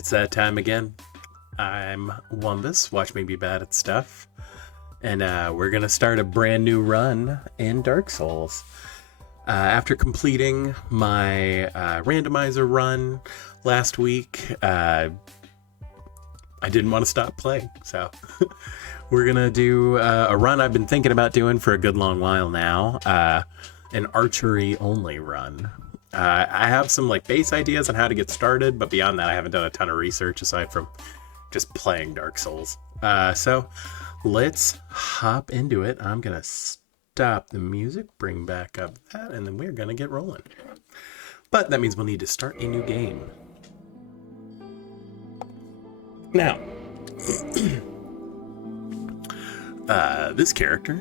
It's that time again. I'm Wumbus, watch me be bad at stuff, and we're gonna start a brand new run in Dark Souls. After completing my randomizer run last week, I didn't want to stop playing, so we're gonna do a run I've been thinking about doing for a good long while now, an archery only run. I have some base ideas on how to get started, but beyond that I haven't done a ton of research aside from just playing Dark Souls. So let's hop into it. I'm gonna stop the music, bring back up that, and then we're gonna get rolling. But that means we'll need to start a new game. Now, this character,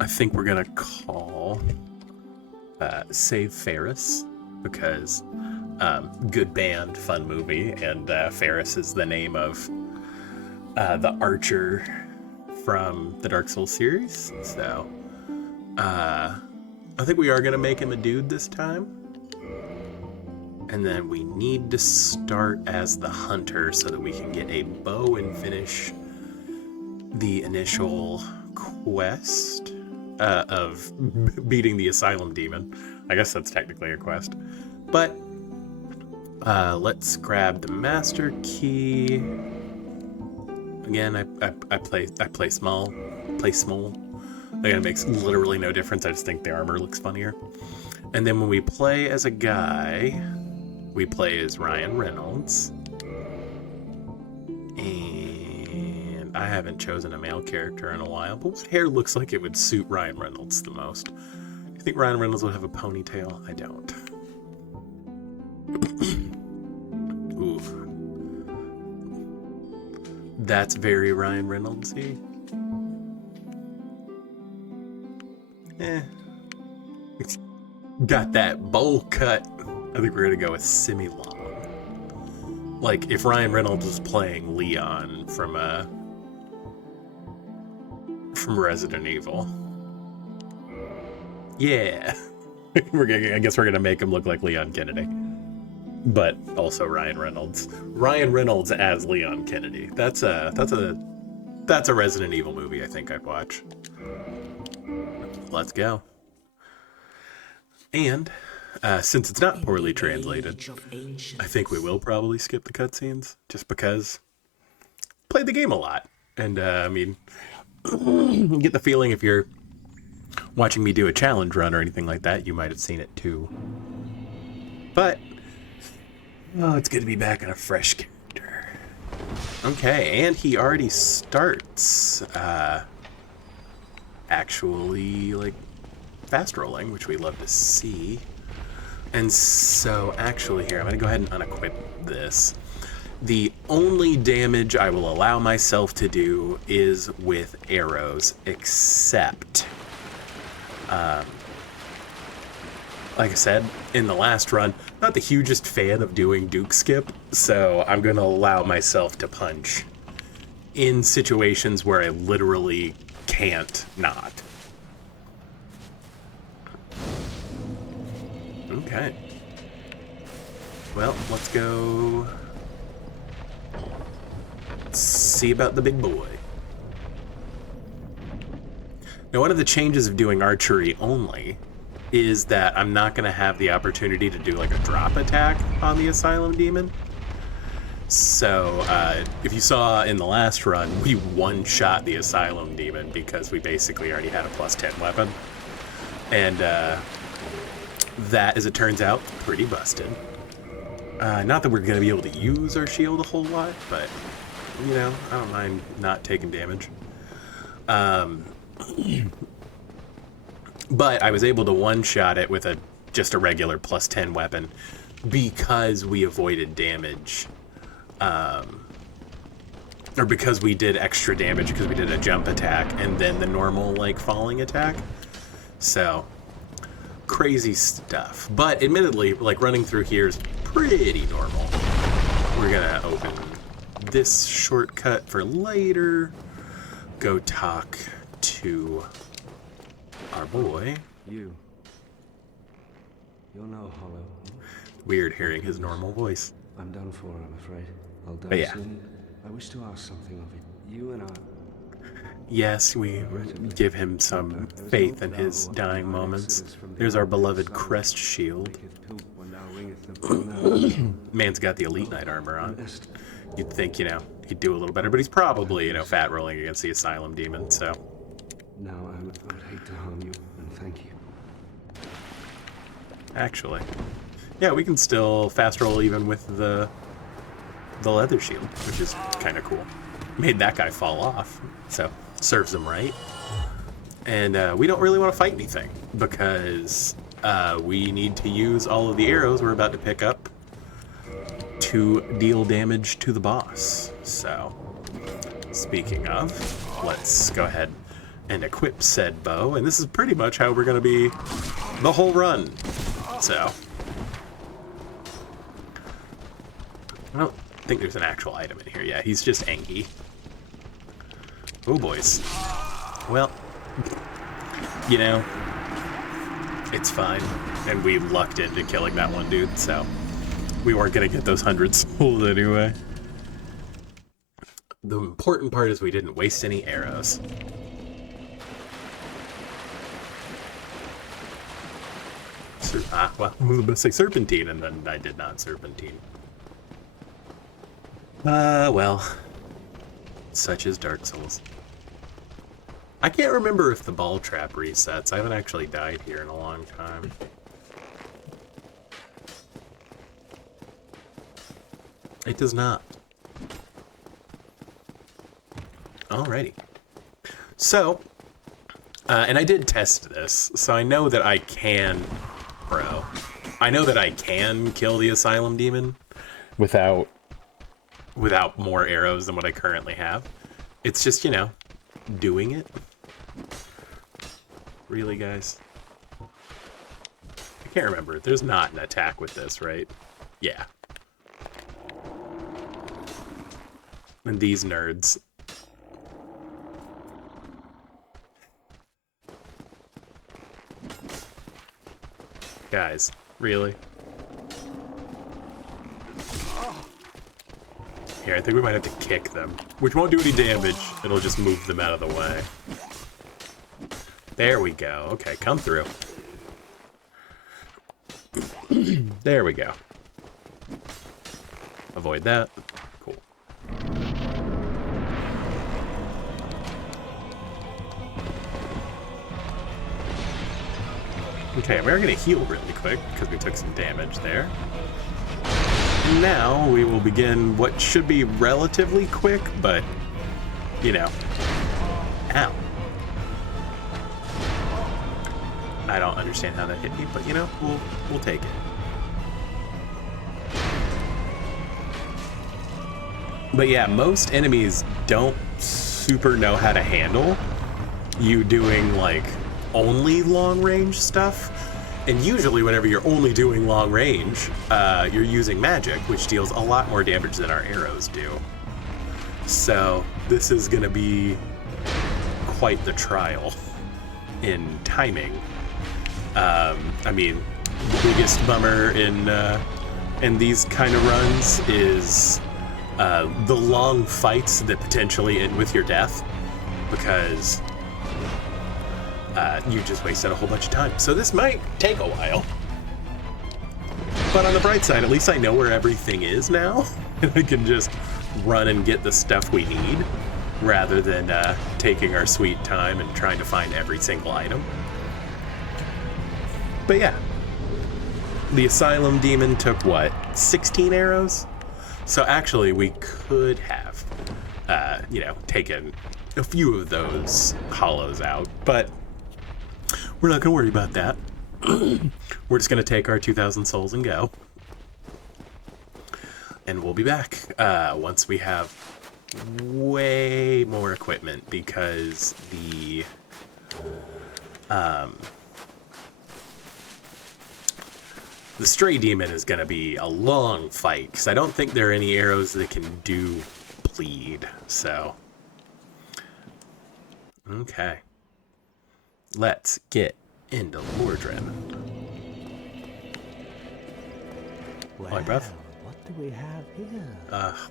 I think we're gonna call Save Ferris, because good band, fun movie, and Ferris is the name of the archer from the Dark Souls series. So I think we are gonna make him a dude this time. And then we need to start as the hunter so that we can get a bow and finish the initial quest of beating the asylum demon. I guess that's technically a quest. But let's grab the master key. Again, I play small. Again, it makes literally no difference. I just think the armor looks funnier. And then when we play as a guy, we play as Ryan Reynolds. And I haven't chosen a male character in a while, but what hair looks like it would suit Ryan Reynolds the most? Do you think Ryan Reynolds would have a ponytail? I don't. Oof. That's very Ryan Reynolds-y. It's got that bowl cut. I think we're gonna go with semi-long. Like if Ryan Reynolds was playing Leon from Resident Evil. Yeah. I guess we're gonna make him look like Leon Kennedy. But also Ryan Reynolds. Ryan Reynolds as Leon Kennedy. That's a Resident Evil movie I think I'd watch. Let's go. And since it's not poorly translated, I think we will probably skip the cutscenes just because I played the game a lot. And I mean, you get the feeling if you're watching me do a challenge run or anything like that, you might have seen it too. But it's good to be back on a fresh character. Okay, and he already starts actually fast rolling, which we love to see. And so actually here, I'm gonna go ahead and unequip this. The only damage I will allow myself to do is with arrows, except like I said in the last run, not the hugest fan of doing Duke Skip, so I'm gonna allow myself to punch in situations where I literally can't not. Okay. Well, let's go see about the big boy. Now, one of the changes of doing archery only is that I'm not going to have the opportunity to do a drop attack on the asylum demon. So, if you saw in the last run, we one-shot the asylum demon because we basically already had a +10 weapon. And that, as it turns out, pretty busted. Not that we're going to be able to use our shield a whole lot, but, you know, I don't mind not taking damage. But I was able to one-shot it with just a regular +10 weapon because we avoided damage. Or because we did extra damage because we did a jump attack and then the normal, falling attack. So, crazy stuff. But admittedly, running through here is pretty normal. We're gonna open this shortcut for later. Go talk to our boy. You'll know, Hollow. Weird hearing his normal voice. I'm done for, I'm afraid. I'll die But yeah. soon. I wish to ask something of it. You and I... Yes, we give him some faith in his dying moments. There's our beloved crest shield. Man's got the elite knight armor on. You'd think, you know, he'd do a little better, but he's probably, you know, fat rolling against the asylum demon, so. Now I would hate to harm you, and thank you. Actually. Yeah, we can still fast roll even with the leather shield, which is kind of cool. Made that guy fall off, so serves him right. And we don't really want to fight anything because we need to use all of the arrows we're about to pick up to deal damage to the boss. So, speaking of, let's go ahead and equip said bow, and this is pretty much how we're going to be the whole run. So, I don't think there's an actual item in here. Yeah, he's just Angie. Oh, boys. Well, you know, it's fine. And we lucked into killing that one dude, so we weren't going to get those 100 souls anyway. The important part is we didn't waste any arrows. Well, I was going to say serpentine, and then I did not serpentine. Well, such is Dark Souls. I can't remember if the ball trap resets. I haven't actually died here in a long time. It does not. Alrighty. So, and I did test this, so I know that I can, I know that I can kill the asylum demon without more arrows than what I currently have. It's just, you know, doing it. Really, guys? I can't remember. There's not an attack with this, right? Yeah. And these nerds. Guys, really? Here, I think we might have to kick them, which won't do any damage. It'll just move them out of the way. There we go. Okay, come through. There we go. Avoid that. Cool. Okay, we're going to heal really quick because we took some damage there. Now we will begin what should be relatively quick, but, you know. Ow. I don't understand how that hit me, but, you know, we'll take it. But yeah, most enemies don't super know how to handle you doing, like, only long-range stuff. And usually whenever you're only doing long range, you're using magic, which deals a lot more damage than our arrows do. So this is going to be quite the trial in timing. I mean, the biggest bummer in these kind of runs is the long fights that potentially end with your death, because you just wasted a whole bunch of time. So this might take a while. But on the bright side, at least I know where everything is now. And I can just run and get the stuff we need, rather than taking our sweet time and trying to find every single item. But yeah. The asylum demon took, what, 16 arrows? So actually, we could have, you know, taken a few of those hollows out. But we're not going to worry about that. We're just going to take our 2,000 souls and go. And we'll be back once we have way more equipment, because the stray demon is going to be a long fight, because I don't think there are any arrows that can do bleed. So, okay. Let's get into Lordran. Well, Hi, bruv. what do we have here?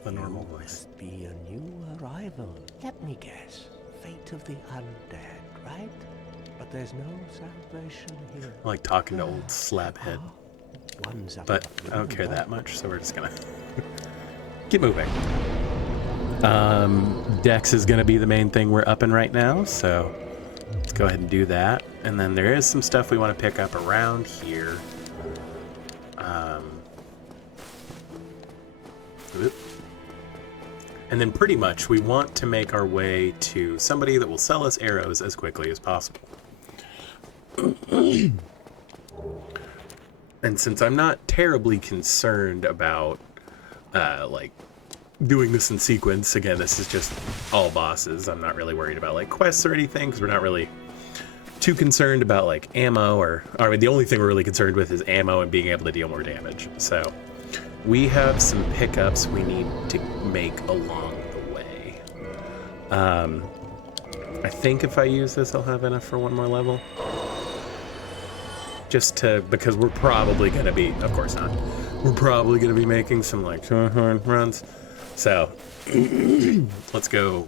The normal You voice. must be a new arrival. Let me guess. Fate of the undead, right? But there's no salvation here. I like talking to old slabhead. One's up But the I don't care river. that much, so we're just gonna keep moving. Dex is gonna be the main thing we're upping right now, so let's go ahead and do that. And then there is some stuff we want to pick up around here. Whoop. And then pretty much we want to make our way to somebody that will sell us arrows as quickly as possible. And since I'm not terribly concerned about like doing this in sequence, again, this is just all bosses. I'm not really worried about like quests or anything because we're not really too concerned about like ammo or I mean, the only thing we're really concerned with is ammo and being able to deal more damage. So we have some pickups we need to make along the way. I think if I use this, I'll have enough for one more level. Just to, because we're probably going to be, of course not, we're probably going to be making some like runs. So let's go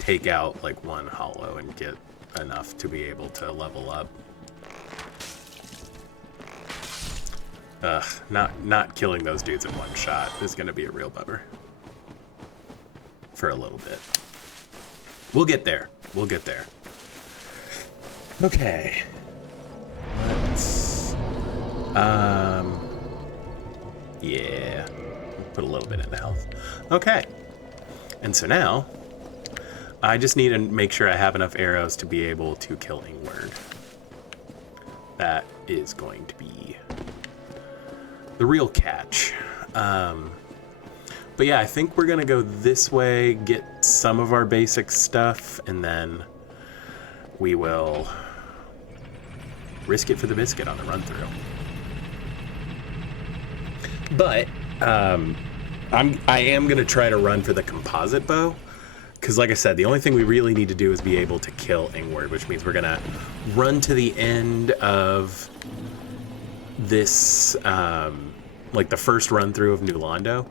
take out like one hollow and get enough to be able to level up. Not killing those dudes in one shot is going to be a real bummer. For a little bit. We'll get there. We'll get there. Okay. Let's... Yeah. Put a little bit into health. Okay. And so now, I just need to make sure I have enough arrows to be able to kill Ingward. That is going to be the real catch. But yeah, I think we're gonna go this way, get some of our basic stuff, and then we will risk it for the biscuit on the run through. But I am gonna try to run for the composite bow, because like I said, the only thing we really need to do is be able to kill Ingward, which means we're gonna run to the end of this, like the first run through of New Londo,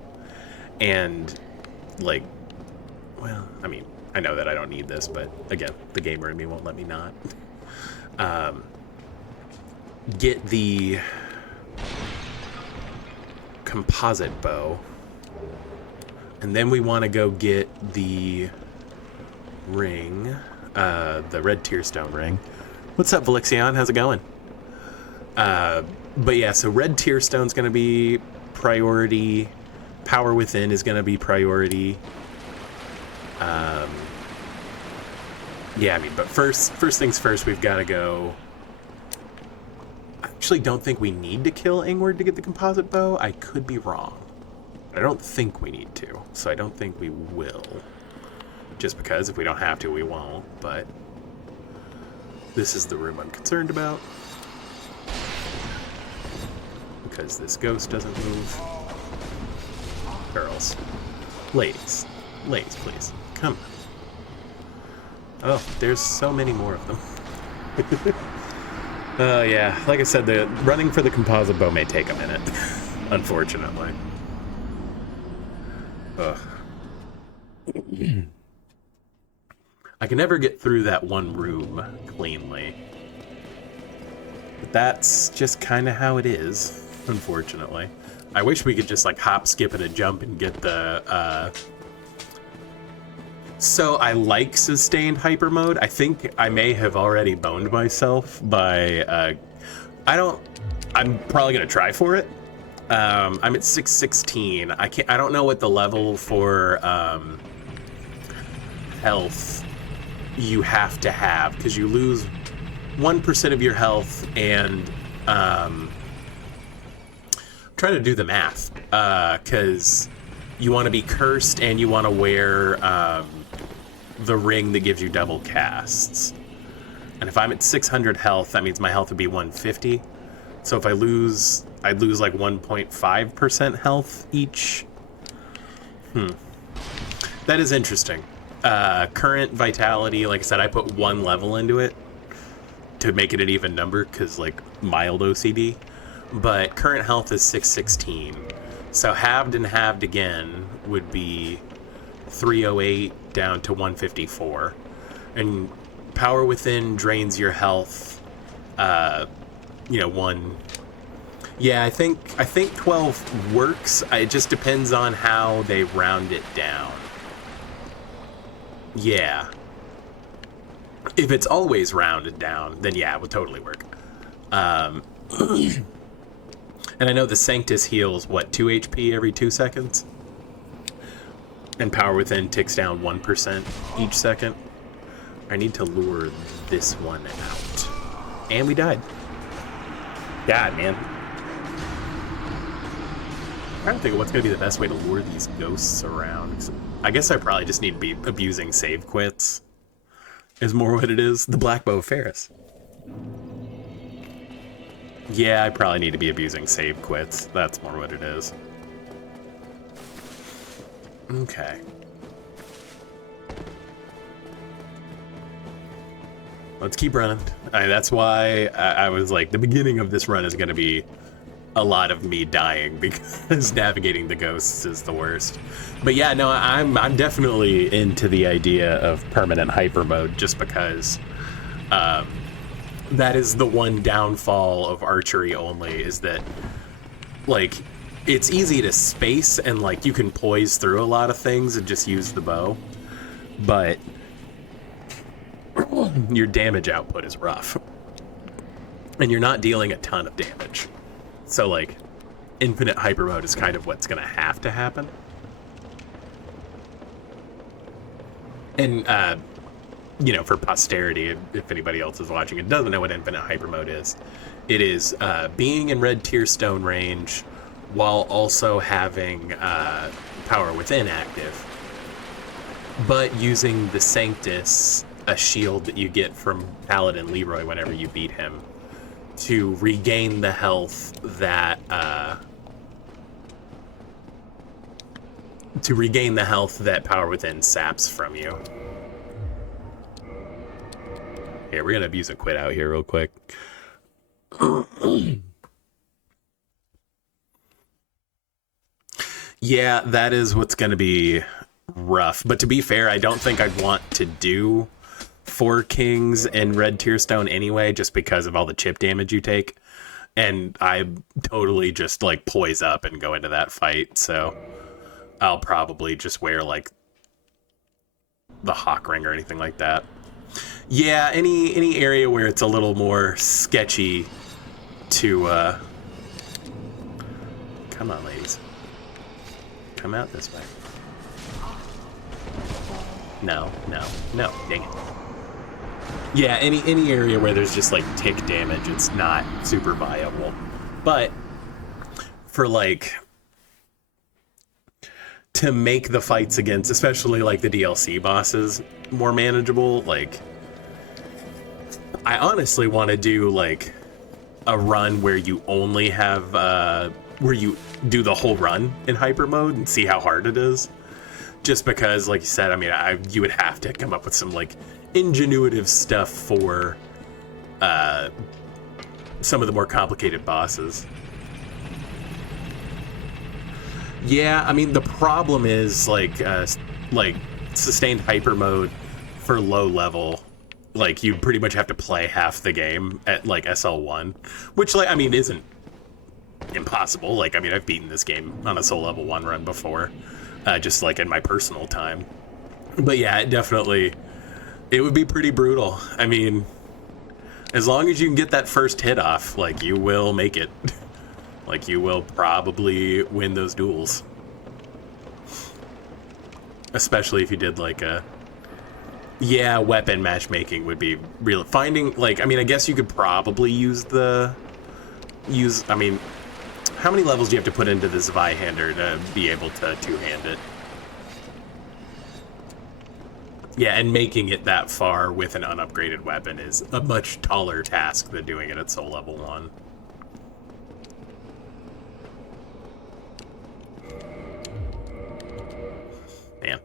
and like, well, I mean, I know that I don't need this, but again, the gamer in me won't let me not. Get the composite bow, and then we want to go get the ring, the red tearstone ring. What's up, Valixion? How's it going? But yeah, so red tearstone's going to be priority. Power Within is going to be priority. Yeah, I mean, but first things first, we've got to go. I actually don't think we need to kill Ingward to get the composite bow. I could be wrong. I don't think we need to, so I don't think we will. Just because if we don't have to, we won't, but this is the room I'm concerned about. Because this ghost doesn't move. Girls. Ladies. Ladies, please. Come on. Oh, there's so many more of them. Yeah, like I said, the running for the composite bow may take a minute. Unfortunately. Ugh. I can never get through that one room cleanly. But that's just kind of how it is, unfortunately. I wish we could just like hop, skip, and a jump and get the, So I like sustained hyper mode. I think I may have already boned myself by, I'm probably gonna try for it. I'm at 616. I don't know what the level for, health you have to have, because you lose 1% of your health, and try to do the math, because you want to be cursed and you want to wear the ring that gives you double casts. And if I'm at 600 health, that means my health would be 150. So if I'd lose like 1.5% health each. That is interesting. Current vitality, like I said, I put 1 level into it to make it an even number, because like mild OCD. but current health is 616. So halved and halved again would be 308 down to 154. And Power Within drains your health, one. Yeah, I think 12 works. It just depends on how they round it down. Yeah. If it's always rounded down, then yeah, it would totally work. And I know the Sanctus heals, 2 HP every 2 seconds? And Power Within ticks down 1% each second. I need to lure this one out. And we died. God, man. I'm trying to think of what's going to be the best way to lure these ghosts around. I guess I probably just need to be abusing save quits. Is more what it is. The Black Bow of Ferris. Yeah, I probably need to be abusing save quits. That's more what it is. Okay. Let's keep running. That's why I was like, the beginning of this run is going to be a lot of me dying because navigating the ghosts is the worst. But yeah, no, I'm definitely into the idea of permanent hyper mode just because that is the one downfall of archery only, is that like it's easy to space and like you can poise through a lot of things and just use the bow, but your damage output is rough and you're not dealing a ton of damage. So, like, infinite hyper mode is kind of what's going to happen. And, for posterity, if anybody else is watching and doesn't know what infinite hyper mode is, it is being in red tier stone range while also having Power Within active, but using the Sanctus, a shield that you get from Paladin Leroy whenever you beat him, to regain the health that Power Within saps from you. Here, we're gonna abuse a quit out here real quick. Yeah, that is what's gonna be rough. But to be fair, I don't think I'd want to do 4 kings and red tier stone anyway, just because of all the chip damage you take, and I totally just like poise up and go into that fight. So I'll probably just wear like the hawk ring or anything like that. Yeah, any area where it's a little more sketchy to come on, ladies, come out this way. No, dang it. Yeah, any area where there's just like tick damage, it's not super viable. But for like to make the fights against, especially like the DLC bosses, more manageable, like I honestly want to do like a run where you only have where you do the whole run in hyper mode and see how hard it is. Just because, like you said, I mean, you would have to come up with some like ingenuitive stuff for some of the more complicated bosses. Yeah, I mean, the problem is like sustained hyper mode for low level. Like you pretty much have to play half the game at like SL1, which like I mean isn't impossible. Like I mean, I've beaten this game on a soul level 1 run before, just like in my personal time. But yeah, it would be pretty brutal. I mean, as long as you can get that first hit off, like you will make it. Like you will probably win those duels. Especially if you did like a... Yeah, weapon matchmaking would be real. Finding, like, I mean, I guess you could probably I mean, how many levels do you have to put into this Zweihander to be able to two-hand it? Yeah, and making it that far with an unupgraded weapon is a much taller task than doing it at soul level 1. Man.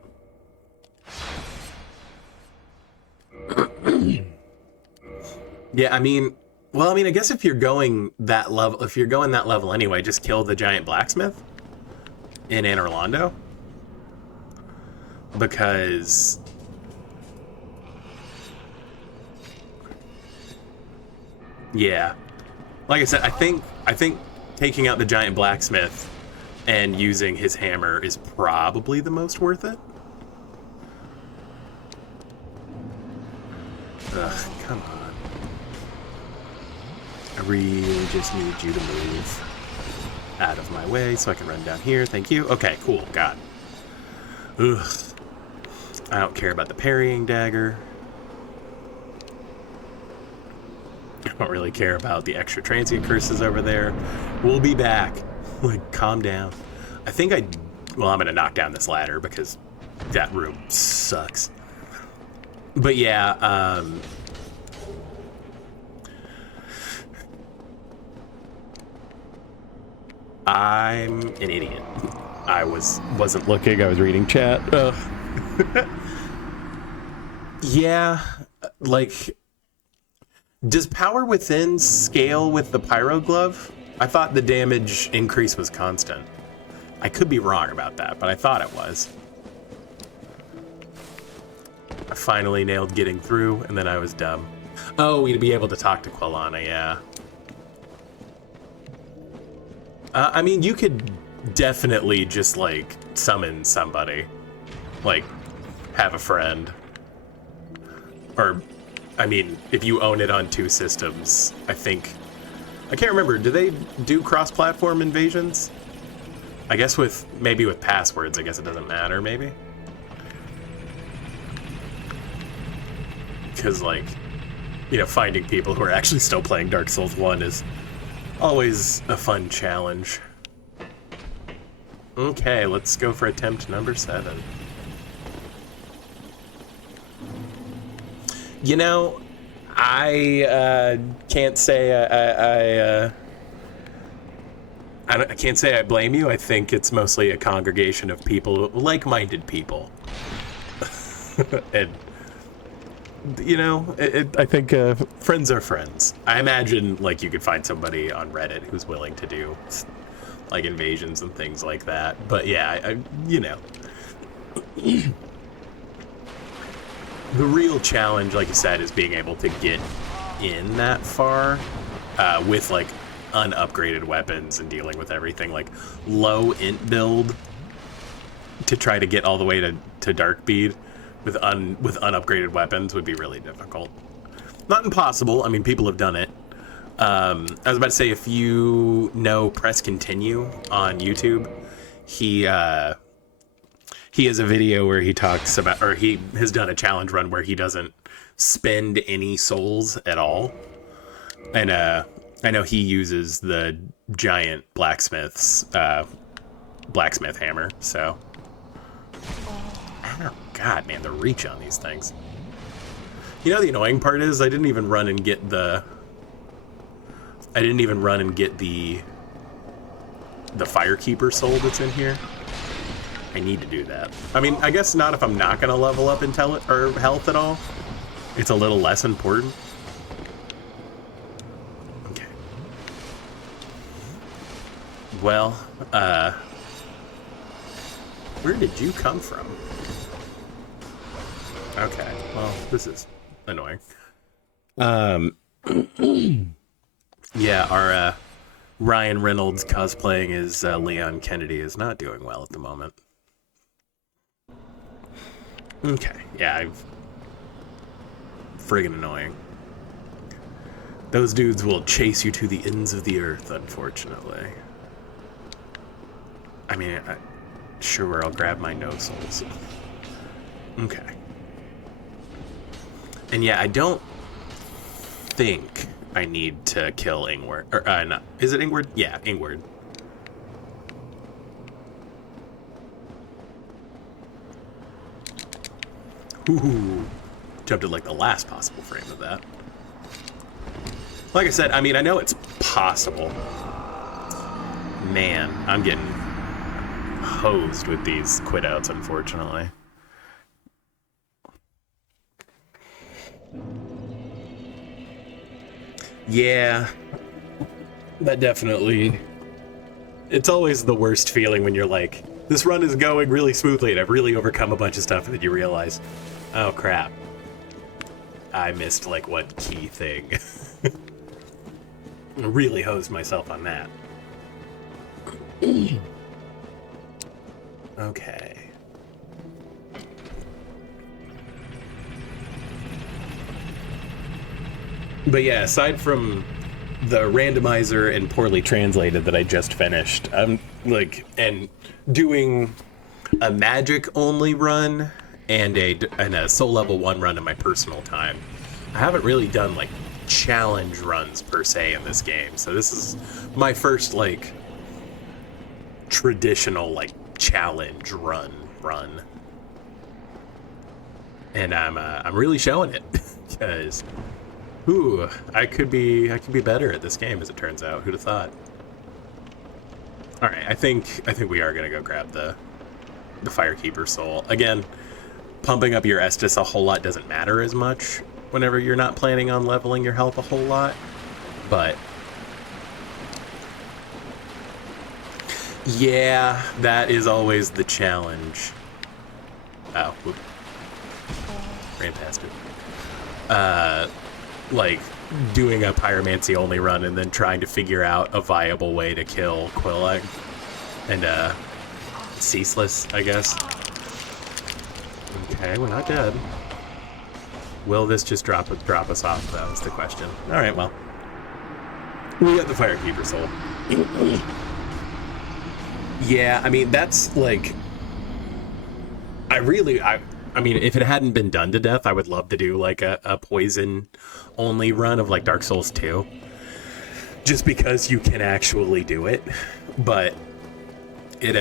Yeah, I mean, Well, I mean, I guess if you're going that level anyway, just kill the giant blacksmith in Anne Orlando. Because yeah. Like I said, I think taking out the giant blacksmith and using his hammer is probably the most worth it. Ugh, come on. I really just need you to move out of my way so I can run down here. Thank you. Okay, cool. God. Ugh. I don't care about the parrying dagger. I don't really care about the extra transient curses over there. We'll be back. Like, calm down. I think well, I'm going to knock down this ladder because that room sucks. But yeah, I'm an idiot. I wasn't looking. I was reading chat. Yeah, like, does Power Within scale with the Pyro Glove? I thought the damage increase was constant. I could be wrong about that, but I thought it was. I finally nailed getting through, and then I was dumb. Oh, we'd be able to talk to Quilana, yeah. I mean, you could definitely just, like, summon somebody. Like, have a friend. Or, I mean, if you own it on 2 systems, I think... I can't remember, do they do cross-platform invasions? I guess maybe with passwords, I guess it doesn't matter, maybe? Because, like, you know, finding people who are actually still playing Dark Souls 1 is always a fun challenge. Okay, let's go for attempt number 7. You know, I can't say I can't say I blame you. I think it's mostly a congregation of people, like-minded people. And, you know, I think friends are friends. I imagine, like, you could find somebody on Reddit who's willing to do, like, invasions and things like that. But, yeah, you know. The real challenge, like you said, is being able to get in that far with, like, unupgraded weapons and dealing with everything. Like, low int build to try to get all the way to Darkbead with unupgraded weapons would be really difficult. Not impossible. I mean, people have done it. I was about to say, if you know Press Continue on YouTube, he has a video where he talks about, or he has done a challenge run where he doesn't spend any souls at all. And I know he uses the giant blacksmith hammer, so. Oh, God, man, the reach on these things. You know, the annoying part is I didn't even run and get the Firekeeper soul that's in here. I need to do that. I mean, I guess not if I'm not going to level up or health at all. It's a little less important. Okay. Well, where did you come from? Okay, well, this is annoying. Yeah, our Ryan Reynolds cosplaying as Leon Kennedy is not doing well at the moment. Okay, yeah, friggin' annoying. Those dudes will chase you to the ends of the earth, unfortunately. I mean, sure, I'll grab my no souls. Okay. And yeah, I don't think I need to kill Ingward. Or, no. Is it Ingward? Yeah, Ingward. Ooh. Jumped at, like, the last possible frame of that. Like I said, I mean, I know it's possible. Man, I'm getting hosed with these quit outs, unfortunately. Yeah, that definitely... It's always the worst feeling when you're like, this run is going really smoothly and I've really overcome a bunch of stuff, and then you realize, oh crap, I missed like one key thing. Really hosed myself on that. Okay. But yeah, aside from the randomizer and poorly translated that I just finished, I'm like, and doing a magic only run and a soul level 1 run in my personal time. I haven't really done like challenge runs per se in this game, so this is my first like traditional like challenge run, and I'm really showing it because ooh, I could be better at this game, as it turns out. Who'd have thought? All right, I think we are gonna go grab the Firekeeper soul again. Pumping up your Estus a whole lot doesn't matter as much whenever you're not planning on leveling your health a whole lot, but yeah, that is always the challenge. Oh, whoop. Ran past it. Like doing a pyromancy only run and then trying to figure out a viable way to kill Quillag and Ceaseless, I guess. Okay, we're not dead. Will this just drop us off? That was the question. All right, well, we got the Firekeeper soul. Yeah, I mean that's like, I mean, if it hadn't been done to death, I would love to do like a poison only run of like Dark Souls 2. Just because you can actually do it. But it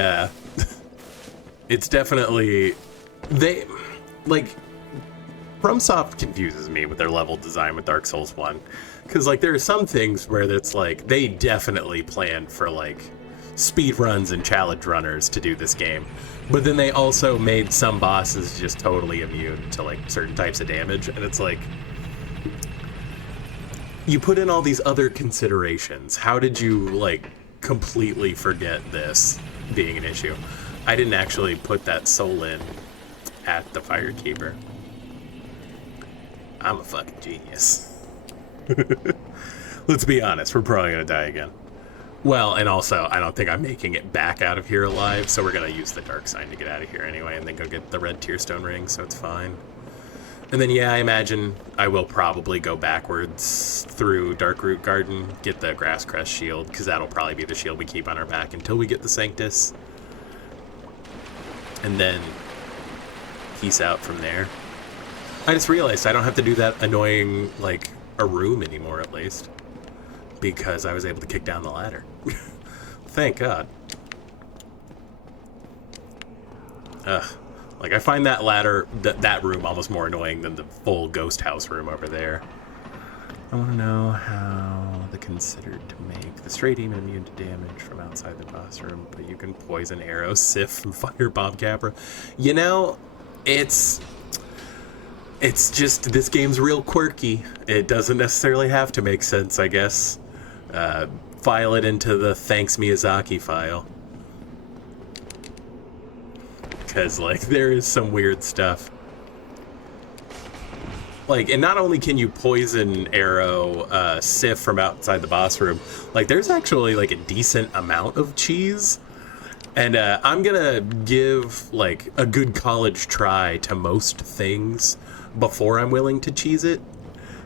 it's definitely, they like, FromSoft confuses me with their level design with Dark Souls 1. Cause like there are some things where it's like they definitely planned for like speed runs and challenge runners to do this game. But then they also made some bosses just totally immune to like certain types of damage, and it's like, you put in all these other considerations. How did you like completely forget this being an issue? I didn't actually put that soul in at the Firekeeper. I'm a fucking genius. Let's be honest, we're probably gonna die again. Well, and also, I don't think I'm making it back out of here alive, so we're going to use the dark sign to get out of here anyway, and then go get the red tearstone ring, so it's fine. And then, yeah, I imagine I will probably go backwards through Darkroot Garden, get the Grasscrest shield, because that'll probably be the shield we keep on our back until we get the Sanctus. And then peace out from there. I just realized I don't have to do that annoying, like, a room anymore, at least. Because I was able to kick down the ladder. Thank God. Ugh. Like, I find that ladder, that room almost more annoying than the full ghost house room over there. I want to know how the considered to make the stray demon immune to damage from outside the boss room, but you can poison arrow, sift, and firebomb Capra. You know, it's just, this game's real quirky. It doesn't necessarily have to make sense, I guess. File it into the thanks Miyazaki file. Because, like, there is some weird stuff. Like, and not only can you poison arrow Sif from outside the boss room, like, there's actually, like, a decent amount of cheese. And I'm gonna give, like, a good college try to most things before I'm willing to cheese it.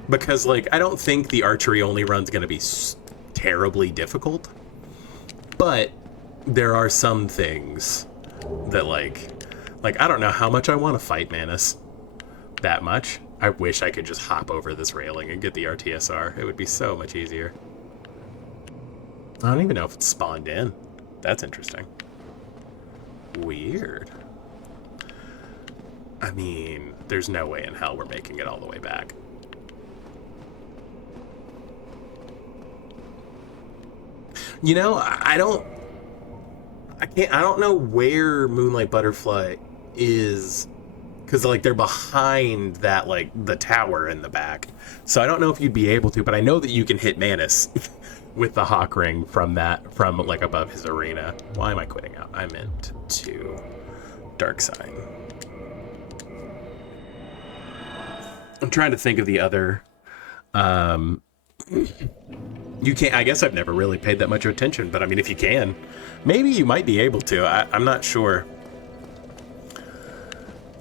Because, like, I don't think the archery only run's gonna be terribly difficult. But there are some things that, like, I don't know how much I want to fight Manus. That much. I wish I could just hop over this railing and get the RTSR. It would be so much easier. I don't even know if it's spawned in. That's interesting. Weird. I mean, there's no way in hell we're making it all the way back. You know, I don't know where Moonlight Butterfly is Because, like, they're behind that, like, the tower in the back. So I don't know if you'd be able to, but I know that you can hit Manus with the Hawk Ring from like, above his arena. Why am I quitting out? I meant to Dark Sign. I'm trying to think of the other... You can't... I guess I've never really paid that much attention, but, I mean, if you can, maybe you might be able to. I'm not sure.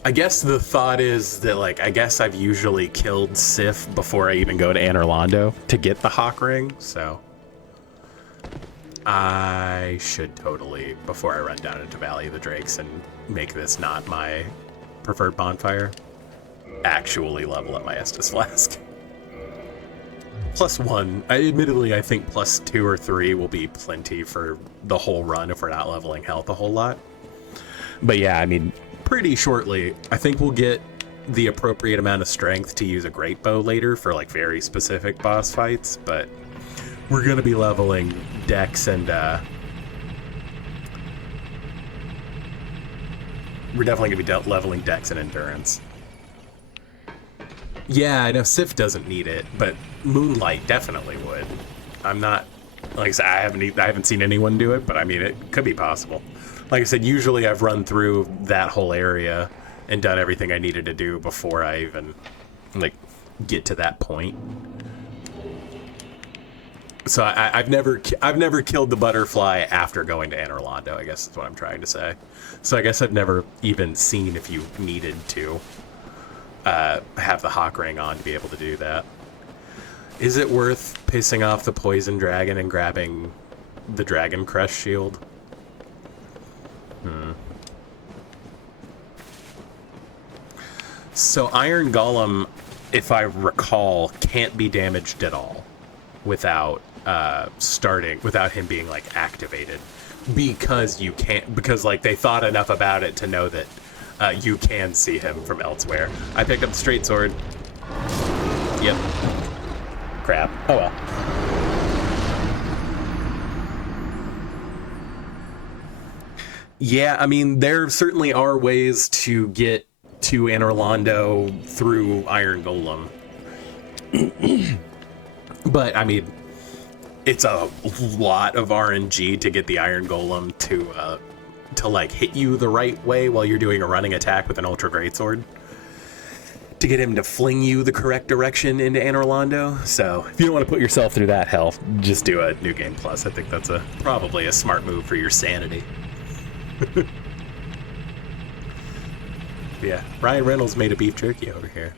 I guess the thought is that, like, I guess I've usually killed Sif before I even go to Anor Londo to get the Hawk Ring, so... I should totally, before I run down into Valley of the Drakes and make this not my preferred bonfire, actually level up my Estus Flask. +1. Admittedly, I think +2 or 3 will be plenty for the whole run if we're not leveling health a whole lot. But yeah, I mean, pretty shortly, I think we'll get the appropriate amount of strength to use a great bow later for, like, very specific boss fights, but we're going to be leveling Dex and, we're definitely going to be leveling Dex and Endurance. Yeah, I know Sif doesn't need it, but Moonlight definitely would. I'm not, like I said, I haven't seen anyone do it, but I mean, it could be possible. Like I said, usually I've run through that whole area and done everything I needed to do before I even, like, get to that point. So I've never killed the butterfly after going to Anor Londo, I guess is what I'm trying to say. So I guess I've never even seen if you needed to have the Hawk Ring on to be able to do that. Is it worth pissing off the poison dragon and grabbing the Dragon Crush shield? So Iron Golem, if I recall, can't be damaged at all without without him being, like, activated, because like, they thought enough about it to know that you can see him from elsewhere. I picked up the straight sword. Yep. Crap. Oh well. Yeah, I mean, there certainly are ways to get to Anor Londo through Iron Golem. But, I mean, it's a lot of RNG to get the Iron Golem to like, hit you the right way while you're doing a running attack with an Ultra Greatsword, to get him to fling you the correct direction into Anor Londo. So, if you don't want to put yourself through that hell, just do a New Game Plus. I think that's probably a smart move for your sanity. Yeah, Ryan Reynolds made a beef jerky over here.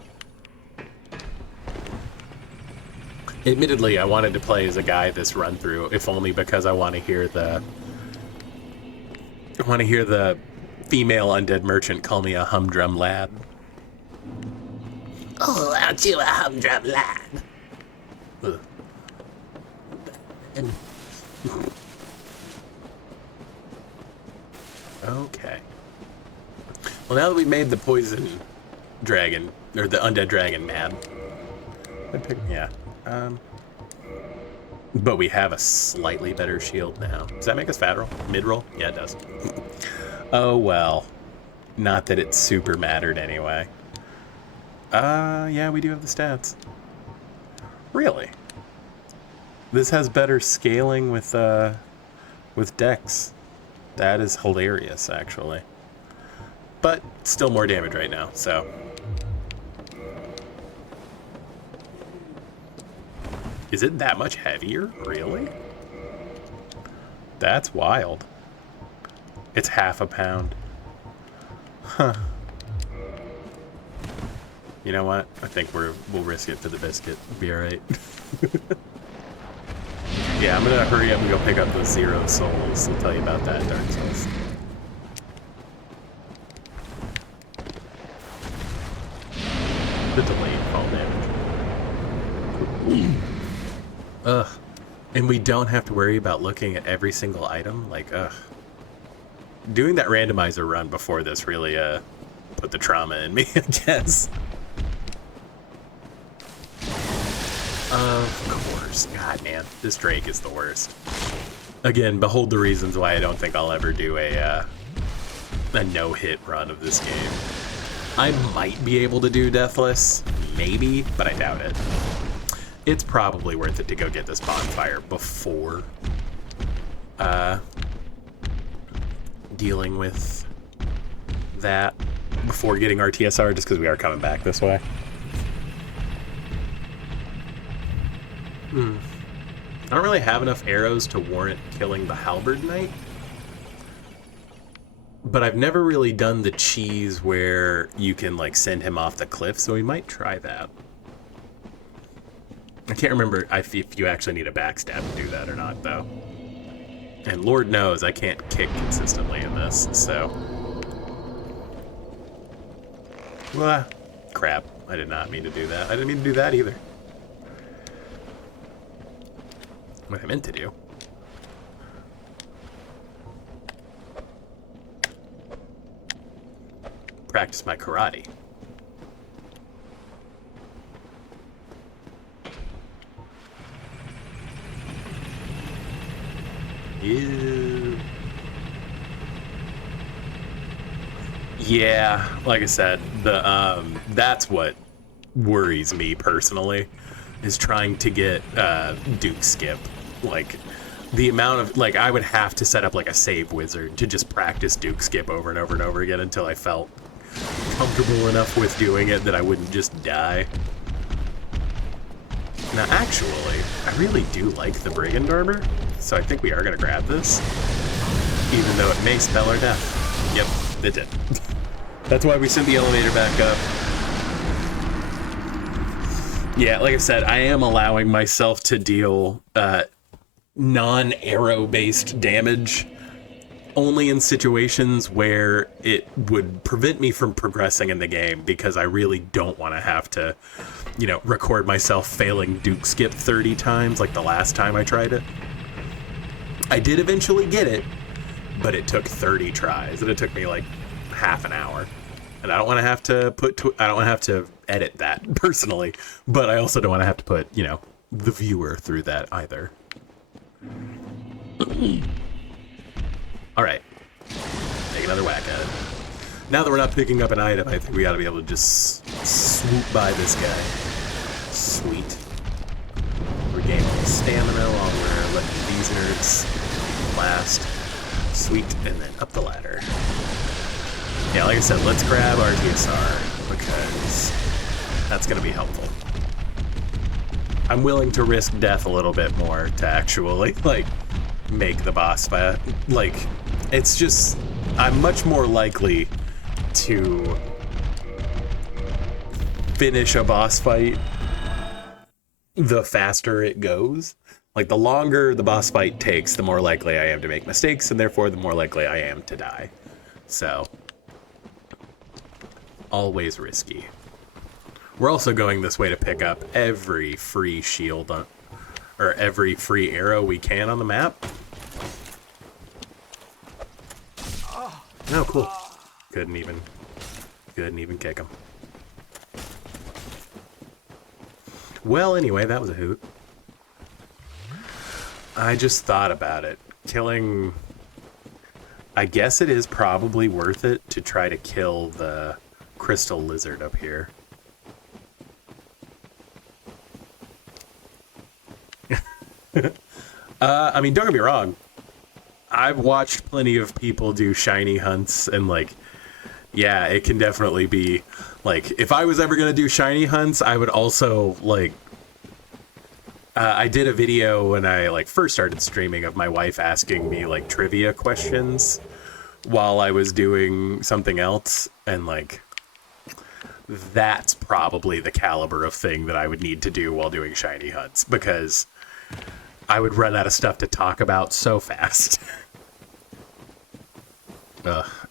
Admittedly, I wanted to play as a guy this run through, if only because I want to hear the female undead merchant call me a humdrum lad. Oh, aren't you a humdrum lad? Okay. Well, now that we've made the poison dragon, or the undead dragon mad, yeah. But we have a slightly better shield now. Does that make us fat roll? Mid roll? Yeah, it does. Oh well. Not that it super mattered anyway. Yeah, we do have the stats. Really? This has better scaling with Dex. That is hilarious, actually. But still more damage right now, so. Is it that much heavier? Really? That's wild. It's half a pound. Huh. You know what? I think we'll risk it for the biscuit. Be alright. Yeah, I'm gonna hurry up and go pick up those 0 souls. I'll tell you about that in Dark Souls. The delayed fall damage. Ugh. And we don't have to worry about looking at every single item? Like, ugh. Doing that randomizer run before this really, put the trauma in me, I guess. Of course. God, man. This Drake is the worst. Again, behold the reasons why I don't think I'll ever do a no-hit run of this game. I might be able to do Deathless, maybe, but I doubt it. It's probably worth it to go get this bonfire before dealing with that, before getting our TSR, just because we are coming back this way. I don't really have enough arrows to warrant killing the Halberd Knight. But I've never really done the cheese where you can, like, send him off the cliff, so we might try that. I can't remember if you actually need a backstab to do that or not, though. And Lord knows I can't kick consistently in this, so... Well, crap. I did not mean to do that. I didn't mean to do that either. What I meant to do. Practice my karate. Ew. Yeah, like I said, the that's what worries me personally, is trying to get Duke skip. Like, the amount of, like, I would have to set up like a save wizard to just practice Duke skip over and over and over again until I felt comfortable enough with doing it that I wouldn't just die. Now, actually, I really do like the Brigand armor, so I think we are going to grab this, even though it may spell our death. Yep, it did. That's why we sent the elevator back up. Yeah, like I said, I am allowing myself to deal non-arrow-based damage only in situations where it would prevent me from progressing in the game, because I really don't want to have to, you know, record myself failing Duke skip 30 times like the last time I tried it. I did eventually get it, but it took 30 tries, and it took me like half an hour. And I don't want to have to I don't want to have to edit that personally, but I also don't want to have to put, you know, the viewer through that either. All right, take another whack at it. Now that we're not picking up an item, I think we ought to be able to just swoop by this guy. Sweet. Regain all the stamina while we're letting these nerds last. Sweet, and then up the ladder. Yeah, like I said, let's grab our TSR, because that's going to be helpful. I'm willing to risk death a little bit more to actually, like, make the boss fight. Like, it's just, I'm much more likely to finish a boss fight the faster it goes. Like, the longer the boss fight takes, the more likely I am to make mistakes, and therefore the more likely I am to die. So, always risky. We're also going this way to pick up every free shield or every free arrow we can on the map. Oh, cool. Couldn't even kick him. Well, anyway, that was a hoot. I just thought about it. Killing... I guess it is probably worth it to try to kill the crystal lizard up here. I mean, don't get me wrong. I've watched plenty of people do shiny hunts, and, like, yeah, it can definitely be, like, if I was ever going to do shiny hunts, I would also, like, I did a video when I, like, first started streaming of my wife asking me, like, trivia questions while I was doing something else, and, like, that's probably the caliber of thing that I would need to do while doing shiny hunts, because I would run out of stuff to talk about so fast.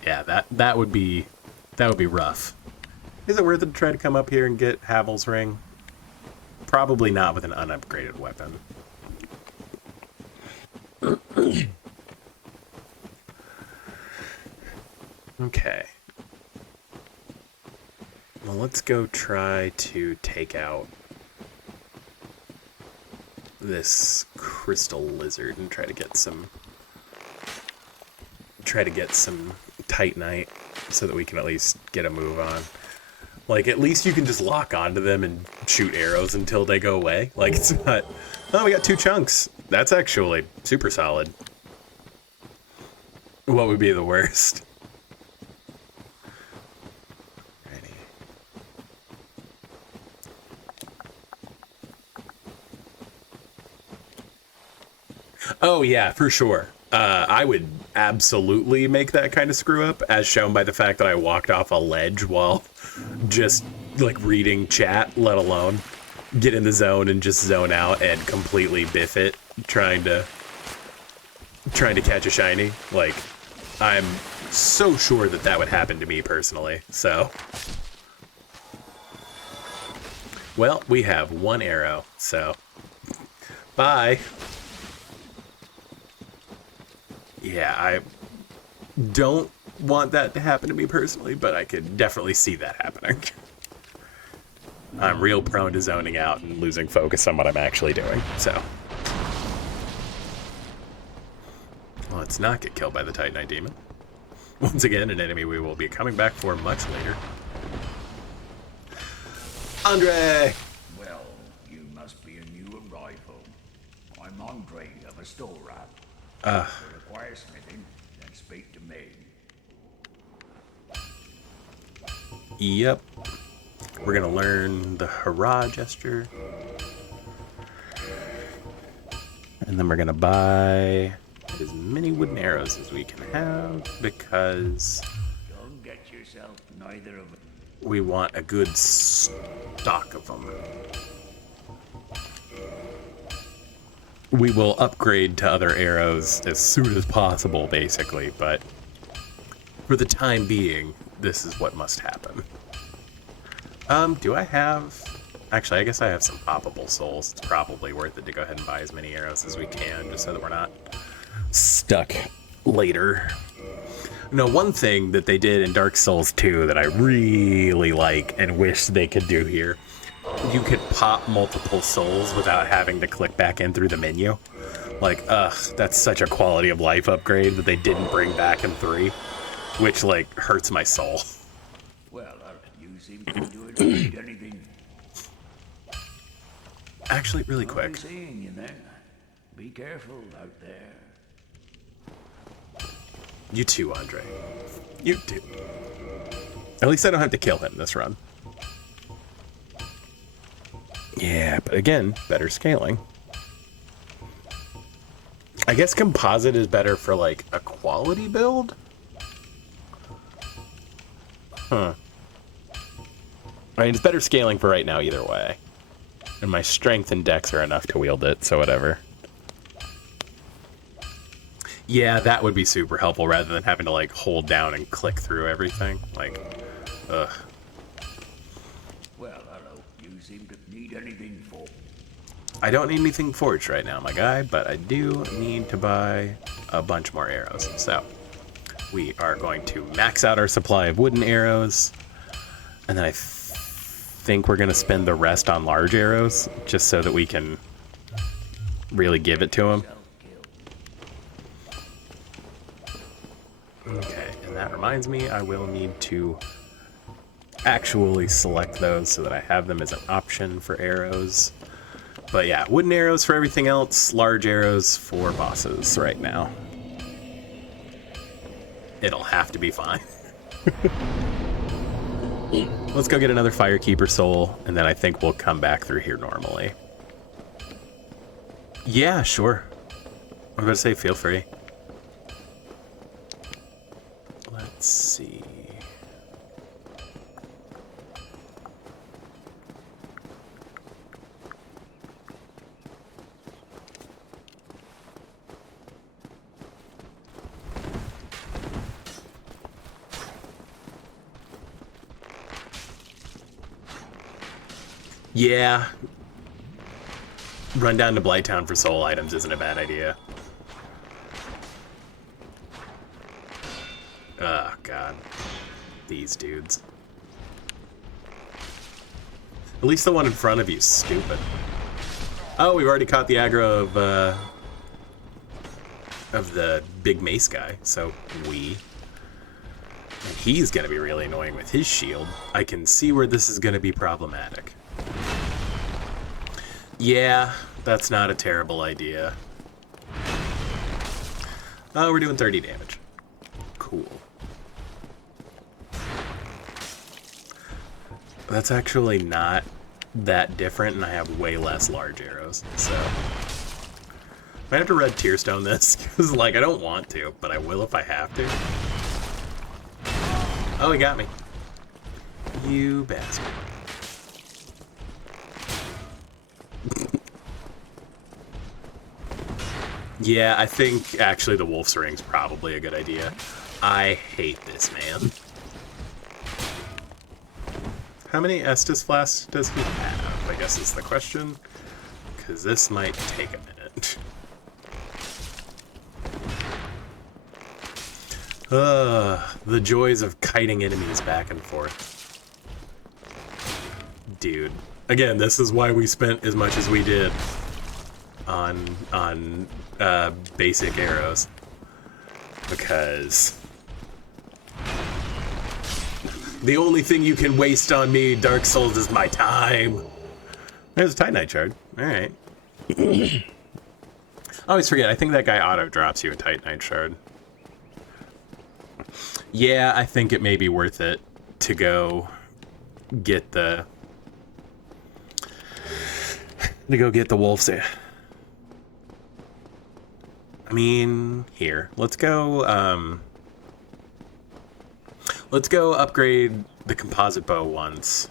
Yeah, that would be rough. Is it worth it to try to come up here and get Havel's ring? Probably not with an unupgraded weapon. Okay. Well, let's go try to take out this crystal lizard and try to get some Titanite so that we can at least get a move on. Like, at least you can just lock onto them and shoot arrows until they go away. Like, it's not... Oh, we got 2 chunks. That's actually super solid. What would be the worst? Ready. Oh, yeah, for sure. I would absolutely make that kind of screw up, as shown by the fact that I walked off a ledge while just, like, reading chat, let alone get in the zone and just zone out and completely biff it, trying to catch a shiny. Like, I'm so sure that that would happen to me personally, so. Well, we have 1 arrow, so bye. Yeah, I don't want that to happen to me personally, but I could definitely see that happening. I'm real prone to zoning out and losing focus on what I'm actually doing, so. Let's not get killed by the Titanite Demon. Once again, an enemy we will be coming back for much later. Andre! Well, you must be a new arrival. I'm Andre of a store rat. If you require smithing, then speak to me. Yep. We're gonna learn the hurrah gesture. And then we're gonna buy as many wooden arrows as we can have, because Don't get yourself neither of them. we want a good stock of them. We will upgrade to other arrows as soon as possible, basically, but for the time being, this is what must happen. Do I have... Actually, I guess I have some poppable souls. It's probably worth it to go ahead and buy as many arrows as we can, just so that we're not stuck later. No, one thing that they did in Dark Souls 2 that I really like and wish they could do here, you could pop multiple souls without having to click back in through the menu. Like, that's such a quality of life upgrade that they didn't bring back in 3, which, like, hurts my soul. Well, you seem to do it. Need anything? Actually, really I'm quick. seeing you there. Be careful out there. You too, Andre. You too. At least I don't have to kill him this run. Yeah, but again, better scaling. I guess composite is better for, like, a quality build? Huh. I mean, it's better scaling for right now either way. And my strength and dex are enough to wield it, so whatever. Yeah, that would be super helpful rather than having to, like, hold down and click through everything. Like, ugh. Well, hello. You seem to need anything for. I don't need anything forged right now, my guy, but I do need to buy a bunch more arrows. So, we are going to max out our supply of wooden arrows, and then I think we're going to spend the rest on large arrows, just so that we can really give it to him. Okay, and that reminds me, I will need to actually select those so that I have them as an option for arrows. But yeah, wooden arrows for everything else, large arrows for bosses right now. It'll have to be fine. Let's go get another Firekeeper soul, and then I think we'll come back through here normally. Yeah, sure. I'm going to say feel free. Let's see. Yeah. Run down to Blighttown for soul items isn't a bad idea. Oh, God. These dudes. At least the one in front of you is stupid. Oh, we've already caught the aggro of the big mace guy, so we... And he's going to be really annoying with his shield. I can see where this is going to be problematic. Yeah, that's not a terrible idea. Oh, we're doing 30 damage. Cool. That's actually not that different, and I have way less large arrows, so... I have to red tearstone this, because, like, I don't want to, but I will if I have to. Oh, he got me. You bastard. Yeah, I think, actually, the Wolf's Ring's probably a good idea. I hate this man. How many Estus flasks does he have, I guess is the question. Because this might take a minute. The joys of kiting enemies back and forth. Dude. Again, this is why we spent as much as we did on basic arrows. Because the only thing you can waste on me, Dark Souls, is my time. There's a Titanite shard. Alright. I always forget, I think that guy auto-drops you a Titanite shard. Yeah, I think it may be worth it to go get the... wolves. I mean, here. Let's go upgrade the composite bow once.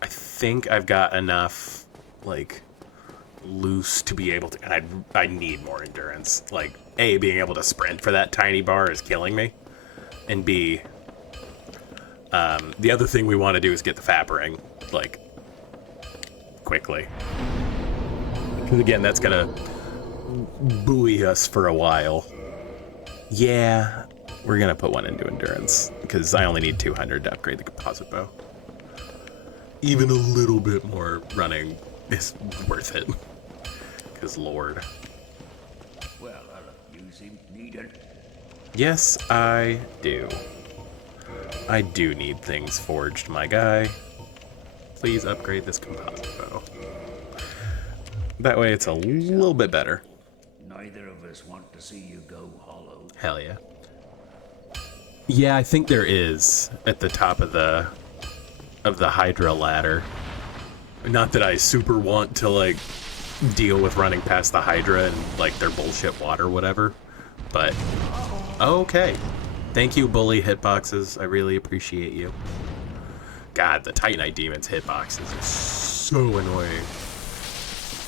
I think I've got enough, like, loose to be able to... I need more endurance. Like, A, being able to sprint for that tiny bar is killing me. And B, the other thing we want to do is get the Fap Ring, like, quickly. Because, again, that's going to buoy us for a while. Yeah, we're going to put one into endurance, because I only need 200 to upgrade the composite bow. Even a little bit more running is worth it. Because, Lord. Well, you seem needed. Yes, I do. I do need things forged, my guy. Please upgrade this composite bow. That way it's a little bit better. Neither of us want to see you go hollow. Hell yeah. Yeah, I think there is at the top of the Hydra ladder. Not that I super want to, like, deal with running past the Hydra and, like, their bullshit water, whatever. But, okay. Thank you, bully hitboxes. I really appreciate you. God, the Titanite Demon's hitboxes are so annoying.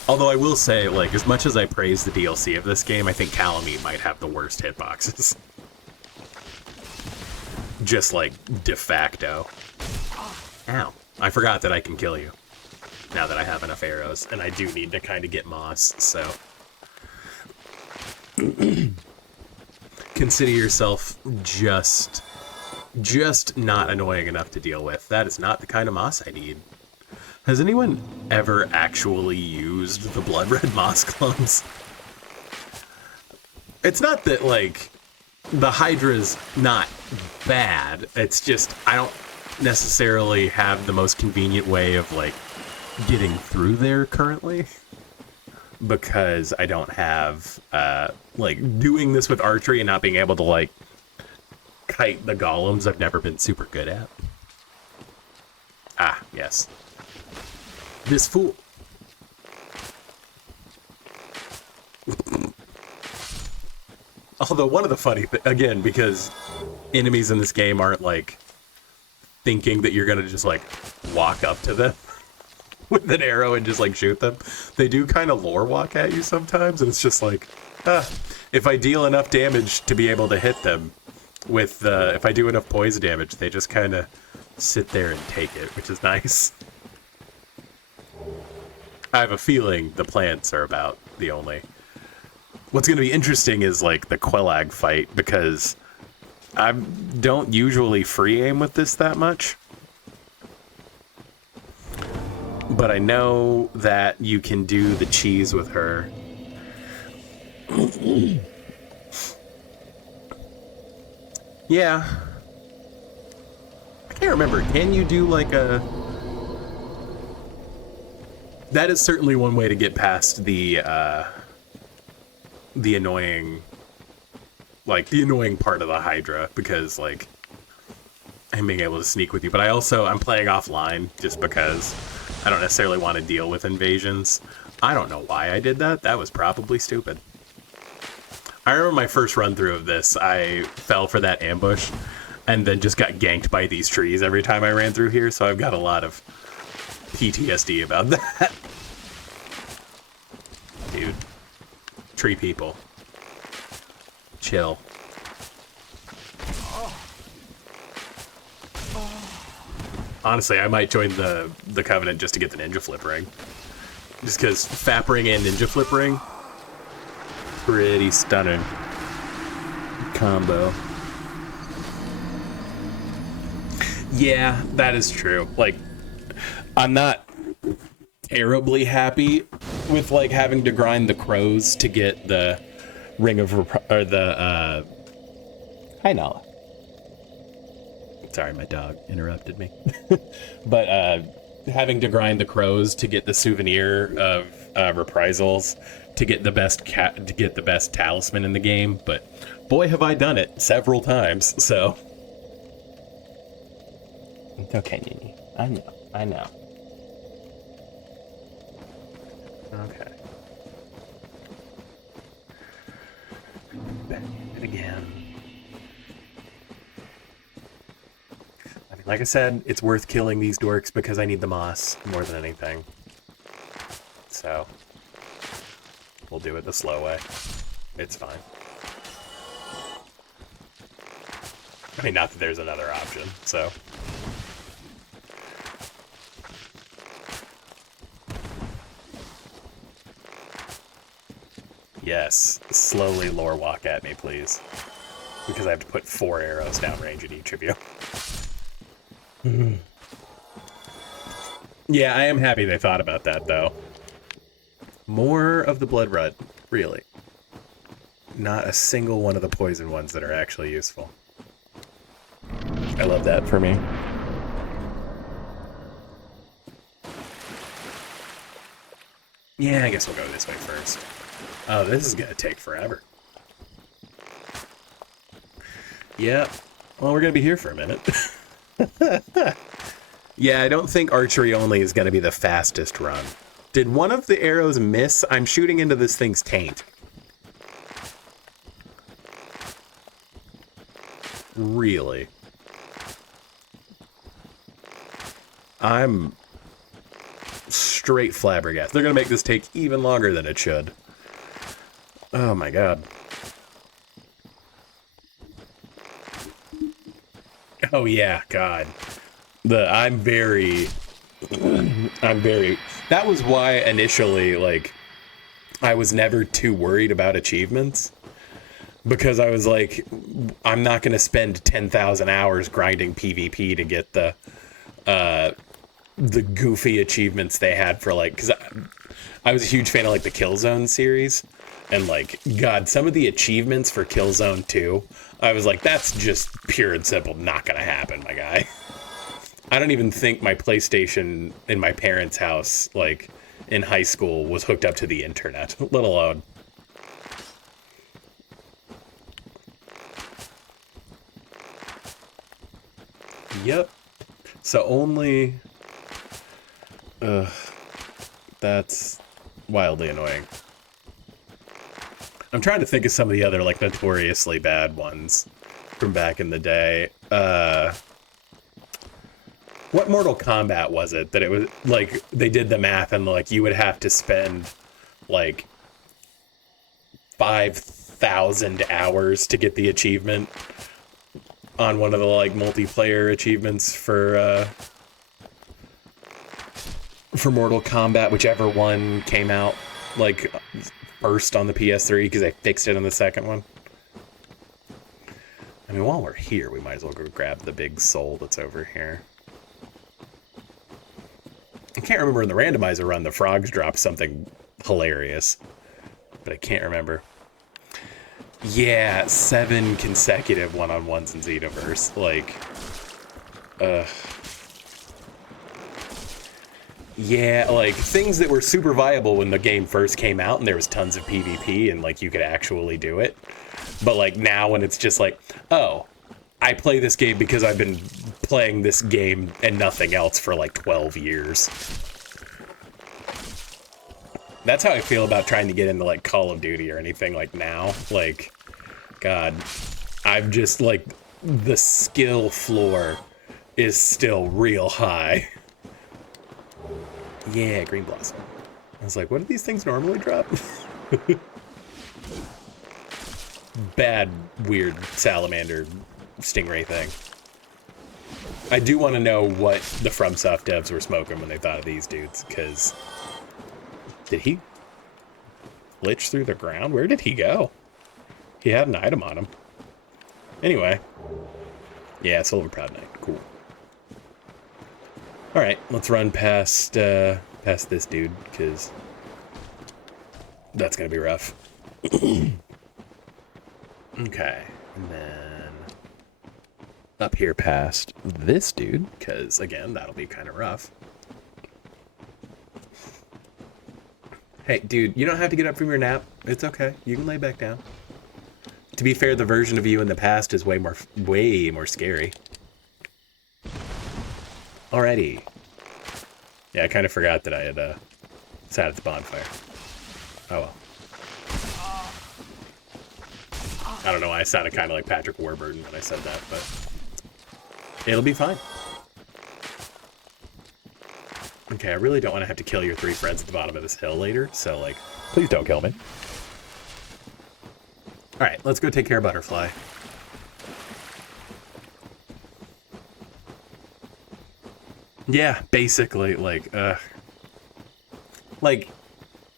Although I will say, like, as much as I praise the DLC of this game, I think Calamite might have the worst hitboxes. Just, like, de facto. Ow. I forgot that I can kill you. Now that I have enough arrows. And I do need to kind of get moss, so... Consider yourself just not annoying enough to deal with. That is not the kind of moss I need. Has anyone ever actually used the blood red moss clones? It's not that, like, the Hydra's not bad. It's just, I don't necessarily have the most convenient way of, like, getting through there currently. Because I don't have, like, doing this with archery and not being able to, like, kite the golems I've never been super good at. Ah, yes. This fool. Although one of the funny again, because enemies in this game aren't, like, thinking that you're gonna just, like, walk up to them with an arrow and just, like, shoot them. They do kind of lore walk at you sometimes, and it's just like, if I deal enough damage to be able to hit them with, if I do enough poison damage, they just kind of sit there and take it, which is nice. I have a feeling the plants are about the only... What's going to be interesting is, like, the Quelag fight, because I don't usually free aim with this that much. But I know that you can do the cheese with her. Yeah, can't remember. Can you do like a... That is certainly one way to get past the annoying... Like, the annoying part of the Hydra, because, like, I'm being able to sneak with you. But I'm playing offline just because I don't necessarily want to deal with invasions. I don't know why I did that. That was probably stupid. I remember my first run through of this, I fell for that ambush and then just got ganked by these trees every time I ran through here, so I've got a lot of PTSD about that. Dude. Tree people. Chill. Honestly, I might join the Covenant just to get the Ninja Flip Ring. Just because Fap Ring and Ninja Flip Ring, pretty stunning combo. Yeah, that is true. Like, I'm not terribly happy with, like, having to grind the crows to get the Ring of Hi, Nala. Sorry, my dog interrupted me. But having to grind the crows to get the souvenir of reprisals to get the best talisman in the game, but boy have I done it several times. So it's okay, Nini. I know. Okay. Back it again. Like I said, it's worth killing these dorks because I need the moss more than anything. So, we'll do it the slow way. It's fine. I mean, not that there's another option, so. Yes, slowly lore walk at me, please. Because I have to put 4 arrows downrange at each of you. Yeah, I am happy they thought about that, though. More of the blood rut, really. Not a single one of the poison ones that are actually useful. I love that for me. Yeah, I guess we'll go this way first. Oh, this is gonna take forever. Yeah, well, we're gonna be here for a minute. Yeah, I don't think archery only is going to be the fastest run. Did one of the arrows miss? I'm shooting into this thing's taint. Really? I'm straight flabbergasted. They're going to make this take even longer than it should. Oh my god. Oh yeah, god. I'm very, that was why initially, like, I was never too worried about achievements, because I was like, I'm not going to spend 10,000 hours grinding PvP to get the goofy achievements they had for, like, because I was a huge fan of, like, the Killzone series, and, like, god, some of the achievements for Killzone 2, I was like, that's just pure and simple not going to happen, my guy. I don't even think my PlayStation in my parents' house, like, in high school, was hooked up to the internet, let alone. Yep. So only... that's wildly annoying. I'm trying to think of some of the other, like, notoriously bad ones from back in the day. What Mortal Kombat was it that it was, like, they did the math and, like, you would have to spend, like, 5,000 hours to get the achievement on one of the, like, multiplayer achievements for Mortal Kombat, whichever one came out, like, first on the PS3, because they fixed it on the second one. I mean, while we're here, we might as well go grab the big soul that's over here. I can't remember in the randomizer run, the frogs dropped something hilarious, but I can't remember. Yeah, 7 consecutive one-on-ones in Xenoverse. Like, Yeah, like, things that were super viable when the game first came out and there was tons of PvP and, like, you could actually do it. But, like, now when it's just like, oh, I play this game because I've been playing this game and nothing else for, like, 12 years. That's how I feel about trying to get into, like, Call of Duty or anything, like, now. Like, God, I've just, like, the skill floor is still real high. Yeah, green blossom. I was like, what do these things normally drop? Bad, weird salamander stingray thing. I do want to know what the FromSoft devs were smoking when they thought of these dudes, because... Did he glitch through the ground? Where did he go? He had an item on him. Anyway. Yeah, Silver Proud Knight. Cool. Alright, let's run past this dude, because that's going to be rough. Okay, and then up here past this dude, because, again, that'll be kind of rough. Hey, dude, you don't have to get up from your nap. It's okay. You can lay back down. To be fair, the version of you in the past is way more scary. Alrighty. Yeah, I kind of forgot that I had sat at the bonfire. Oh well. I don't know why I sounded kind of like Patrick Warburton when I said that, but it'll be fine. Okay, I really don't want to have to kill your 3 friends at the bottom of this hill later, so, like, please don't kill me. Alright, let's go take care of Butterfly. Yeah, basically, like,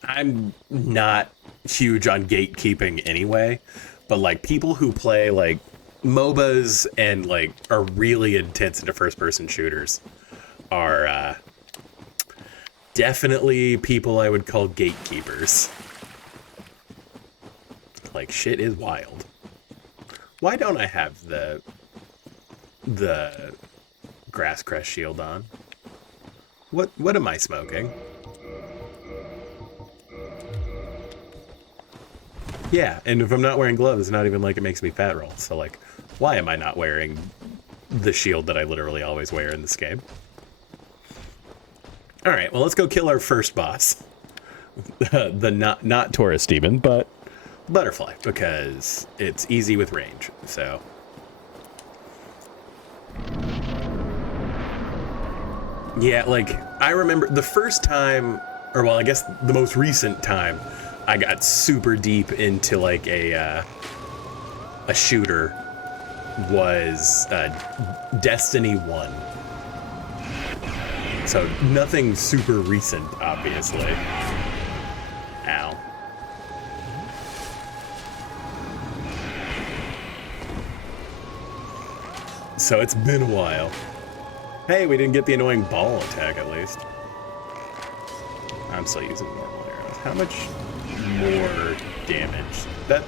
I'm not huge on gatekeeping anyway, but, like, people who play, like, MOBAs and, like, are really intense into first-person shooters are, definitely people I would call gatekeepers. Like, shit is wild. Why don't I have the grass crest shield on? What am I smoking? Yeah, and if I'm not wearing gloves, it's not even like it makes me fat roll. So, like, why am I not wearing the shield that I literally always wear in this game? Alright, well, let's go kill our first boss. The not Taurus demon, but Butterfly, because it's easy with range, so. Yeah, like, I remember the first time, or well, I guess the most recent time, I got super deep into, like, a shooter was Destiny 1. So, nothing super recent, obviously. Ow. So, it's been a while. Hey, we didn't get the annoying ball attack, at least. I'm still using normal arrows. How much more damage? That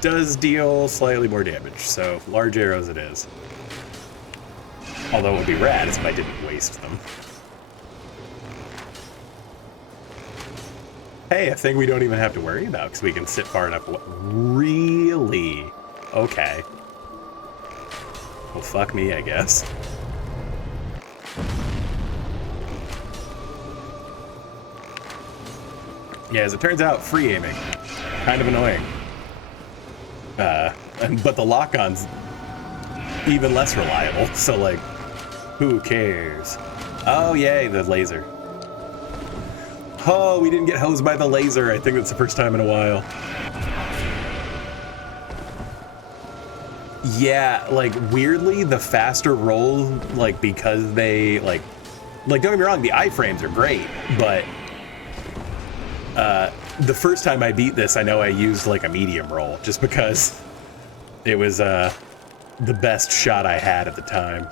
does deal slightly more damage, so large arrows it is. Although it would be rad if I didn't waste them. Hey, a thing we don't even have to worry about because we can sit far enough away. Really? Okay. Well, fuck me, I guess. Yeah, as it turns out, free aiming. Kind of annoying. But the lock-on's even less reliable, so, like, who cares? Oh, yay, the laser. Oh, we didn't get hosed by the laser. I think that's the first time in a while. Yeah, like, weirdly, the faster roll, like, because they, like, don't get me wrong, the iframes are great, but the first time I beat this, I know I used, like, a medium roll, just because it was, the best shot I had at the time.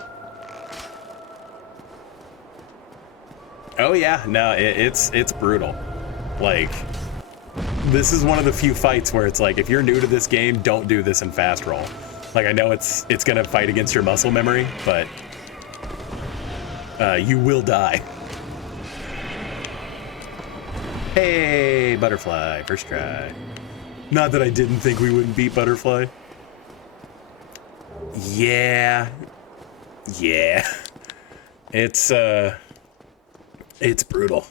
Oh yeah, no, it's brutal. Like, this is one of the few fights where it's like, if you're new to this game, don't do this in fast roll. Like, I know it's gonna fight against your muscle memory, but you will die. Hey, butterfly, first try. Not that I didn't think we wouldn't beat butterfly. Yeah. Yeah. It's brutal.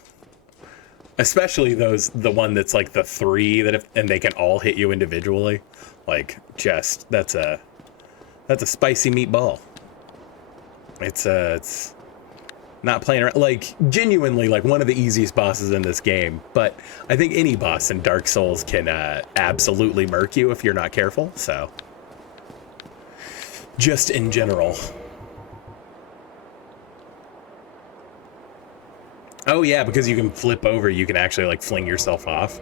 Especially the one that's like the 3 and they can all hit you individually. Like, just, that's a spicy meatball. It's not playing around. Like, genuinely, like, one of the easiest bosses in this game. But I think any boss in Dark Souls can absolutely murk you if you're not careful, so. Just in general. Oh, yeah, because you can flip over, you can actually, like, fling yourself off.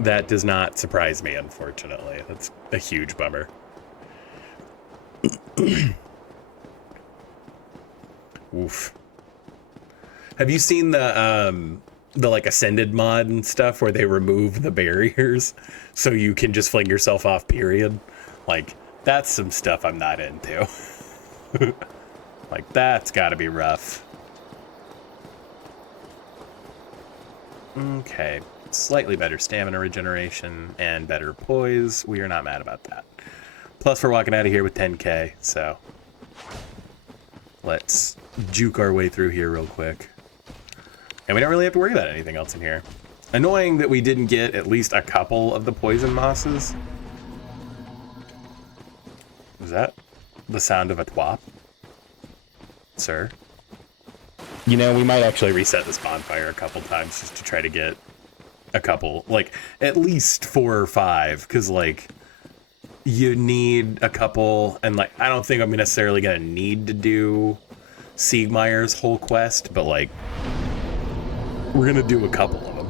That does not surprise me, unfortunately. That's a huge bummer. Oof. Have you seen the like Ascended mod and stuff where they remove the barriers so you can just fling yourself off, period? Like, that's some stuff I'm not into. Like, that's gotta be rough. Okay, slightly better stamina regeneration and better poise. We are not mad about that. Plus, we're walking out of here with 10k, so let's juke our way through here real quick. And we don't really have to worry about anything else in here. Annoying that we didn't get at least a couple of the poison mosses. Was that the sound of a twop? Sir? You know, we might actually reset this bonfire a couple times just to try to get a couple, like, at least 4 or 5, because, like, you need a couple, and, like, I don't think I'm necessarily going to need to do Siegmeyer's whole quest, but, like, we're going to do a couple of them.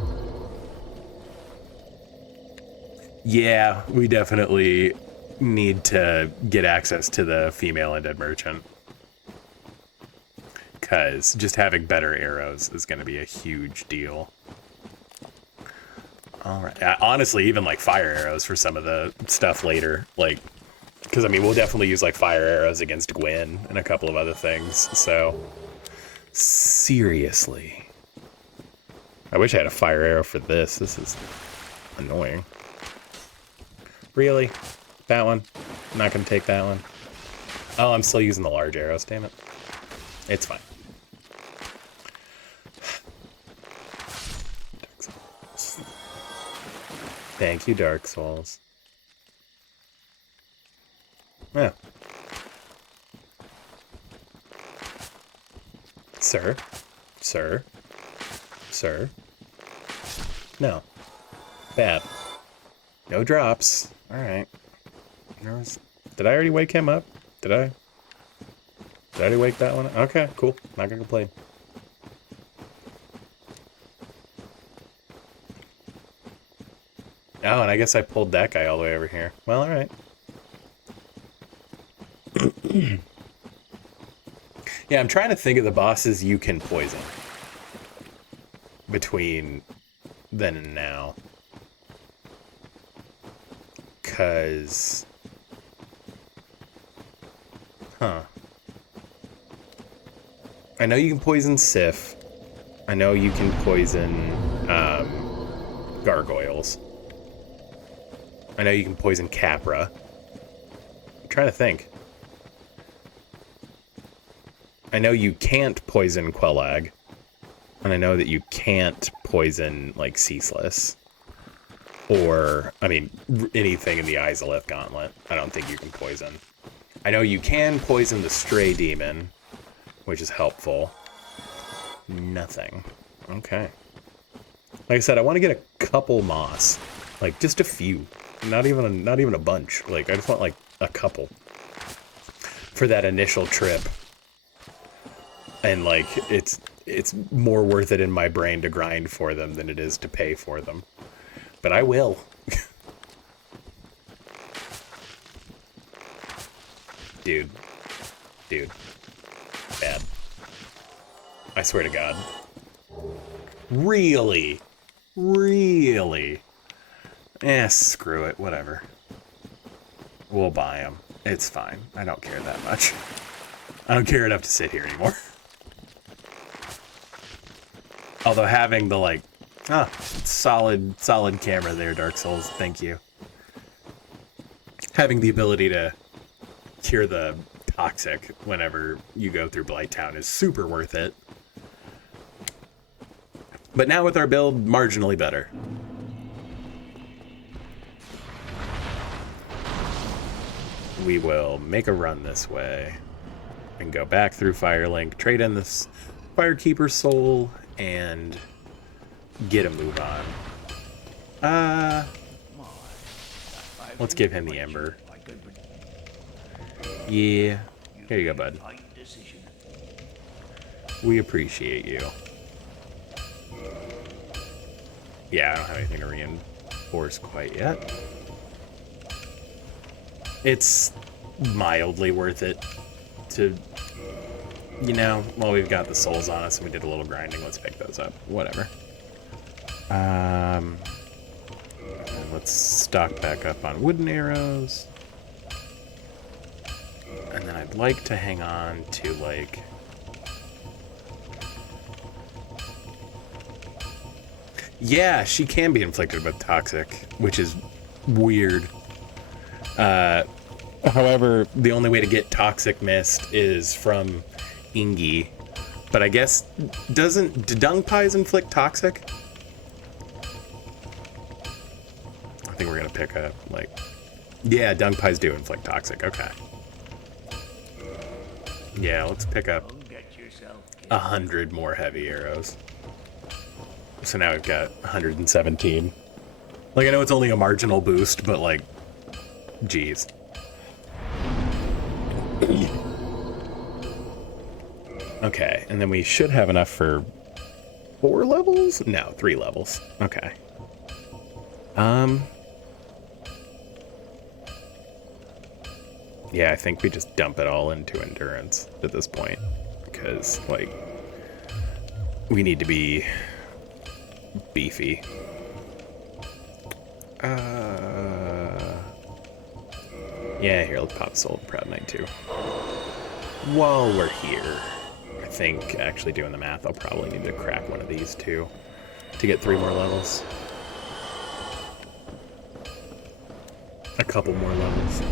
Yeah, we definitely need to get access to the female undead merchant. Because just having better arrows is going to be a huge deal. All right. Honestly, even like fire arrows for some of the stuff later. Like, because I mean, we'll definitely use like fire arrows against Gwen and a couple of other things. So, seriously. I wish I had a fire arrow for this. This is annoying. Really? That one? I'm not going to take that one. Oh, I'm still using the large arrows. Damn it. It's fine. Thank you, Dark Souls. Yeah. Sir? Sir? Sir? No. Bad. No drops. Alright. Did I already wake him up? Did I already wake that one up? Okay, cool. Not gonna complain. Oh, and I guess I pulled that guy all the way over here. Well, alright. Yeah, I'm trying to think of the bosses you can poison between then and now. Because... Huh. I know you can poison Sif. I know you can poison gargoyles. I know you can poison Capra. I'm trying to think. I know you can't poison Quellag. And I know that you can't poison, like, Ceaseless. Or, I mean, anything in the Izalith Gauntlet. I don't think you can poison. I know you can poison the Stray Demon, which is helpful. Nothing. Okay. Like I said, I want to get a couple moss. Like, just a few. Not even a bunch. Like, I just want, like, a couple. For that initial trip. And, like, it's more worth it in my brain to grind for them than it is to pay for them. But I will. Dude. Bad. I swear to God. Really? Really? Screw it. Whatever. We'll buy them. It's fine. I don't care that much. I don't care enough to sit here anymore. Although having the, like, solid camera there, Dark Souls, thank you. Having the ability to cure the toxic whenever you go through Blighttown is super worth it. But now with our build, marginally better. We will make a run this way and go back through Firelink, trade in this Firekeeper soul, and get a move on. Let's give him the Ember. Yeah. Here you go, bud. We appreciate you. Yeah, I don't have anything to reinforce quite yet. It's mildly worth it to, you know, well, we've got the souls on us and we did a little grinding. Let's pick those up. Whatever. Let's stock back up on wooden arrows. And then I'd like to hang on to, like... Yeah, she can be inflicted with toxic, which is weird. However, the only way to get Toxic Mist is from Ingi. But I guess, do dung pies inflict toxic? I think we're gonna pick up, like... Yeah, dung pies do inflict toxic, okay. Yeah, let's pick up 100 more heavy arrows. So now we've got 117. Like, I know it's only a marginal boost, but, like, geez. Okay, and then we should have enough for 4 levels? No, 3 levels. Okay. Yeah, I think we just dump it all into endurance at this point. Because, like, we need to be beefy. Yeah, here, let's pop Soul of Proud Knight too. While we're here, I think, actually doing the math, I'll probably need to crack one of these too to get 3 more levels. A couple more levels.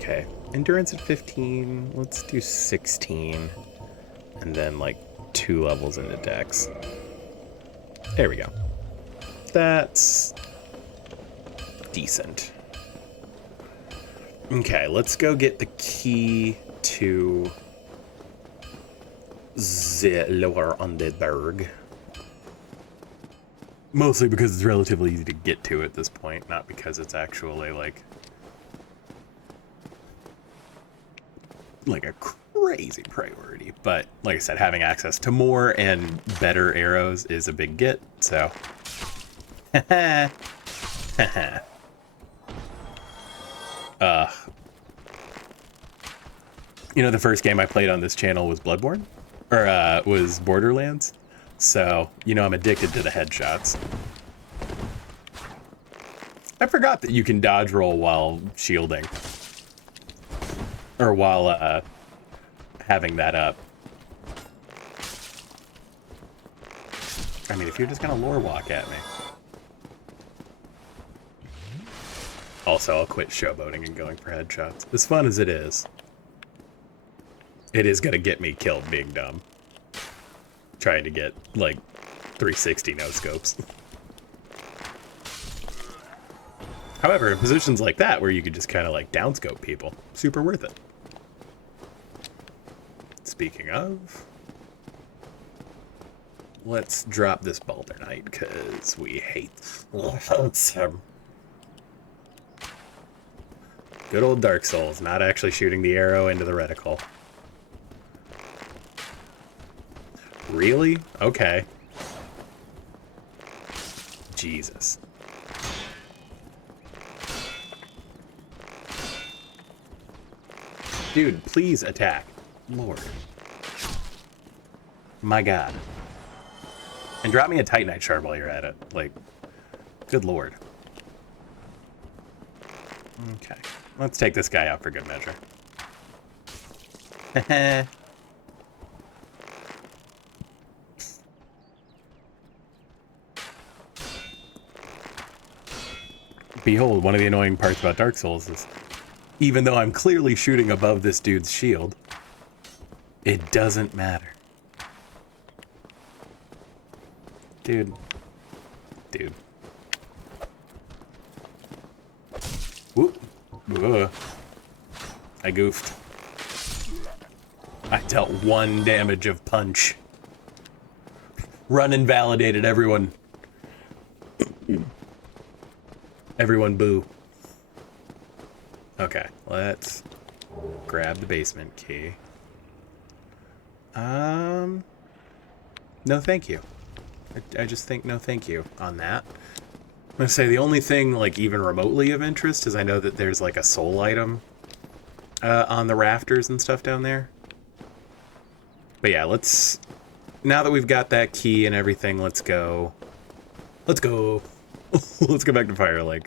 Okay. Endurance at 15. Let's do 16. And then, like, 2 levels into Dex. There we go. That's decent. Okay, let's go get the key to the lower Undead Berg. Mostly because it's relatively easy to get to at this point, not because it's actually like a crazy priority. But like I said, having access to more and better arrows is a big get, so. You know, the first game I played on this channel was Bloodborne, or was Borderlands. So, you know, I'm addicted to the headshots. I forgot that you can dodge roll while shielding. Or while having that up. I mean, if you're just gonna lore walk at me. Also, I'll quit showboating and going for headshots. As fun as it is gonna get me killed being dumb. Trying to get, like, 360 no-scopes. However, in positions like that, where you could just kind of, like, downscope people, super worth it. Speaking of, let's drop this Balder Knight, because we hate him. Good old Dark Souls, not actually shooting the arrow into the reticle. Really? Okay. Jesus. Dude, please attack. Lord. My God. And drop me a Titanite shard while you're at it. Like, good Lord. Okay. Let's take this guy out for good measure. behold, one of the annoying parts about Dark Souls is even though I'm clearly shooting above this dude's shield, it doesn't matter. Dude. Whoop. Ugh. I goofed. I dealt 1 damage of punch. Run invalidated, everyone. Everyone boo. Okay, let's grab the basement key. No thank you. I just think no thank you on that. I'm gonna say the only thing, like, even remotely of interest is I know that there's, like, a soul item on the rafters and stuff down there. But yeah, let's... Now that we've got that key and everything, let's go. Let's go. Let's go back to Fire Lake.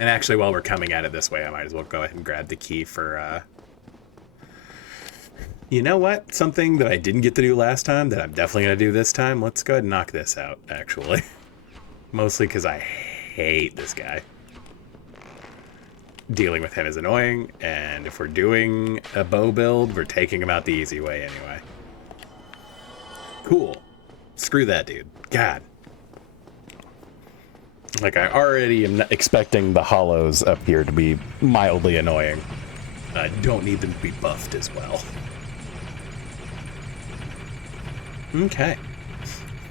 And actually, while we're coming at it this way, I might as well go ahead and grab the key for, You know what? Something that I didn't get to do last time that I'm definitely going to do this time. Let's go ahead and knock this out, actually. Mostly because I hate this guy. Dealing with him is annoying, and if we're doing a bow build, we're taking him out the easy way anyway. Cool. Screw that dude. God. Like, I already am expecting the hollows up here to be mildly annoying. I don't need them to be buffed as well. Okay.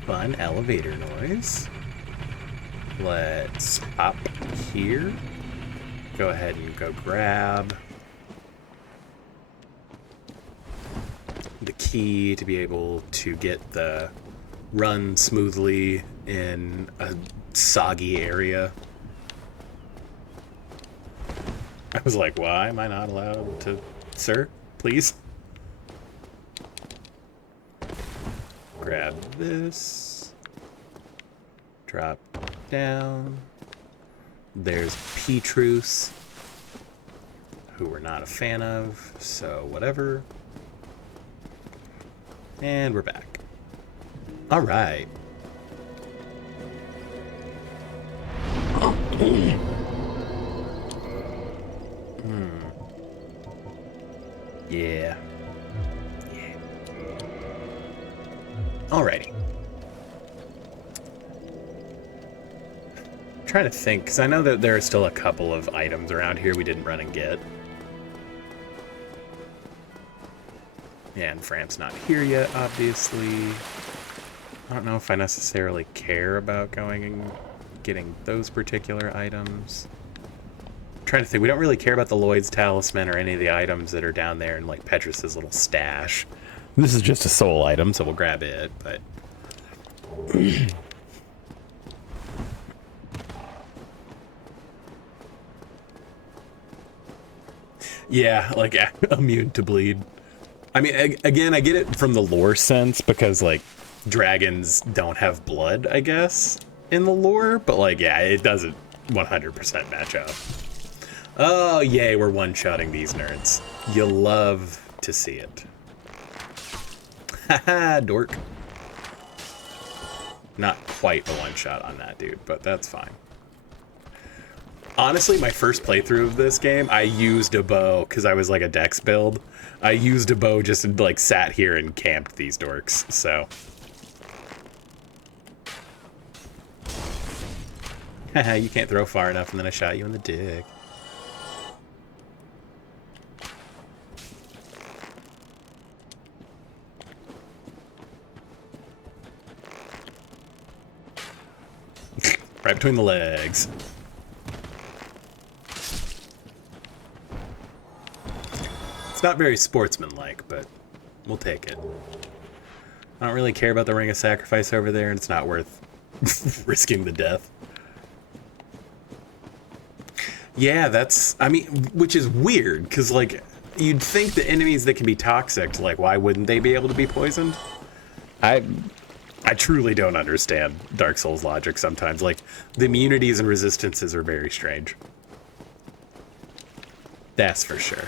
Fun elevator noise. Let's pop here. Go ahead and go grab the key to be able to get the run smoothly in a soggy area. I was like, why am I not allowed to... Sir, please? Grab this. Drop down. There's Petrus, who we're not a fan of, so whatever. And we're back. All right. Yeah. Alrighty. Trying to think, because I know that there are still a couple of items around here we didn't run and get. Yeah, and Framp's not here yet, obviously. I don't know if I necessarily care about going and getting those particular items. I'm trying to think, we don't really care about the Lloyd's Talisman or any of the items that are down there in, like, Petrus's little stash. This is just a soul item, so we'll grab it, but... Yeah, like, immune to bleed. I mean, again, I get it from the lore sense, because, like, dragons don't have blood, I guess, in the lore, but, like, yeah, it doesn't 100% match up. Oh, yay, we're one-shotting these nerds. You'll love to see it. Haha, dork. Not quite a one-shot on that dude, but that's fine. Honestly, my first playthrough of this game, I used a bow because I was like a dex build. I used a bow just and like sat here and camped these dorks, so. Haha, you can't throw far enough and then I shot you in the dick. Right between the legs. It's not very sportsmanlike, but we'll take it. I don't really care about the Ring of Sacrifice over there, and it's not worth risking the death. Yeah, that's... I mean, which is weird, because, like, you'd think the enemies that can be toxic, like, why wouldn't they be able to be poisoned? I truly don't understand Dark Souls logic sometimes. Like, the immunities and resistances are very strange. That's for sure.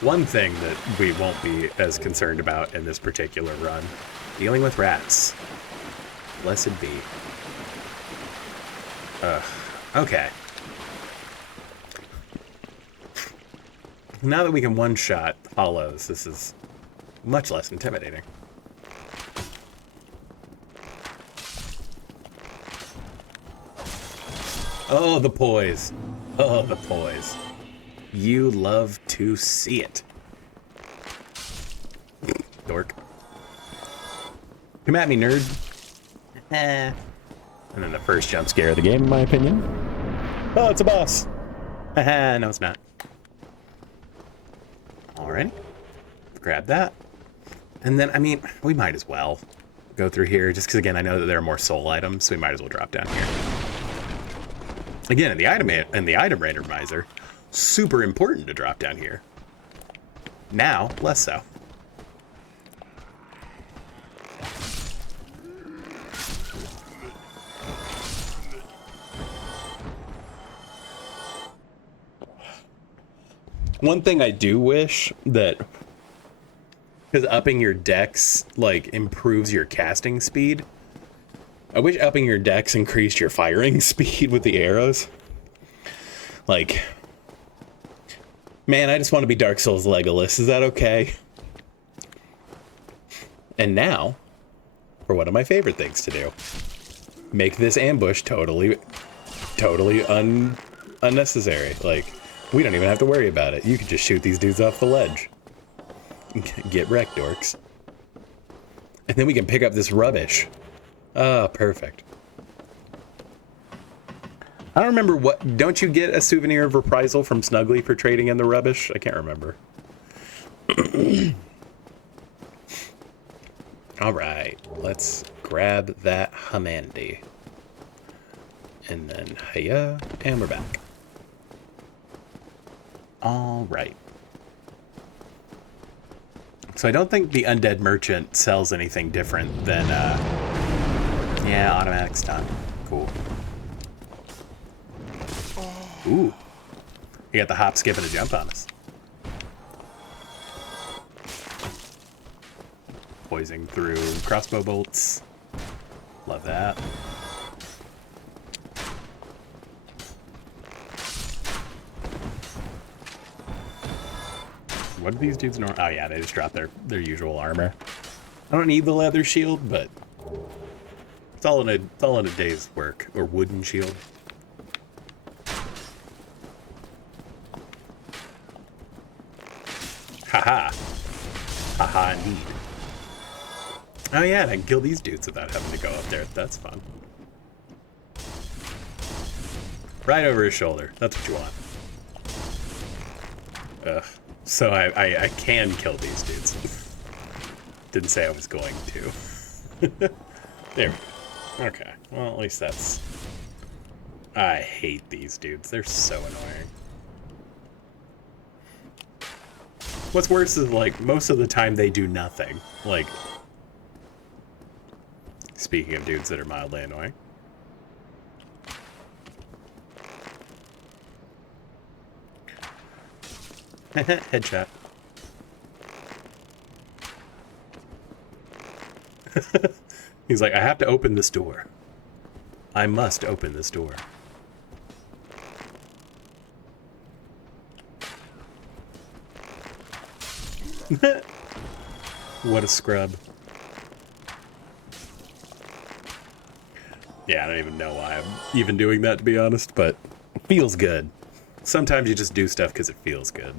One thing that we won't be as concerned about in this particular run. Dealing with rats. Blessed be. Okay. Now that we can one-shot hollows, this is much less intimidating. Oh, the poise. Oh, the poise. You love to see it. Dork. Come at me, nerd. And then the first jump scare of the game, in my opinion. Oh, it's a boss. Haha, no, it's not. Alrighty. Grab that. And then, I mean, we might as well go through here, just because, again, I know that there are more soul items, so we might as well drop down here. Again, in the item randomizer, super important to drop down here. Now, less so. One thing I do wish that, because upping your dex, like, improves your casting speed. I wish upping your dex increased your firing speed with the arrows. Like, man, I just want to be Dark Souls Legolas. Is that okay? And now, for one of my favorite things to do. Make this ambush totally unnecessary. Like, we don't even have to worry about it. You can just shoot these dudes off the ledge. Get wrecked, dorks. And then we can pick up this rubbish. Ah, perfect. I don't remember what... Don't you get a souvenir of reprisal from Snuggly for trading in the rubbish? I can't remember. Alright, let's grab that Hamandi. And then, hiya, and we're back. Alright. So I don't think the Undead Merchant sells anything different than, yeah, automatic stun. Cool. Ooh. You got the hop, skip, and a jump on us. Poising through crossbow bolts. Love that. What do these dudes know? Oh yeah, they just drop their usual armor. I don't need the leather shield, but it's all in a day's work. Or wooden shield. Haha. Haha indeed. Oh yeah, and I can kill these dudes without having to go up there. That's fun. Right over his shoulder. That's what you want. Ugh. So I can kill these dudes. Didn't say I was going to. There. Okay. Well, at least that's... I hate these dudes. They're so annoying. What's worse is, like, most of the time they do nothing. Like, speaking of dudes that are mildly annoying. Headshot. He's like, I have to open this door. I must open this door. What a scrub. Yeah, I don't even know why I'm even doing that, to be honest, but it feels good. Sometimes you just do stuff because it feels good.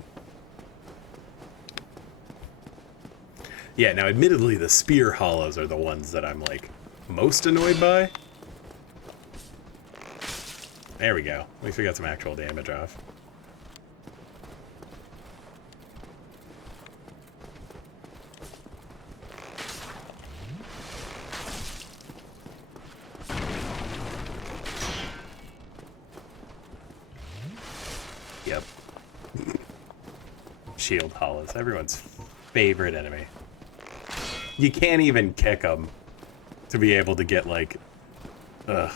Yeah, now admittedly the spear hollows are the ones that I'm like most annoyed by. There we go. At least we got some actual damage off. Yep. Shield hollows, everyone's favorite enemy. You can't even kick them to be able to get, like, ugh.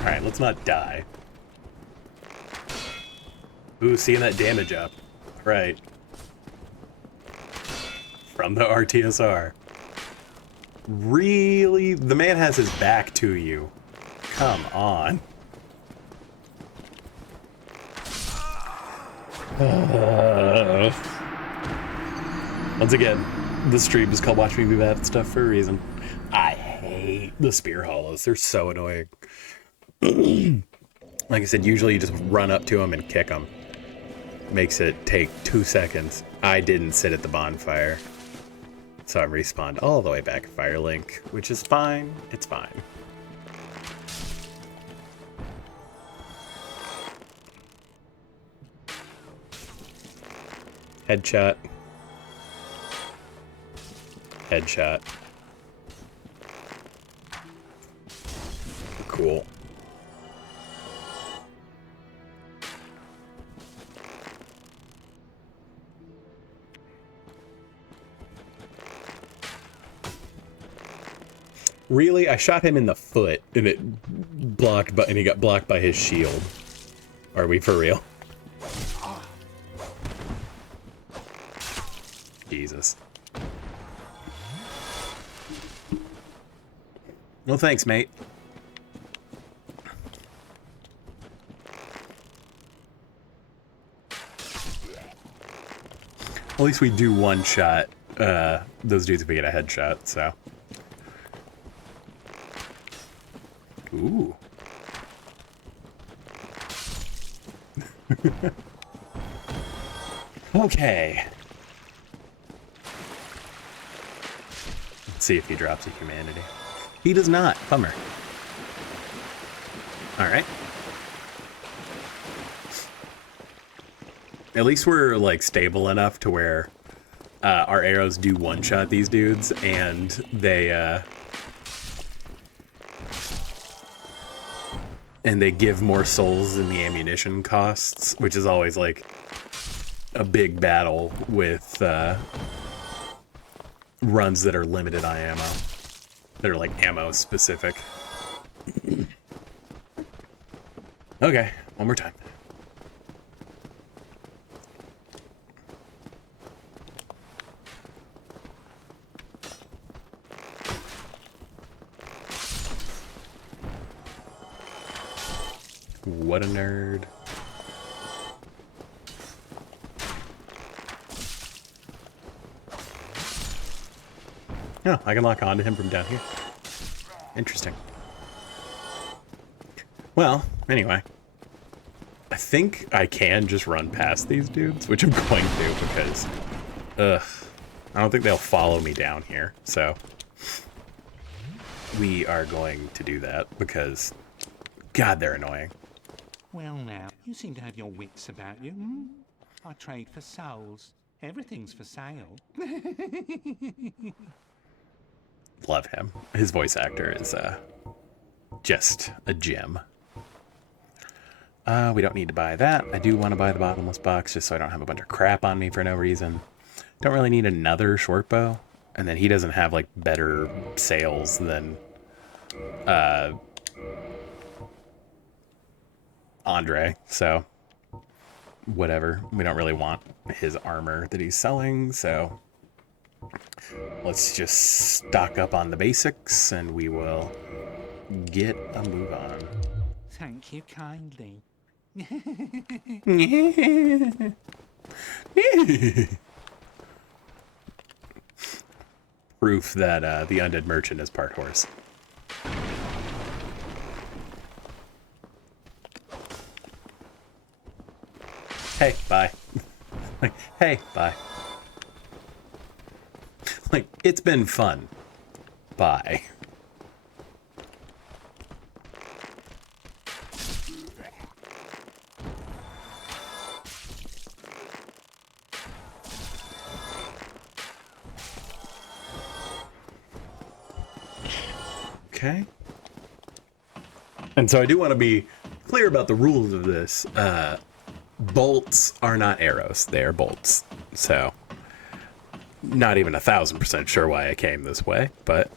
Alright, let's not die. Ooh, seeing that damage up. Right. from the RTSR. Really? The man has his back to you. Come on. Once again, the stream is called Watch Me Be Bad at Stuff for a reason. I hate the spear hollows. They're so annoying. Like I said, usually you just run up to them and kick them. Makes it take 2 seconds. I didn't sit at the bonfire. So I respawned all the way back at Firelink, which is fine. It's fine. Headshot. Headshot. Cool. Really? I shot him in the foot and it blocked, and he got blocked by his shield. Are we for real? Jesus. No thanks, mate. At least we do one shot those dudes if we get a headshot, so. Ooh. Okay. Let's see if he drops a humanity. He does not. Bummer. Alright. At least we're, like, stable enough to where our arrows do one-shot these dudes, and they give more souls than the ammunition costs, which is always, like, a big battle with runs that are limited on ammo. That are, like, ammo-specific. Okay, one more time. What a nerd. Oh, I can lock onto him from down here. Interesting. Well, anyway. I think I can just run past these dudes, which I'm going to because, I don't think they'll follow me down here. So we are going to do that because, God, they're annoying. Well now, you seem to have your wits about you. Hmm? I trade for souls. Everything's for sale. Love him. His voice actor is just a gem. We don't need to buy that. I do want to buy the bottomless box just so I don't have a bunch of crap on me for no reason. Don't really need another short bow. And then he doesn't have, like, better sales than Andre, so whatever. We don't really want his armor that he's selling, so let's just stock up on the basics and we will get a move on. Thank you kindly. Proof that the undead merchant is part horse. Hey, bye. Like, hey, bye. Like, it's been fun. Bye. Okay. And so I do want to be clear about the rules of this. Bolts are not arrows. They are bolts. So, not even 1,000% sure why I came this way, but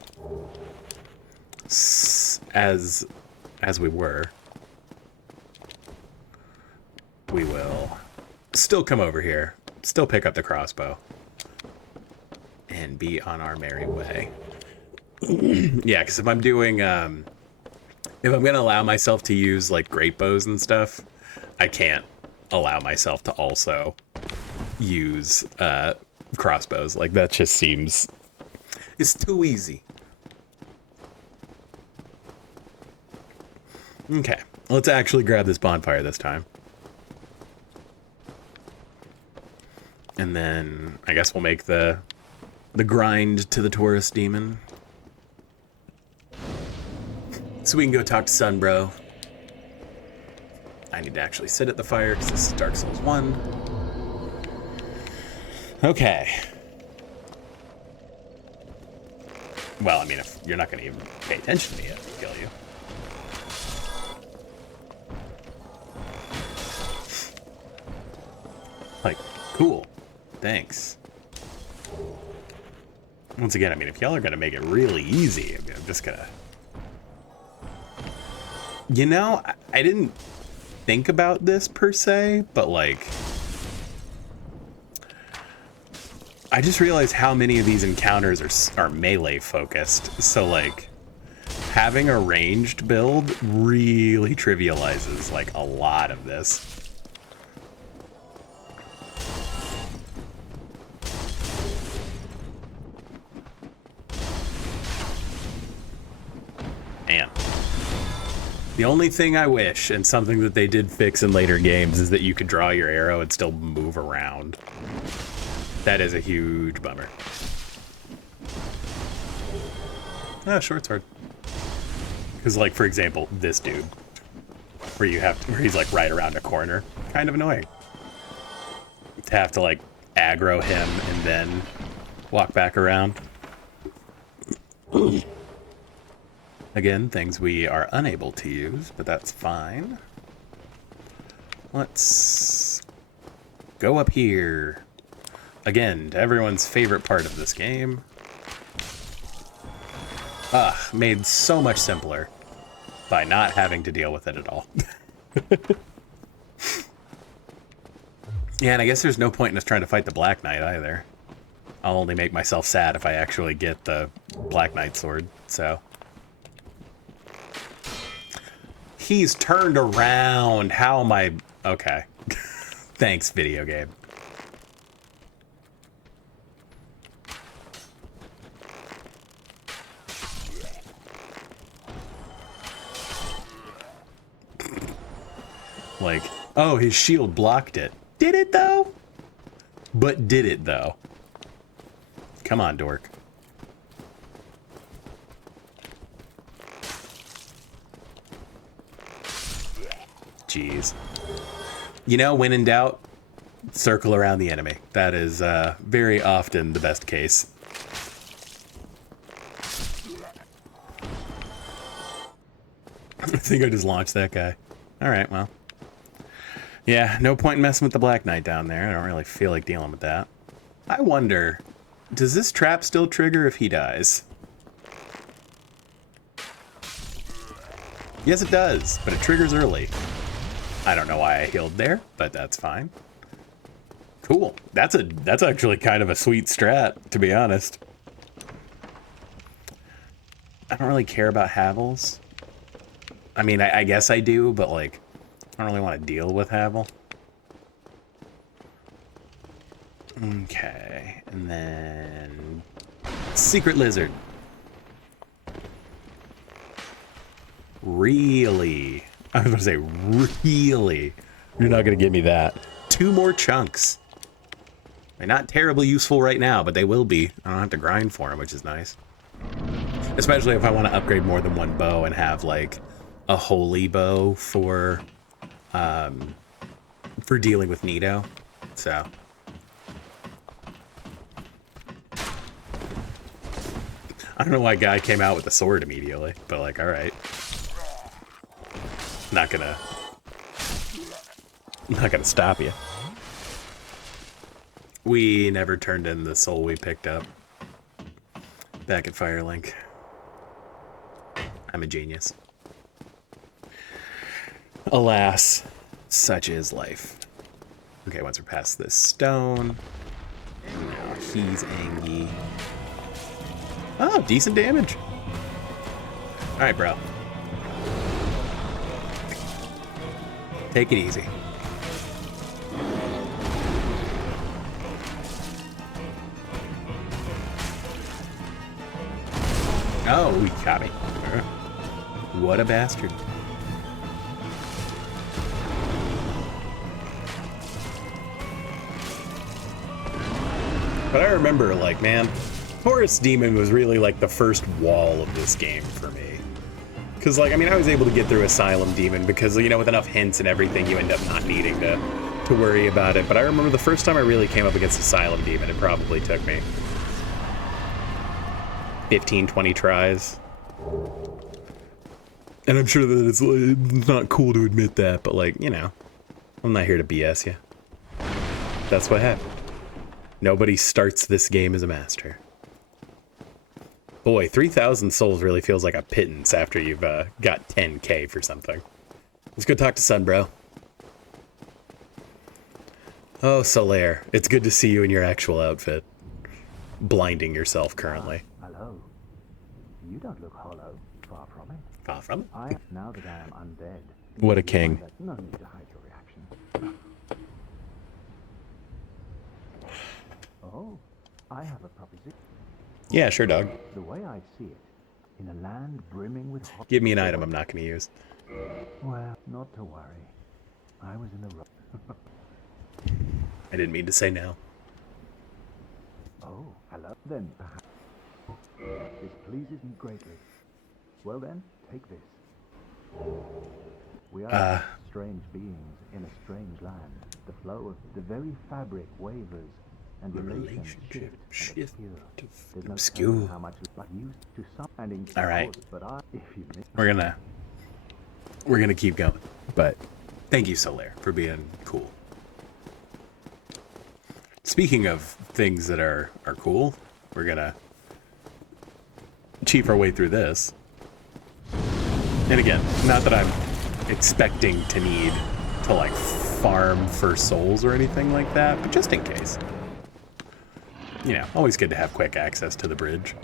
as we were, we will still come over here, still pick up the crossbow, and be on our merry way. Yeah, because if I'm doing, if I'm going to allow myself to use, like, great bows and stuff, I can't allow myself to also use crossbows. Like, that just seems... It's too easy. Okay, let's actually grab this bonfire this time. And then I guess we'll make the grind to the Taurus demon. So we can go talk to Sunbro. I need to actually sit at the fire because this is Dark Souls 1. Okay. Well, I mean, if you're not going to even pay attention to me, I'll kill you. Like, cool. Thanks. Once again, I mean, if y'all are going to make it really easy, I mean, I'm just going to... You know, I didn't think about this per se, but like... I just realized how many of these encounters are melee focused. So like, having a ranged build really trivializes like a lot of this. Man. The only thing I wish, and something that they did fix in later games, is that you could draw your arrow and still move around. That is a huge bummer. Ah, short sword. Because, like, for example, this dude, where he's like right around a corner, kind of annoying. To have to like aggro him and then walk back around. Again, things we are unable to use, but that's fine. Let's go up here. Again, to everyone's favorite part of this game. Made so much simpler by not having to deal with it at all. Yeah, and I guess there's no point in us trying to fight the Black Knight either. I'll only make myself sad if I actually get the Black Knight sword, so... He's turned around. How am I... Okay. Thanks, video game. Like, oh, his shield blocked it. Did it, though? But did it, though? Come on, dork. Jeez. You know, when in doubt, circle around the enemy. That is very often the best case. I think I just launched that guy. Alright, well. Yeah, no point in messing with the Black Knight down there. I don't really feel like dealing with that. I wonder, does this trap still trigger if he dies? Yes, it does, but it triggers early. I don't know why I healed there, but that's fine. Cool. That's actually kind of a sweet strat, to be honest. I don't really care about Havels. I mean, I guess I do, but like, I don't really want to deal with Havel. Okay, and then Secret Lizard. Really? I was going to say, really? You're not going to give me that. 2 more chunks. They're not terribly useful right now, but they will be. I don't have to grind for them, which is nice. Especially if I want to upgrade more than one bow and have, like, a holy bow for dealing with Nito. So... I don't know why Guy came out with the sword immediately, but like, alright. Not gonna stop you. We never turned in the soul we picked up back at Firelink. I'm a genius. Alas, such is life. Okay, once we're past this stone, now he's angry. Oh, decent damage. All right, bro. Take it easy. Oh, he got me. What a bastard. But I remember, like, man, Horus Demon was really like the first wall of this game for me. Because, like, I mean, I was able to get through Asylum Demon because, you know, with enough hints and everything, you end up not needing to worry about it. But I remember the first time I really came up against Asylum Demon, it probably took me 15, 20 tries. And I'm sure that it's like, not cool to admit that, but, like, you know, I'm not here to BS you. That's what happened. Nobody starts this game as a master. Boy, 3,000 souls really feels like a pittance after you've got 10k for something. Let's go talk to Sun, bro. Oh, Solaire, it's good to see you in your actual outfit. Blinding yourself currently. Hello. You don't look hollow. Far from it. Far from it? Now that I am undead. What a king. No need to hide your reaction. Oh, I have a proposition. Yeah, sure, dog. The way I see it, in a land brimming with hot... Give me an item I'm not going to use. Well, not to worry. I was in the rough. I didn't mean to say no. Oh, hello. Then perhaps this pleases me greatly. Well then, take this. We are strange beings in a strange land. The flow of the very fabric wavers, and relationship shift to obscure. How much like used to some and all right. But if you we're gonna keep going. But thank you, Solaire, for being cool. Speaking of things that are cool, we're gonna cheap our way through this. And again, not that I'm expecting to need to like farm for souls or anything like that, but just in case. You know, always good to have quick access to the bridge.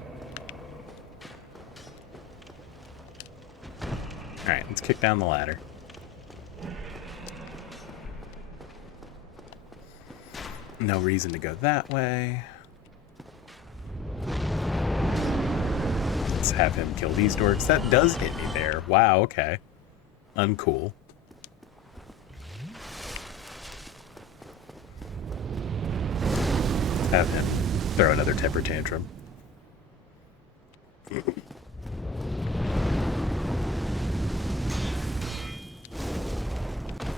Alright, let's kick down the ladder. No reason to go that way. Let's have him kill these dorks. That does hit me there. Wow, okay. Uncool. Have him throw another temper tantrum.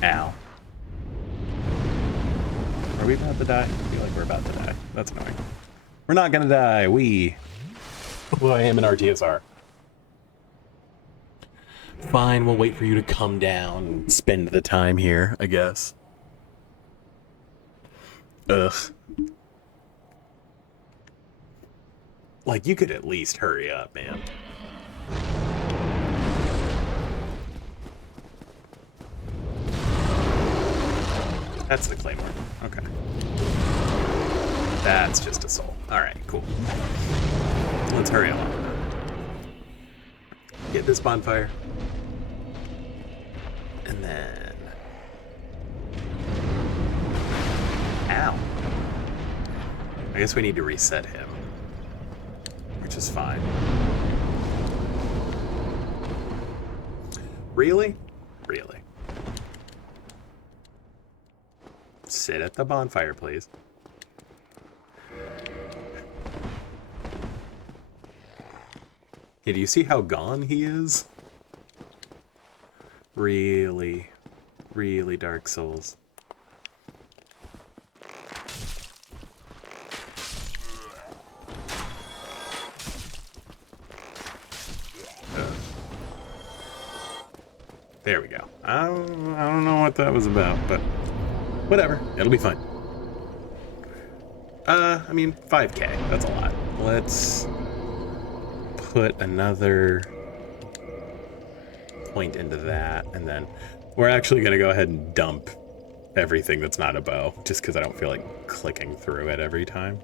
Ow. Are we about to die? I feel like we're about to die. That's annoying. We're not gonna die. Well, I am an RTSR. Fine, we'll wait for you to come down and spend the time here, I guess. Ugh. Like, you could at least hurry up, man. That's the claymore. Okay. That's just a soul. Alright, cool. Let's hurry along. Get this bonfire. And then... Ow. I guess we need to reset him. Which is fine. Really? Really? Sit at the bonfire, please. Okay, do you see how gone he is? Really, really Dark Souls. There we go. I don't know what that was about, but whatever. It'll be fine. I mean, 5k. That's a lot. Let's put another point into that, and then we're actually going to go ahead and dump everything that's not a bow, just because I don't feel like clicking through it every time.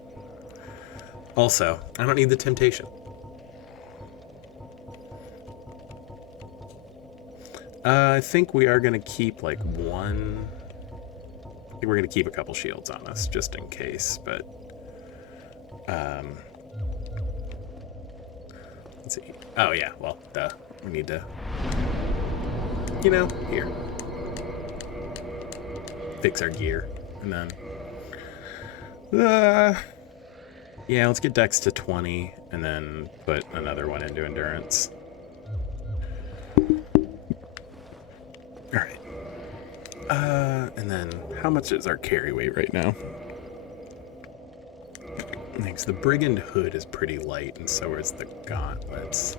Also, I don't need the temptation. I think we are going to keep, like, one... I think we're going to keep a couple shields on us, just in case, but... Let's see. Oh, yeah, well, duh. We need to... You know, here. Fix our gear, and then... Yeah, let's get Dex to 20, and then put another one into Endurance. Alright. And then, how much is our carry weight right now? Thanks. The Brigand Hood is pretty light, and so is the Gauntlets.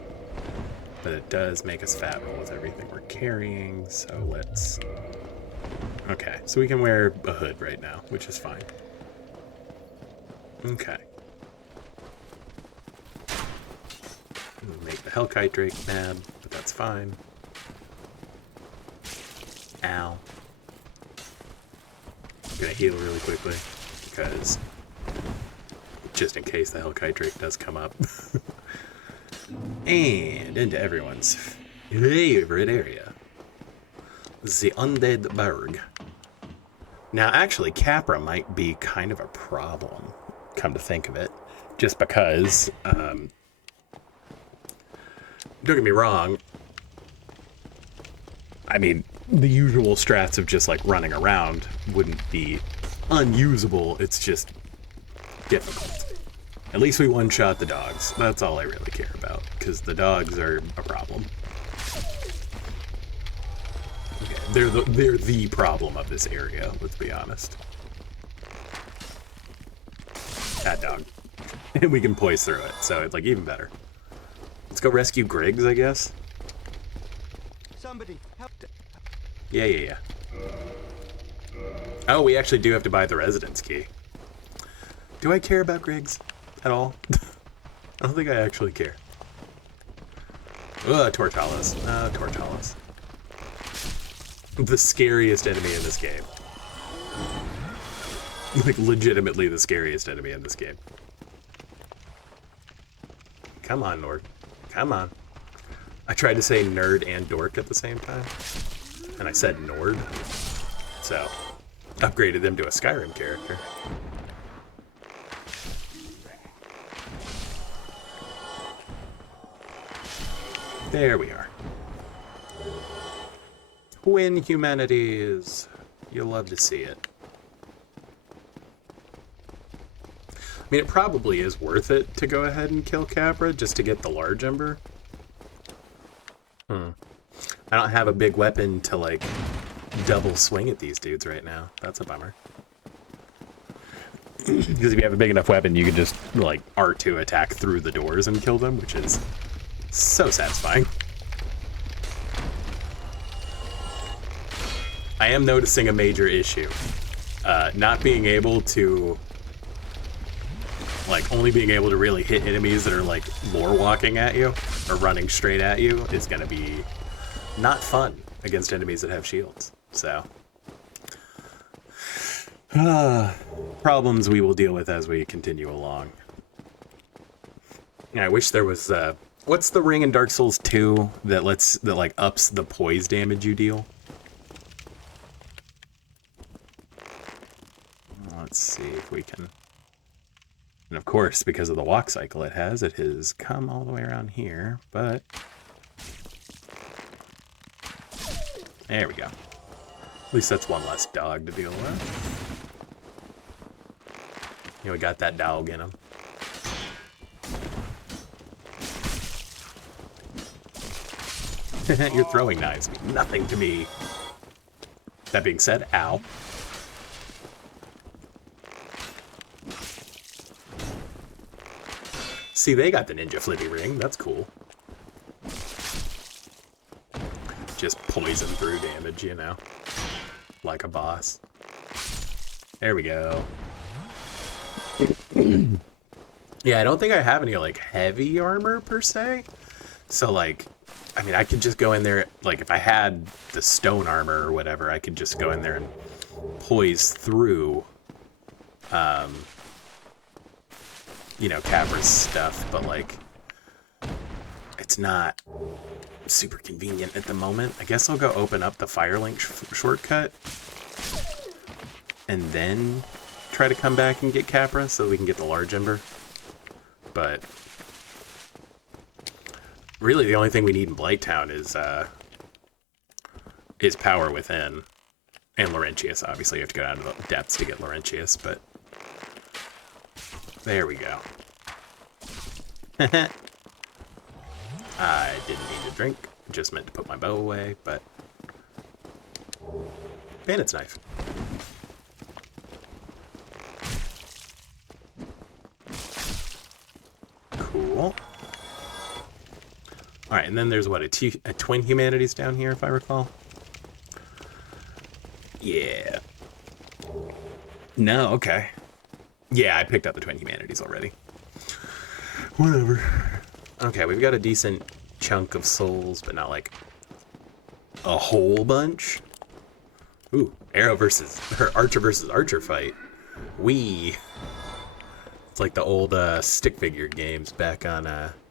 But it does make us fat roll with everything we're carrying, so let's... Okay, so we can wear a hood right now, which is fine. Okay. Make the Hellkite Drake mad, but that's fine. Ow. I'm gonna heal really quickly, because just in case the Hellkite Drake does come up. And into everyone's favorite area. The Undead Berg. Now, actually, Capra might be kind of a problem, come to think of it. Just because, don't get me wrong, I mean, the usual strats of just, like, running around wouldn't be unusable, it's just difficult. At least we one-shot the dogs. That's all I really care about, because the dogs are a problem. Okay, they're the problem of this area, let's be honest. That dog. And we can poise through it, so it's, like, even better. Let's go rescue Griggs, I guess. Somebody help. Yeah. Oh, we actually do have to buy the residence key. Do I care about Griggs at all? I don't think I actually care. Ugh, Tortalas. Tortalas. The scariest enemy in this game. Like, legitimately the scariest enemy in this game. Come on, Nord. Come on. I tried to say nerd and dork at the same time. And I said Nord. So, upgraded them to a Skyrim character. There we are. Win humanities. You'll love to see it. I mean, it probably is worth it to go ahead and kill Capra just to get the large ember. I don't have a big weapon to, like, double swing at these dudes right now. That's a bummer. Because if you have a big enough weapon, you can just, like, R2 attack through the doors and kill them, which is so satisfying. I am noticing a major issue. Not being able to... Like, only being able to really hit enemies that are, like, lore walking at you, or running straight at you, is gonna be not fun against enemies that have shields. So... problems we will deal with as we continue along. I wish there was, what's the ring in Dark Souls 2 that like, ups the poise damage you deal? Let's see if we can... And of course, because of the walk cycle it has come all the way around here, but... There we go. At least that's one less dog to deal with. You know, we got that dog in him. Your throwing knives mean nothing to me. That being said, ow. See, they got the ninja flippy ring. That's cool. Just poison through damage, you know. Like a boss. There we go. Yeah, I don't think I have any, like, heavy armor, per se. So, like, I mean, I could just go in there, like, if I had the stone armor or whatever, I could just go in there and poise through, you know, Capra's stuff, but, like, it's not super convenient at the moment. I guess I'll go open up the Firelink shortcut and then try to come back and get Capra so we can get the large ember. But really the only thing we need in Blighttown is Power Within and Laurentius. Obviously you have to go down to the depths to get Laurentius, but there we go. I didn't need to drink, just meant to put my bow away, but bandit's knife. Cool. Alright, and then there's what, a Twin Humanities down here, if I recall? Yeah. No, okay. Yeah, I picked up the Twin Humanities already. Whatever. Okay, we've got a decent chunk of souls, but not like a whole bunch. Ooh, arrow versus, or archer versus archer fight. It's like the old stick figure games back on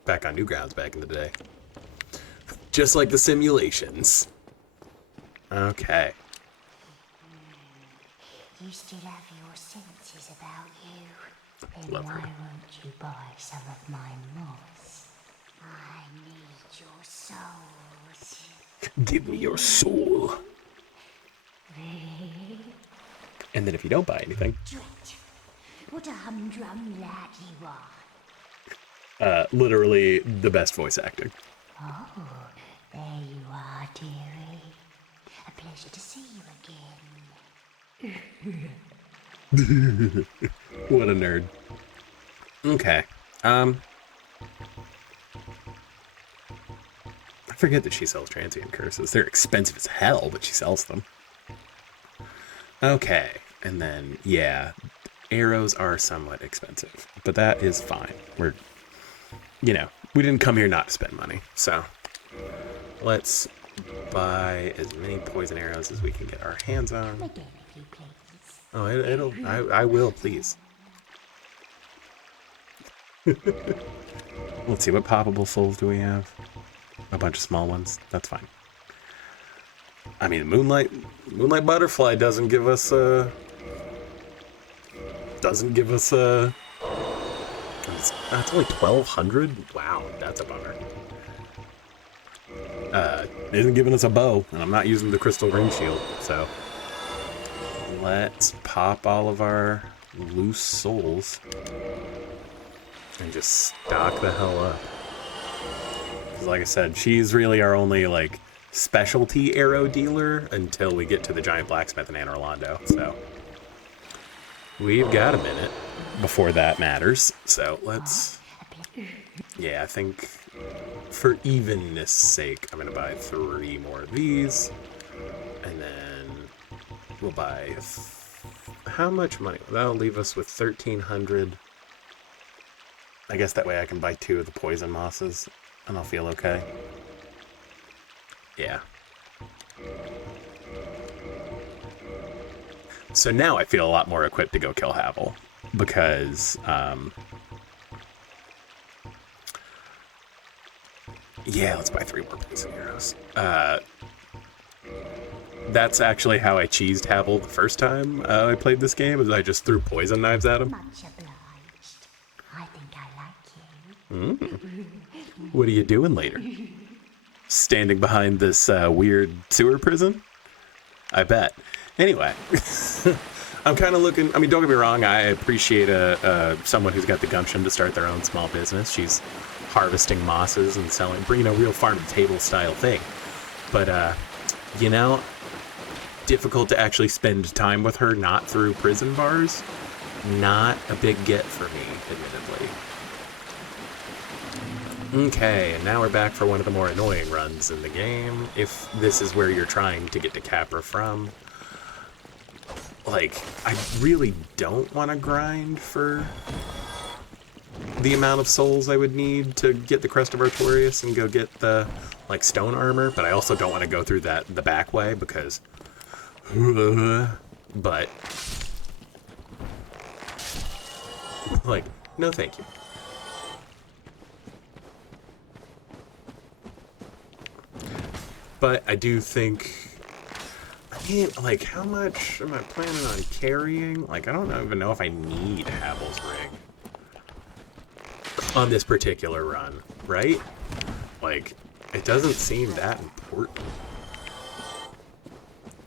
Newgrounds back in the day. Just like the simulations. Okay. You still have your senses about you. Then Love why her. won't you buy some of my moss? I need your souls. Give me your soul. And then if you don't buy anything, Drat, what a humdrum lad you are. literally the best voice acting. Oh, there you are, dearie. A pleasure to see you again. What a nerd. Okay. I forget that she sells transient curses. They're expensive as hell, but she sells them. Okay. And then, yeah, arrows are somewhat expensive, but that is fine. We're, we didn't come here not to spend money. So let's buy as many poison arrows as we can get our hands on. Again, if you please. Oh, I will, please. Let's see, what poppable souls do we have? A bunch of small ones. That's fine. I mean, Moonlight Butterfly doesn't give us it's only 1,200? Wow, that's a bummer. It isn't giving us a bow, and I'm not using the crystal ring shield, so let's pop all of our loose souls and just stock the hell up. Because like I said, she's really our only like specialty arrow dealer until we get to the giant blacksmith in Anne Orlando. So we've got a minute before that matters. So let's, yeah, I think for evenness sake, I'm gonna buy 3 more of these, and then we'll buy how much money? That'll leave us with 1,300. I guess that way I can buy 2 of the poison mosses, and I'll feel okay. Yeah. So now I feel a lot more equipped to go kill Havel, because yeah, let's buy 3 more poison arrows. That's actually how I cheesed Havel the first time I played this game, is I just threw poison knives at him. Much obliged. I think I like you. What are you doing later? Standing behind this weird sewer prison? I bet. Anyway, I'm kind of looking, I mean, don't get me wrong, I appreciate someone who's got the gumption to start their own small business. She's harvesting mosses and selling, real farm-to-table style thing. But, difficult to actually spend time with her not through prison bars. Not a big get for me, admittedly. Okay, and now we're back for one of the more annoying runs in the game. If this is where you're trying to get to Capra from. Like, I really don't want to grind for the amount of souls I would need to get the Crest of Artorias and go get the, like, stone armor, but I also don't want to go through the back way because... but... like, no thank you. But I do think... I mean, like, how much am I planning on carrying? Like, I don't even know if I need Havel's ring on this particular run, right? Like, it doesn't seem that important.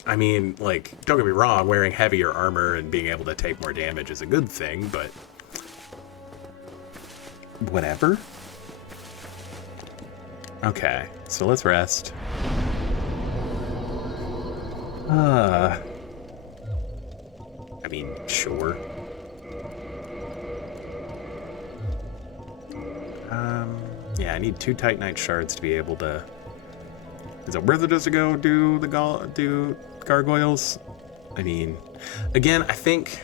I mean, like, don't get me wrong, wearing heavier armor and being able to take more damage is a good thing, but... whatever. Okay, so let's rest. I mean, sure. Yeah, I need 2 Titanite shards to be able to... Is it worth it just to go do the gargoyles? I mean, again, I think...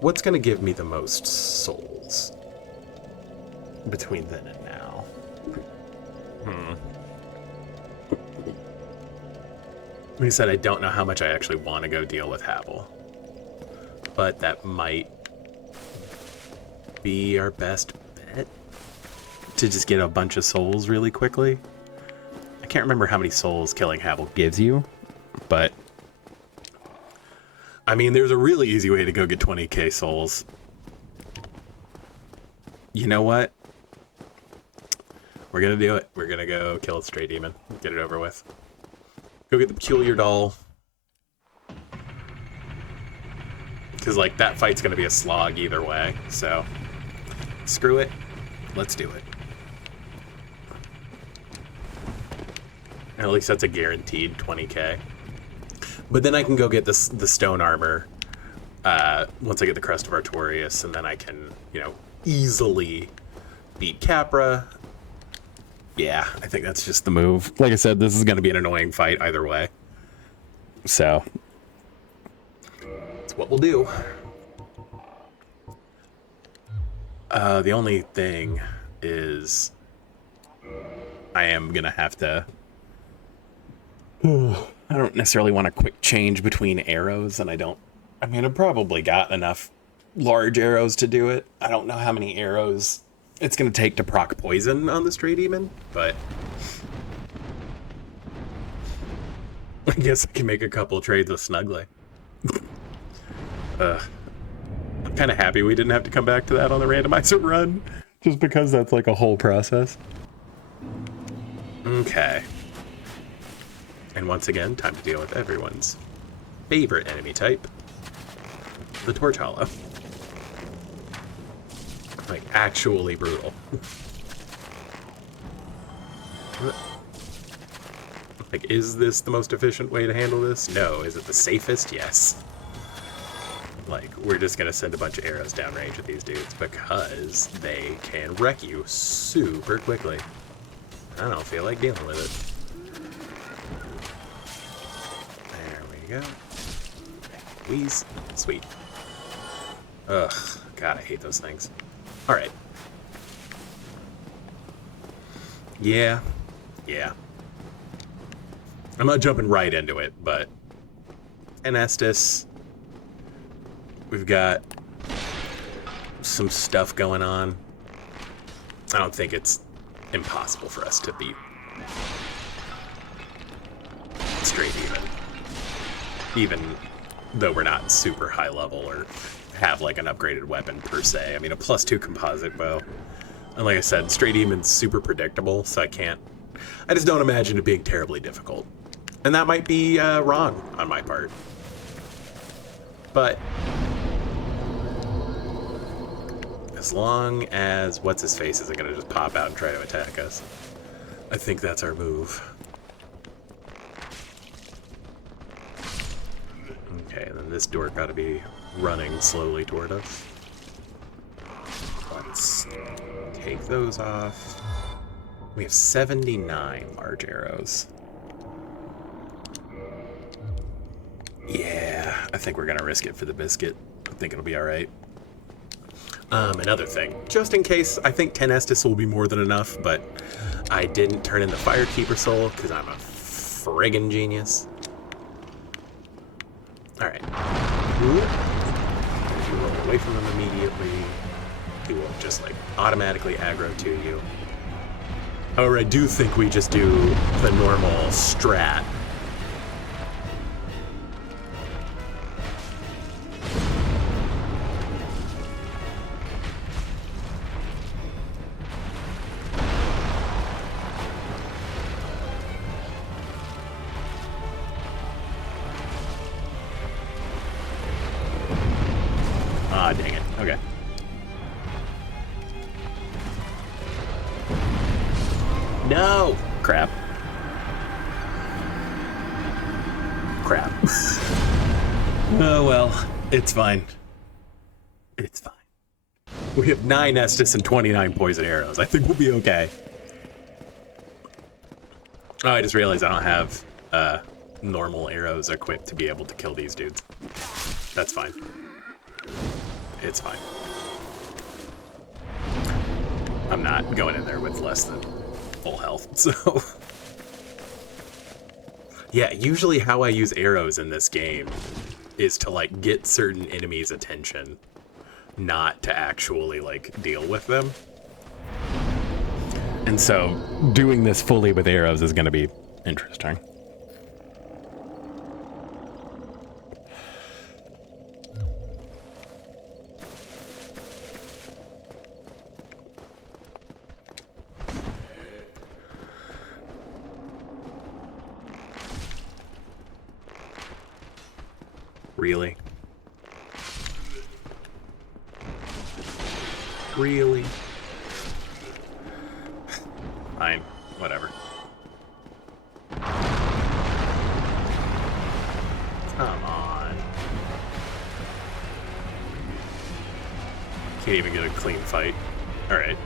What's going to give me the most souls between then and now? Like I said, I don't know how much I actually want to go deal with Havel. But that might be our best bet. To just get a bunch of souls really quickly. I can't remember how many souls killing Havel gives you. But... I mean, there's a really easy way to go get 20k souls. You know what? We're gonna do it. We're gonna go kill a stray demon. Get it over with. Go get the peculiar doll. Because, like, that fight's gonna be a slog either way. So, screw it. Let's do it. At least that's a guaranteed 20k. But then I can go get the stone armor once I get the Crest of Artorias, and then I can, you know, easily beat Capra. Yeah, I think that's just the move. Like I said, this is going to be an annoying fight either way. So, it's what we'll do. The only thing is I am going to have to... I don't necessarily want a quick change between arrows, and I mean, I've probably got enough large arrows to do it. I don't know how many arrows it's going to take to proc poison on the stray demon, but I guess I can make a couple trades with Snuggly. I'm kind of happy we didn't have to come back to that on the randomizer run, just because that's like a whole process. Okay. And once again, time to deal with everyone's favorite enemy type, the Torch Hollow. Like, actually brutal. Like, is this the most efficient way to handle this? No. Is it the safest? Yes. Like, we're just gonna send a bunch of arrows downrange at these dudes because they can wreck you super quickly. I don't feel like dealing with it. Go. Wheeze. Sweet. Ugh. God, I hate those things. Alright. Yeah. Yeah. I'm not jumping right into it, but... Anestus. We've got some stuff going on. I don't think it's impossible for us to beat straight even though we're not super high level or have like an upgraded weapon per se. I mean, a +2 composite bow. And like I said, Stray Demon's super predictable, so I just don't imagine it being terribly difficult. And that might be wrong on my part. But as long as what's-his-face isn't going to just pop out and try to attack us, I think that's our move. Okay, then this door got to be running slowly toward us. Let's take those off. We have 79 large arrows. Yeah, I think we're gonna risk it for the biscuit. I think it'll be all right. Another thing, just in case, I think 10 Estus will be more than enough, but I didn't turn in the Firekeeper Soul because I'm a friggin' genius. All right. If you roll away from them immediately, he will just like automatically aggro to you. However, I do think we just do the normal strat. Ah, dang it. Okay. No! Crap. Crap. Oh well, it's fine. It's fine. We have 9 Estus and 29 poison arrows. I think we'll be okay. Oh, I just realized I don't have normal arrows equipped to be able to kill these dudes. That's fine. It's fine. I'm not going in there with less than full health, so... Yeah, usually how I use arrows in this game is to, like, get certain enemies' attention, not to actually, like, deal with them. And so, doing this fully with arrows is going to be interesting. Really? Really? Fine. Whatever. Come on. Can't even get a clean fight. Alright.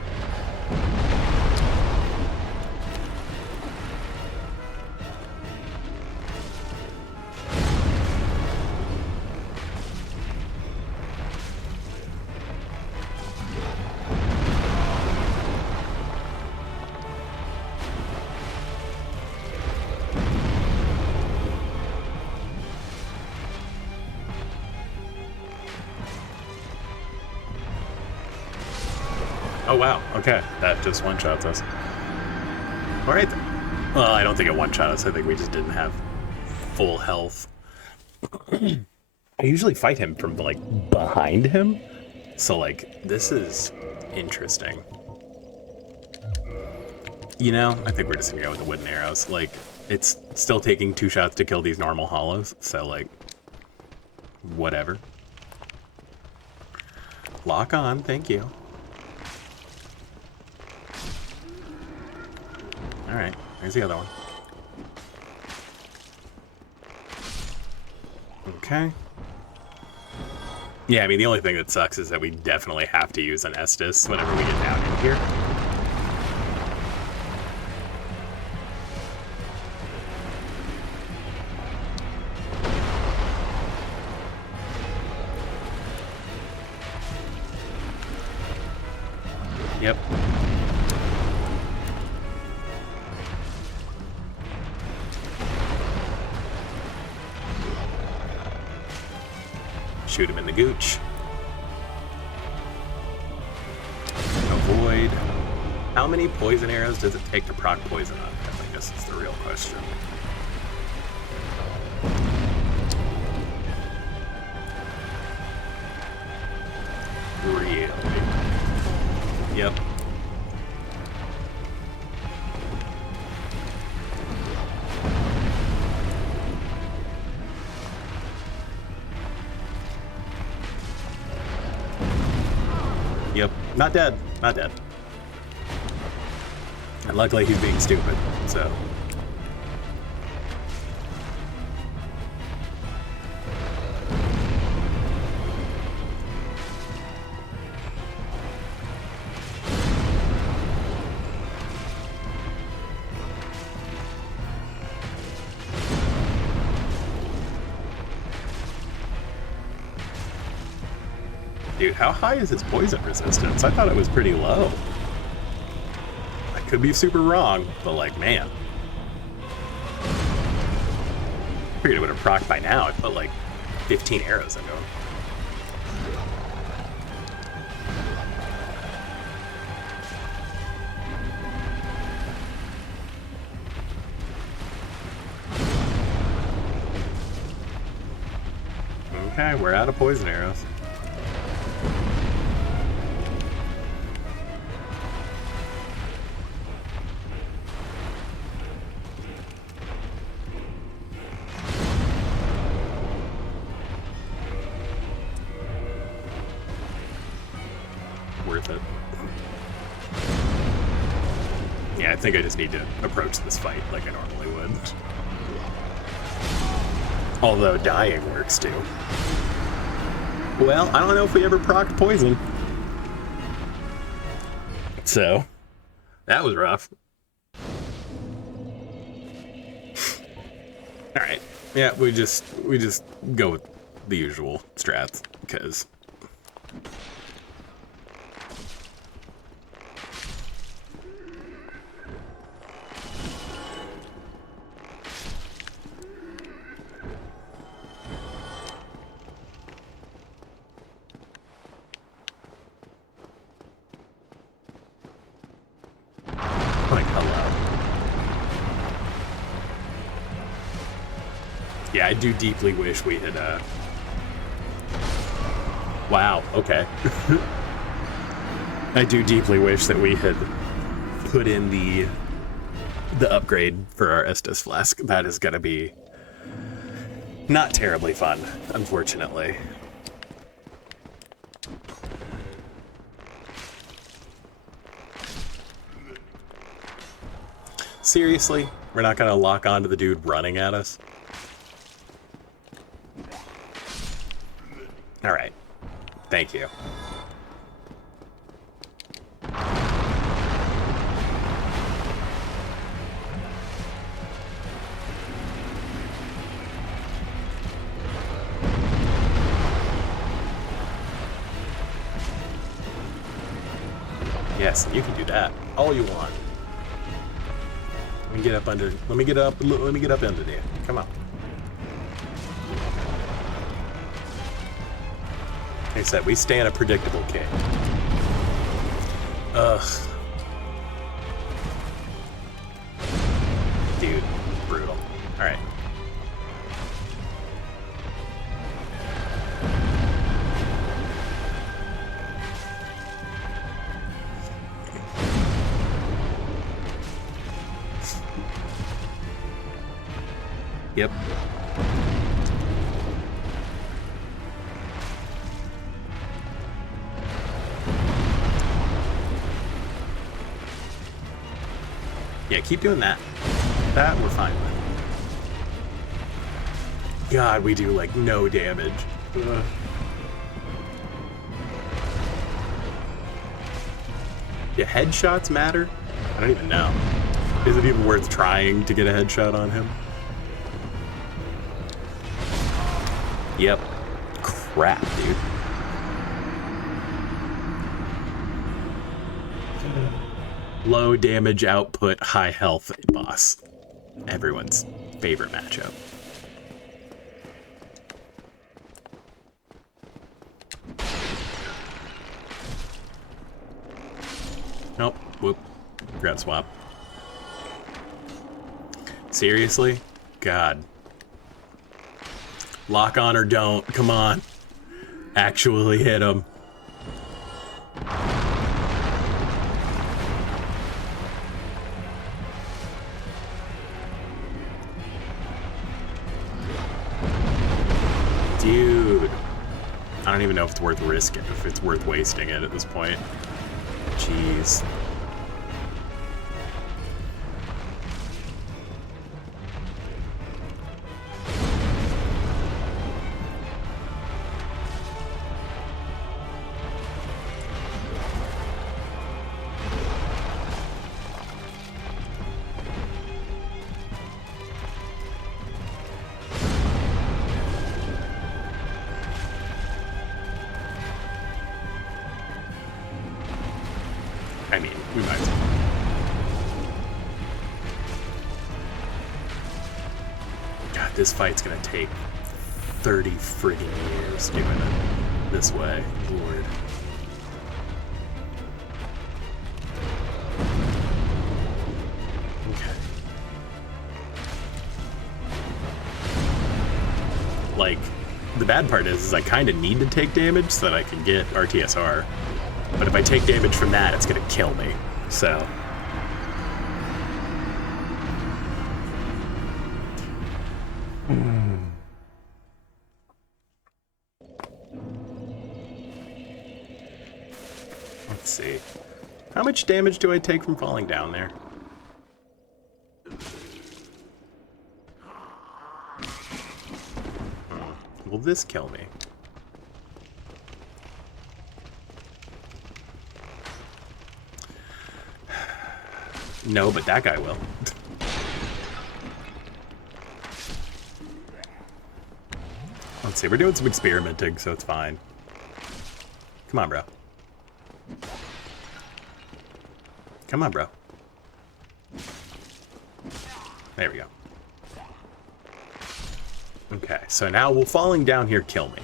Oh wow, okay. That just one-shots us. Alright then. Well, I don't think it one-shot us. I think we just didn't have full health. I usually fight him from, like, behind him. So, like, this is interesting. You know, I think we're just gonna go with the wooden arrows. Like, it's still taking 2 shots to kill these normal hollows. So, like, whatever. Lock on, thank you. Alright, here's the other one. Okay. Yeah, I mean, the only thing that sucks is that we definitely have to use an Estus whenever we get down in here. Yep. Shoot him in the gooch. Avoid. How many poison arrows does it take to proc poison on him? I guess is the real question. Really? Yep. Yep, not dead, not dead. And luckily he's being stupid, so. Dude, how high is his poison resistance? I thought it was pretty low. I could be super wrong, but like, man. I figured it would have procced by now. I put like 15 arrows into him. Okay, we're out of poison arrows. Worth it. Yeah, I think I just need to approach this fight like I normally would. Although dying works too. Well, I don't know if we ever procced poison. So, that was rough. Alright. Yeah, we just go with the usual strats, because like, hello. Yeah, I do deeply wish we had, wow, okay. I do deeply wish that we had put in the upgrade for our Estus Flask. That is gonna be not terribly fun, unfortunately. Seriously? We're not gonna lock onto the dude running at us? Alright. Thank you. Yes, you can do that all you want. Let me get up under. Let me get up under there. Come on. Like I said, we stand a predictable king. Ugh. Dude, brutal. Alright. Yep. Yeah, keep doing that. That we're fine with. God, we do like no damage. Ugh. Do headshots matter? I don't even know. Is it even worth trying to get a headshot on him? Yep. Crap, dude. Low damage output, high health boss. Everyone's favorite matchup. Nope. Whoop. Grab swap. Seriously? God. Lock on or don't. Come on. Actually hit him. Dude. I don't even know if it's worth risking, if it's worth wasting it at this point. Jeez. I mean, we might as well. God, this fight's gonna take 30 friggin' years doing it this way. Lord. Okay. Like, the bad part is I kind of need to take damage so that I can get RTSR. But if I take damage from that, it's going to kill me. So... Let's see. How much damage do I take from falling down there? Will this kill me? No, but that guy will. Let's see, we're doing some experimenting, so it's fine. Come on, bro. Come on, bro. There we go. Okay, so now will falling down here kill me?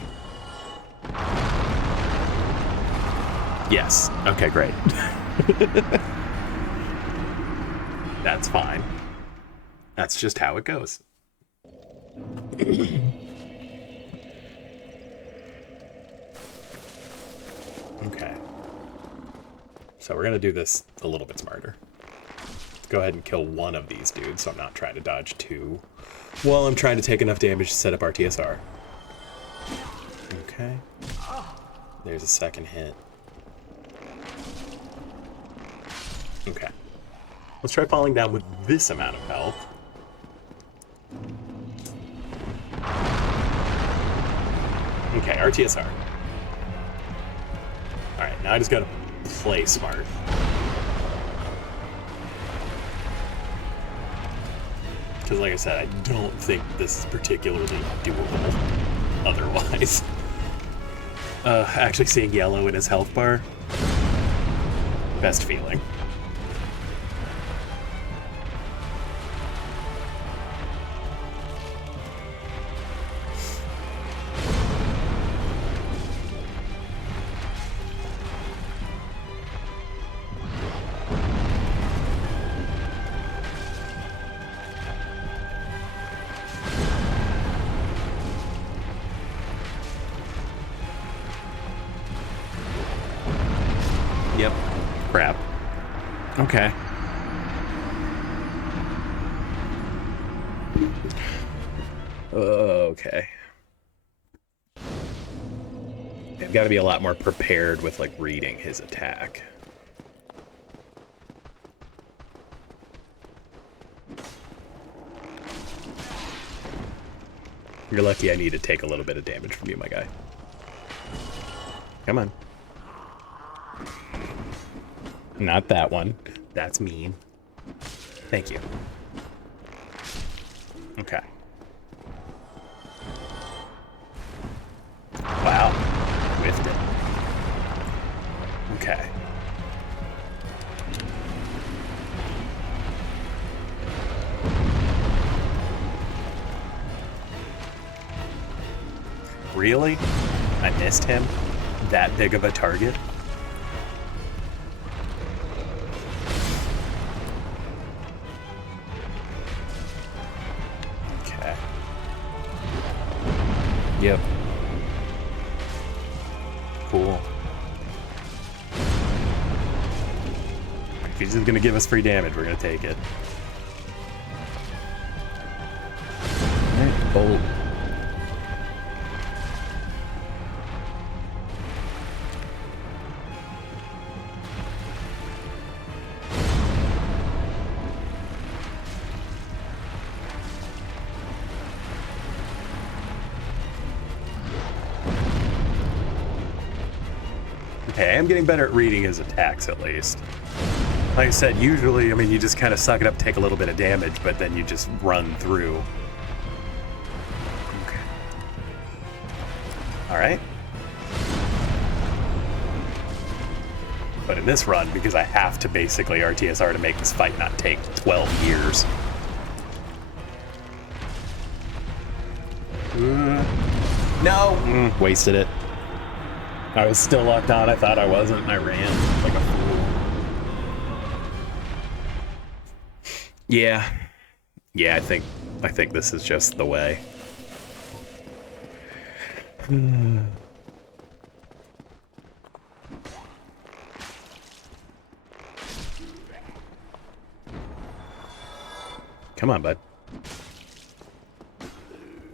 Yes. Okay, great. That's fine. That's just how it goes. Okay. So we're gonna do this a little bit smarter. Go ahead and kill one of these dudes, so I'm not trying to dodge two. While I'm trying to take enough damage to set up RTSR. Okay. There's a second hit. Okay. Let's try falling down with this amount of health. Okay, RTSR. Alright, now I just gotta play smart. Because like I said, I don't think this is particularly doable otherwise. Actually seeing yellow in his health bar, best feeling. Yep. Crap. Okay. Okay. I've got to be a lot more prepared with, like, reading his attack. You're lucky I need to take a little bit of damage from you, my guy. Come on. Not that one. That's mean. Thank you. Okay. Wow. Whiffed it. Okay. Really? I missed him? That big of a target? Okay. Yep. Cool. If he's just gonna give us free damage, we're gonna take it. Alright, bold. Okay, I'm getting better at reading his attacks, at least. Like I said, usually, I mean, you just kind of suck it up, take a little bit of damage, but then you just run through. Okay. Alright. But in this run, because I have to basically RTSR to make this fight not take 12 years. No! Wasted it. I was still locked on. I thought I wasn't, and I ran like a fool. Yeah. Yeah, I think this is just the way. Come on, bud.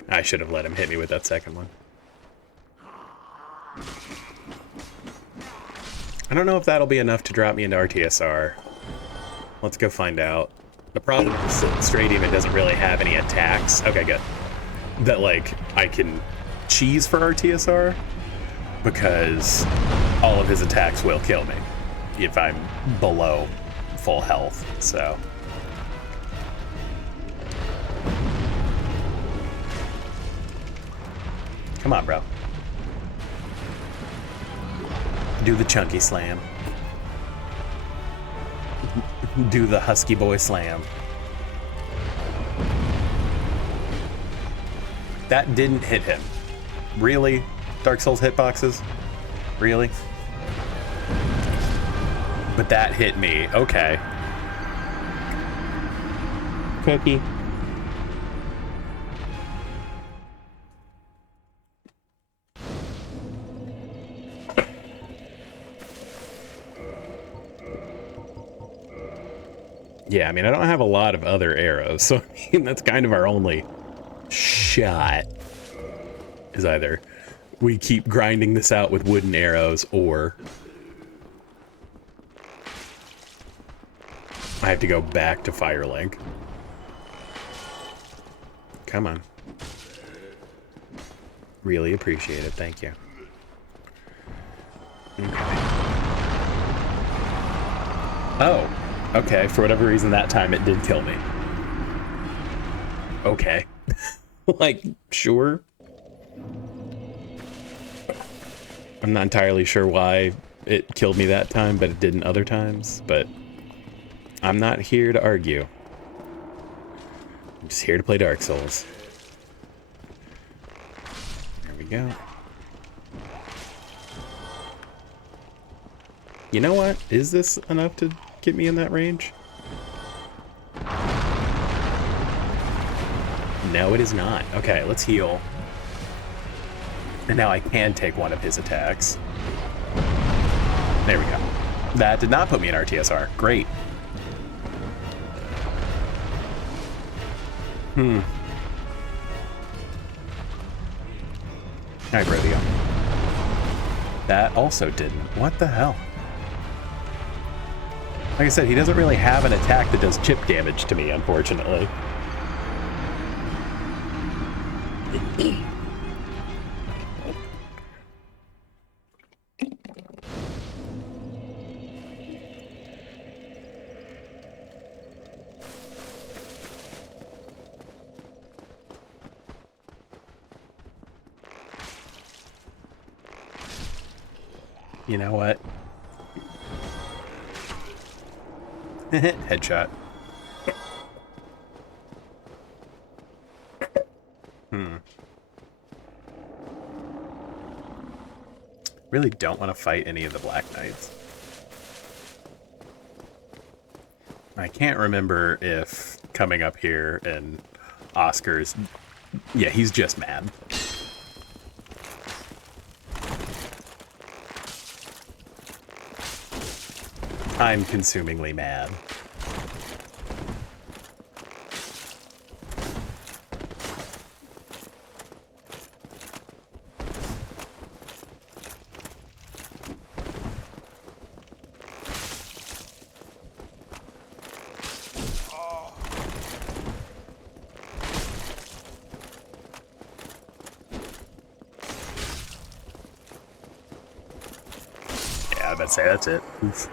I should have let him hit me with that second one. I don't know if that'll be enough to drop me into RTSR. Let's go find out. The problem is that Stray Demon doesn't really have any attacks. Okay, good. That, like, I can cheese for RTSR because all of his attacks will kill me if I'm below full health, so... Come on, bro. Do the chunky slam. Do the husky boy slam. That didn't hit him. Really? Dark Souls hitboxes? Really? But that hit me. Okay. Cookie. Yeah, I mean, I don't have a lot of other arrows, so I mean, that's kind of our only shot. Is either we keep grinding this out with wooden arrows, or I have to go back to Firelink. Come on. Really appreciate it, thank you. Okay. Oh. Okay, for whatever reason that time it did kill me. Okay. Like, sure. I'm not entirely sure why it killed me that time, but it didn't other times. But I'm not here to argue. I'm just here to play Dark Souls. There we go. You know what? Is this enough to get me in that range? No, it is not. Okay, let's heal. And now I can take one of his attacks. There we go. That did not put me in RTSR. Great. Alright, Rodeo. That also didn't. What the hell? Like I said, he doesn't really have an attack that does chip damage to me, unfortunately. You know what? Headshot. Really don't want to fight any of the Black Knights. I can't remember if coming up here and Oscar's... Yeah, he's just mad. Time-consumingly mad. Yeah, I bet say that's it. Oof.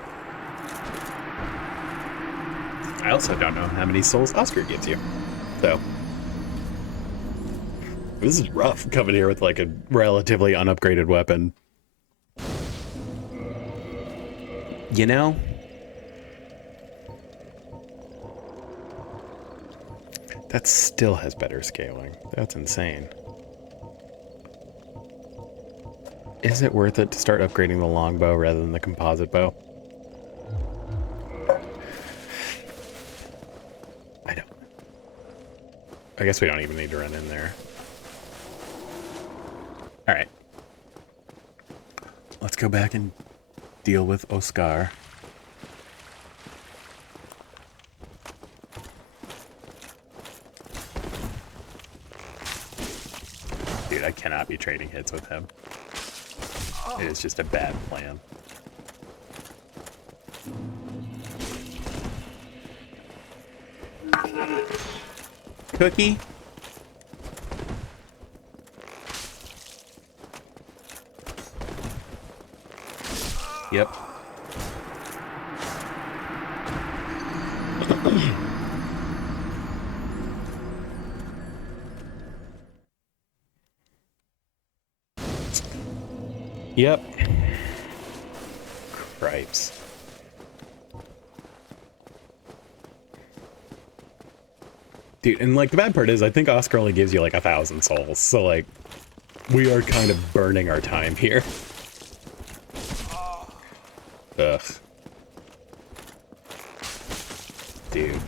I also don't know how many souls Oscar gives you, so this is rough coming here with like a relatively unupgraded weapon. You know, that still has better scaling. That's insane. Is it worth it to start upgrading the longbow rather than the composite bow? I guess we don't even need to run in there. Alright. Let's go back and deal with Oscar. Dude, I cannot be trading hits with him. It is just a bad plan. Cookie? Yep. Yep. Cripes. Dude, and like the bad part is I think Oscar only gives you like 1,000 souls, so like we are kind of burning our time here. Ugh. Dude.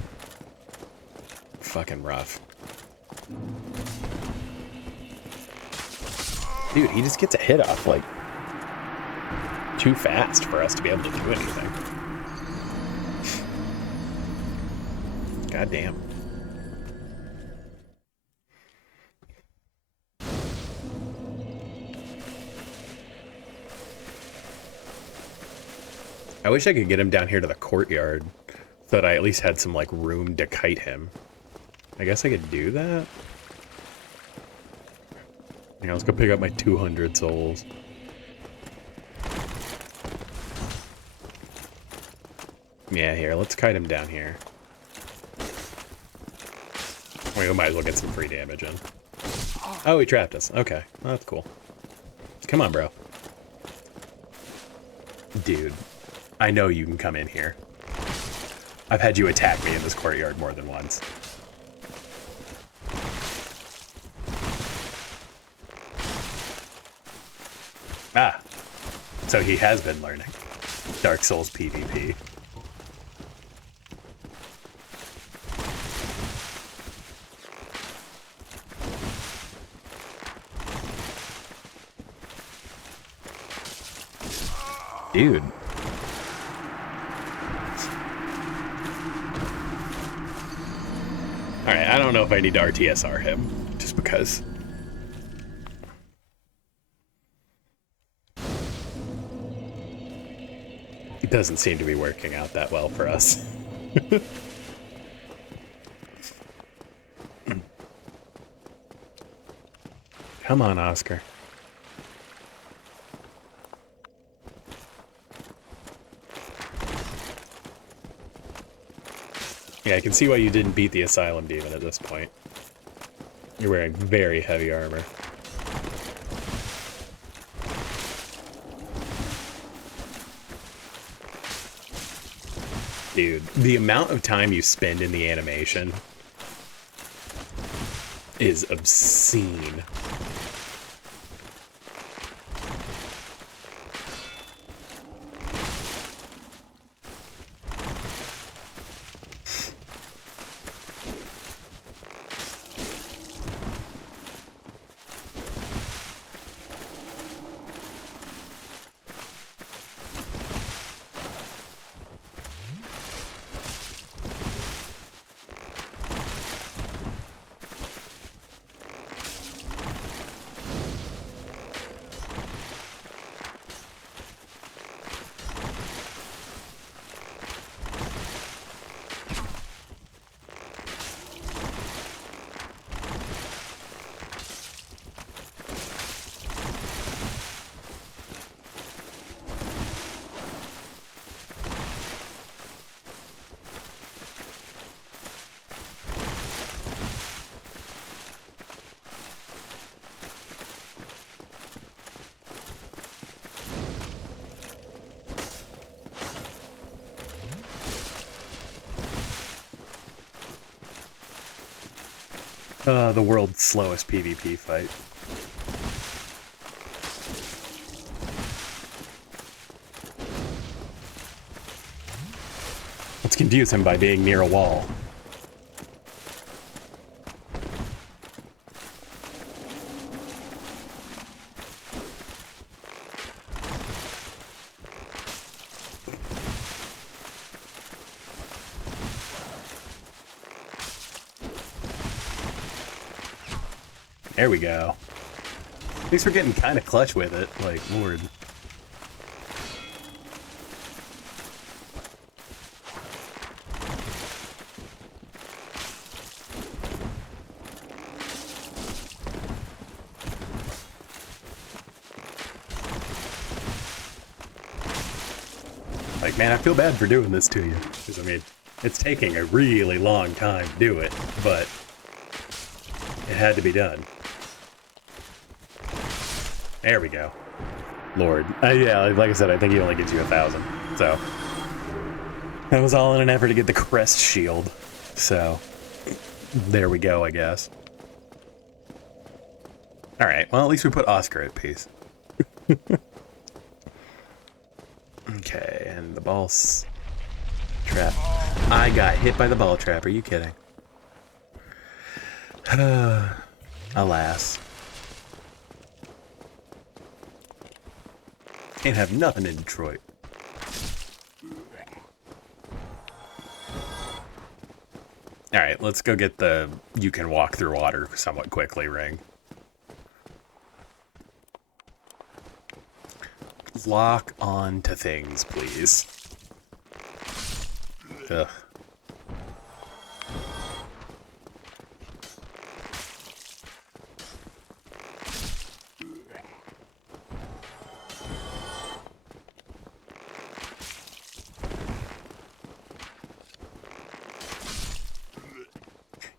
Fucking rough. Dude, he just gets a hit off like too fast for us to be able to do anything. God damn. I wish I could get him down here to the courtyard so that I at least had some like room to kite him. I guess I could do that. Yeah, let's go pick up my 200 souls. Yeah, here, let's kite him down here. We might as well get some free damage in. Oh, he trapped us. Okay, well, that's cool. Come on, bro. Dude, I know you can come in here. I've had you attack me in this courtyard more than once. Ah, so he has been learning Dark Souls PvP. Dude. Alright, I don't know if I need to RTSR him, just because. It doesn't seem to be working out that well for us. Come on, Oscar. Yeah, I can see why you didn't beat the Asylum Demon at this point. You're wearing very heavy armor. Dude, the amount of time you spend in the animation is obscene. The world's slowest PvP fight. Let's confuse him by being near a wall. There we go. At least we're getting kind of clutch with it. Like, Lord. Like, man, I feel bad for doing this to you. Because, I mean, it's taking a really long time to do it, but it had to be done. There we go. Lord. Yeah, like I said, I think he only gives you 1,000. So, that was all in an effort to get the crest shield. So, there we go, I guess. Alright, well, at least we put Oscar at peace. Okay, and the ball trap. I got hit by the ball trap. Are you kidding? Alas. Can't have nothing in Detroit. Alright, let's go get the you can walk through water somewhat quickly ring. Lock on to things, please. Ugh.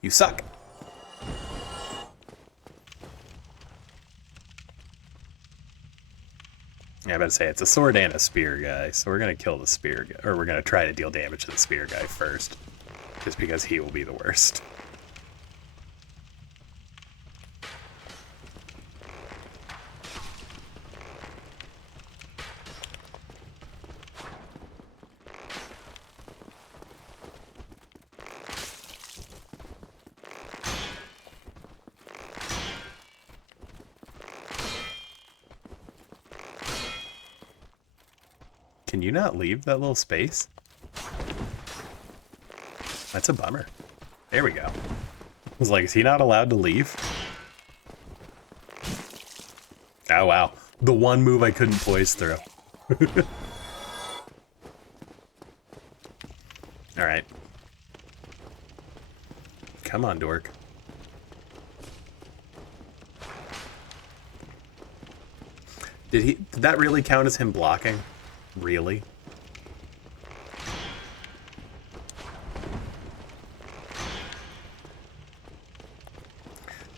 You suck. Yeah, I about to say, it's a sword and a spear guy, so we're going to kill the spear guy, or we're going to try to deal damage to the spear guy first, just because he will be the worst. Can you not leave that little space? That's a bummer. There we go. I was like, is he not allowed to leave? Oh, wow. The one move I couldn't poise through. Alright. Come on, dork. Did that really count as him blocking? Really?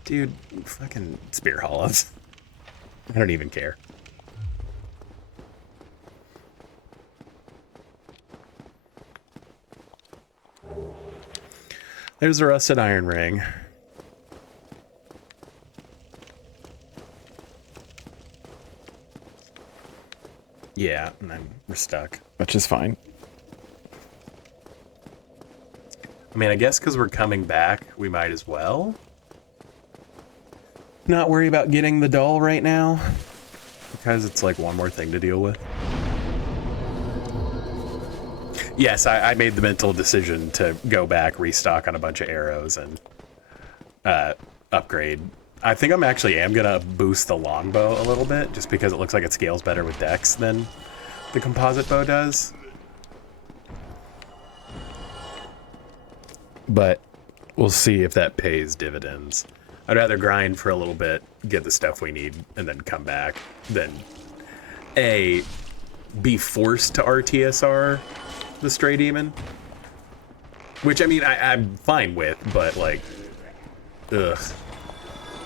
Dude, fucking spear hollows. I don't even care. There's a rusted iron ring. Yeah, and then we're stuck, which is fine. I mean, I guess because we're coming back, we might as well not worry about getting the doll right now, because it's like one more thing to deal with. Yes, I made the mental decision to go back, restock on a bunch of arrows, and upgrade. I think I'm gonna boost the longbow a little bit, just because it looks like it scales better with dex than the composite bow does. But we'll see if that pays dividends. I'd rather grind for a little bit, get the stuff we need, and then come back than be forced to RTSR the Stray Demon. Which, I mean, I'm fine with, but like, ugh.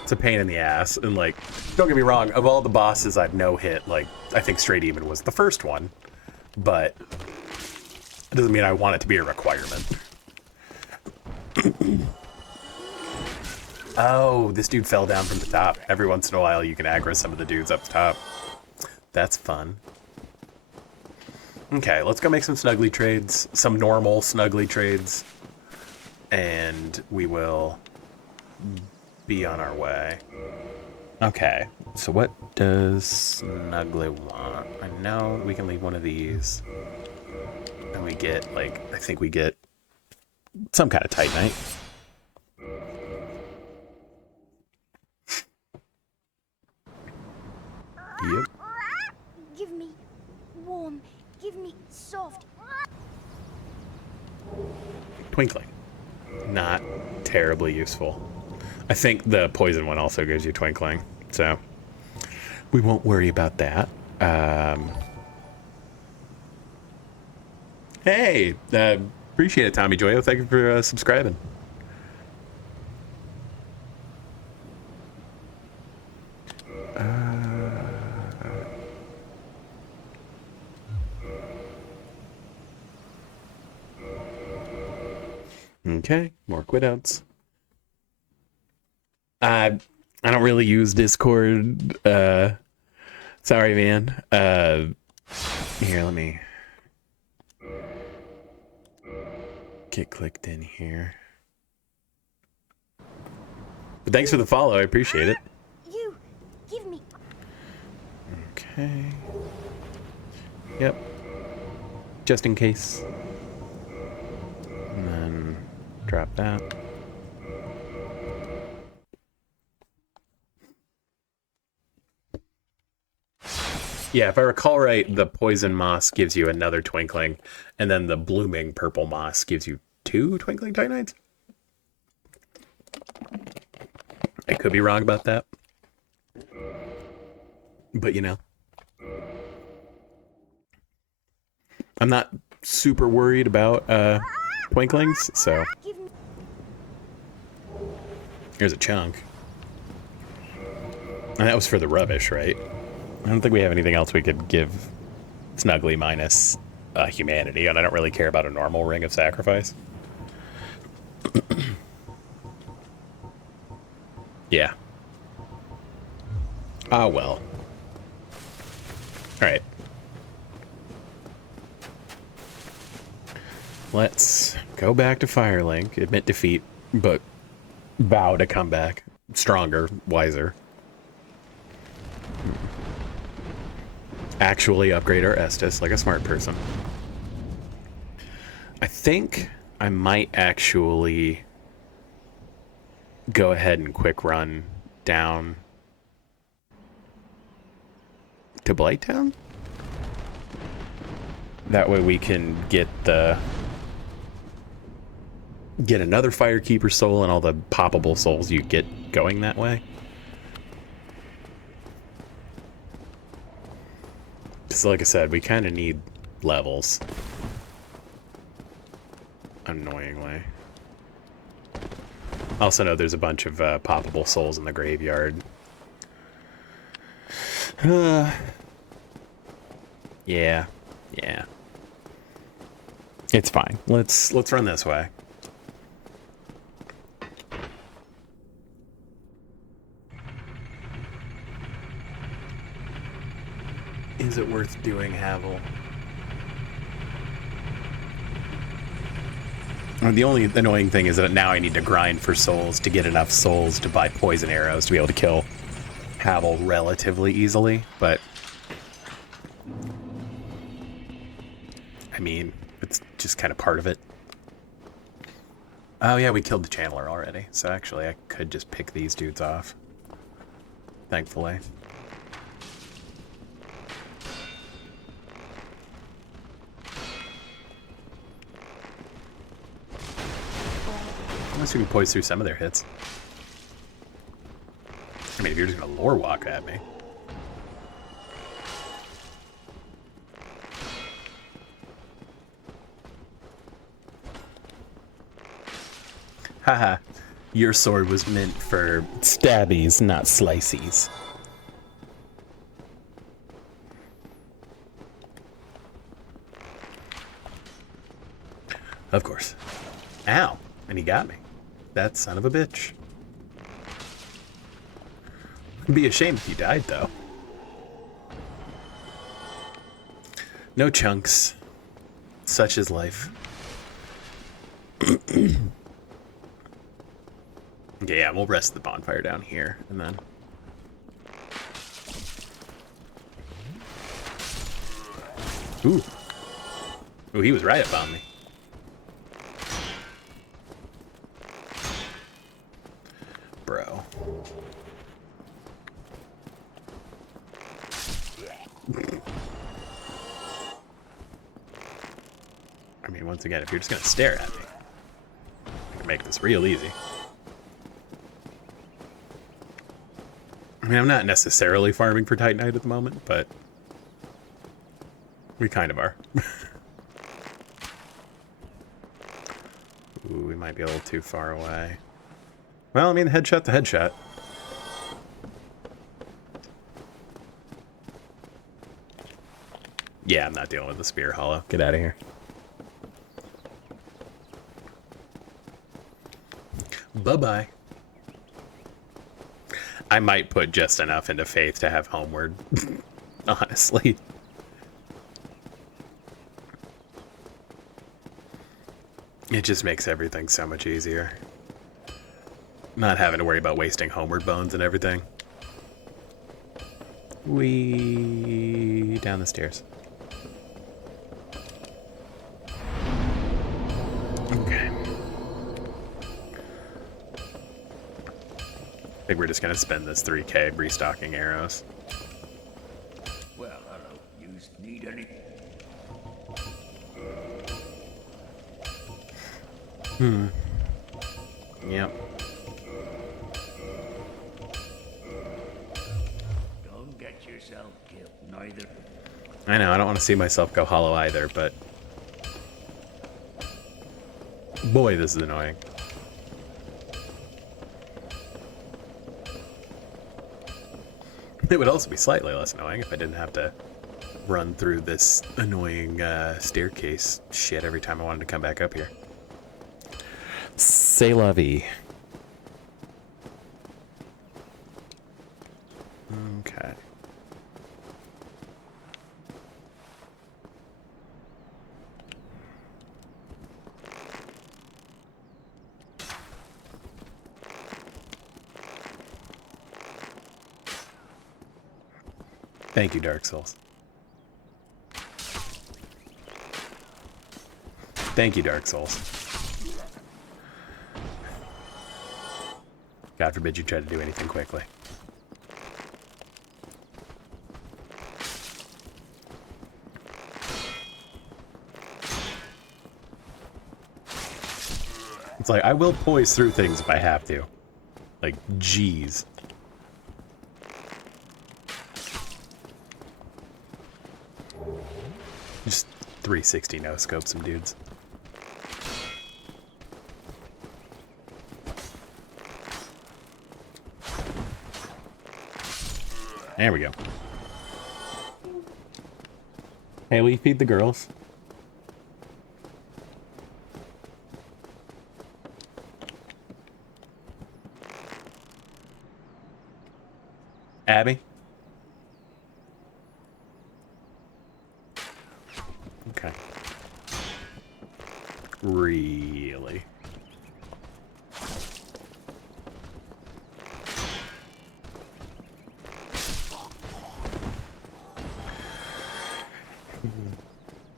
It's a pain in the ass, and like, don't get me wrong, of all the bosses I've no-hit, like, I think Stray Demon was the first one, but it doesn't mean I want it to be a requirement. Oh, this dude fell down from the top. Every once in a while you can aggro some of the dudes up the top. That's fun. Okay, let's go make some snuggly trades, some normal snuggly trades, and we will be on our way. Okay, so what does Snuggly want? I know we can leave one of these, and we get, like, I think we get some kind of Titanite. Yep. Give me warm. Give me soft. Twinkling. Not terribly useful. I think the poison one also gives you twinkling, so we won't worry about that. Hey, appreciate it, Tommy Joyo. Thank you for subscribing. Okay, more quit outs. I don't really use Discord. Sorry, man. Here, let me get clicked in here. But thanks for the follow. I appreciate it. You give me. Okay. Yep. Just in case. And then drop that. Yeah, if I recall right, the poison moss gives you another twinkling, and then the blooming purple moss gives you 2 twinkling titanites. I could be wrong about that. But you know. I'm not super worried about twinklings, so here's a chunk. And that was for the rubbish, right? I don't think we have anything else we could give Snuggly minus humanity, and I don't really care about a normal ring of sacrifice. Yeah. Ah, well. Alright. Let's go back to Firelink, admit defeat, but vow to come back stronger, wiser. Actually upgrade our Estus like a smart person. I think I might actually go ahead and quick run down to Blighttown. That way we can get another Firekeeper soul and all the poppable souls you get going that way. Because like I said, we kind of need levels. Annoyingly. Also know there's a bunch of poppable souls in the graveyard. Yeah. It's fine. Let's run this way. Is it worth doing, Havel? The only annoying thing is that now I need to grind for souls to get enough souls to buy poison arrows to be able to kill Havel relatively easily, but I mean, it's just kind of part of it. Oh yeah, we killed the Channeler already, so actually I could just pick these dudes off. Thankfully. Unless we can poise through some of their hits. I mean, if you're just gonna lore walk at me. Haha, your sword was meant for stabbies, not slices. Of course. Ow, and he got me. That son of a bitch. It'd be a shame if he died, though. No chunks. Such is life. Okay, yeah, we'll rest the bonfire down here, and then... Ooh. Ooh, he was right up on me. Bro. once again, if you're just gonna stare at me, I can make this real easy. I mean, I'm not necessarily farming for Titanite at the moment, but we kind of are. Ooh, we might be a little too far away. Well, I mean, headshot to headshot. Yeah, I'm not dealing with the spear hollow. Get out of here. Bye-bye. I might put just enough into Faith to have Homeward, honestly. It just makes everything so much easier. Not having to worry about wasting Homeward bones and everything. Down the stairs. Okay. I think we're just gonna spend this 3K restocking arrows. Well, hello. You need any? Yep. Don't get yourself killed, neither. I know, I don't want to see myself go hollow either, but... boy, this is annoying. It would also be slightly less annoying if I didn't have to run through this annoying staircase shit every time I wanted to come back up here. C'est la vie. Okay. Thank you, Dark Souls. Thank you, Dark Souls. God forbid you try to do anything quickly. It's like, I will poise through things if I have to. Like, jeez. Just 360 no-scope some dudes. There we go. Hey, will you feed the girls? Abby? Okay. Really?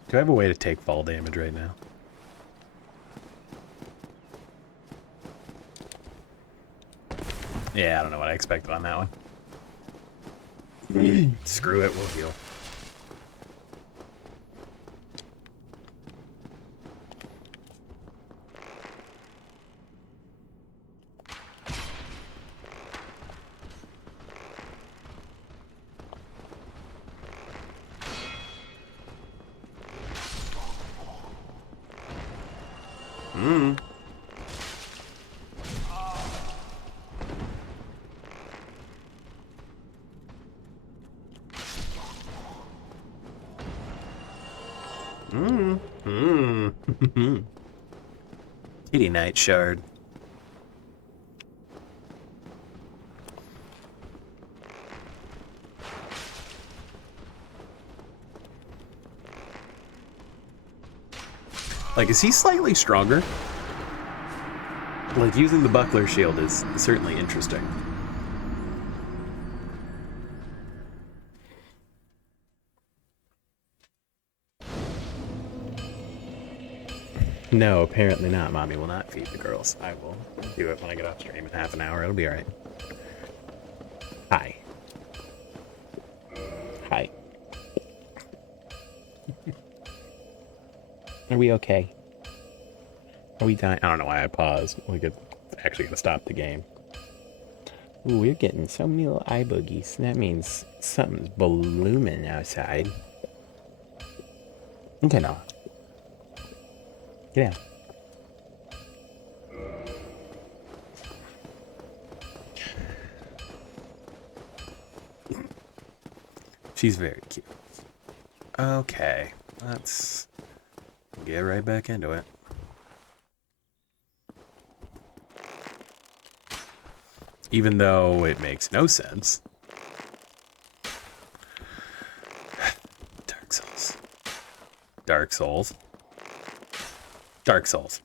Do I have a way to take fall damage right now? Yeah, I don't know what I expected on that one. Screw it, we'll heal. Kitty Night Shard. Like, is he slightly stronger? Like, using the buckler shield is certainly interesting. No, apparently not. Mommy will not feed the girls. I will do it when I get off stream in half an hour. It'll be alright. Hi. Hi. Are we okay? Are we dying? I don't know why I paused. We could actually gonna stop the game. Ooh, we're getting so many little eye boogies. That means something's blooming outside. Okay, now. Get down. She's very cute. Okay, let's get right back into it. Even though it makes no sense. Dark Souls. Dark Souls. Dark Souls.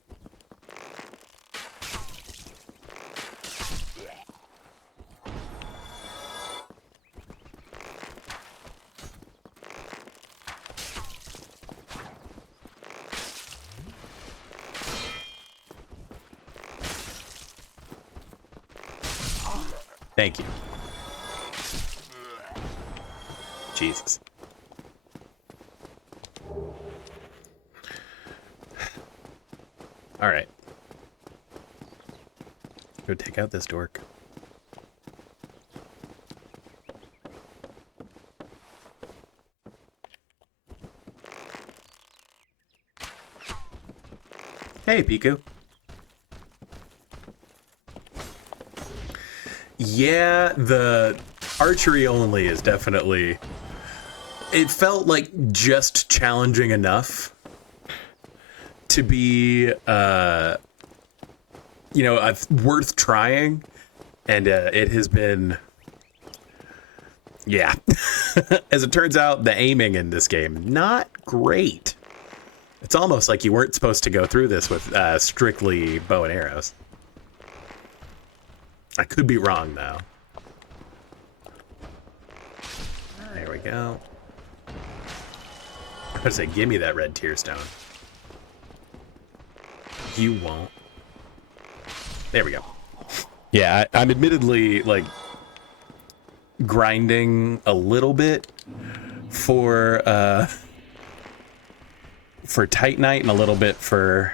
Thank you. Jesus. All right. Go take out this dork. Hey, Piku. Yeah, the archery only is definitely... It felt like just challenging enough to be, worth trying. And it has been... Yeah. As it turns out, the aiming in this game, not great. It's almost like you weren't supposed to go through this with strictly bow and arrows. I could be wrong, though. There we go. I was gonna say, give me that red tear stone. You won't. There we go. Yeah, I'm admittedly, like, grinding a little bit for Titanite and a little bit for...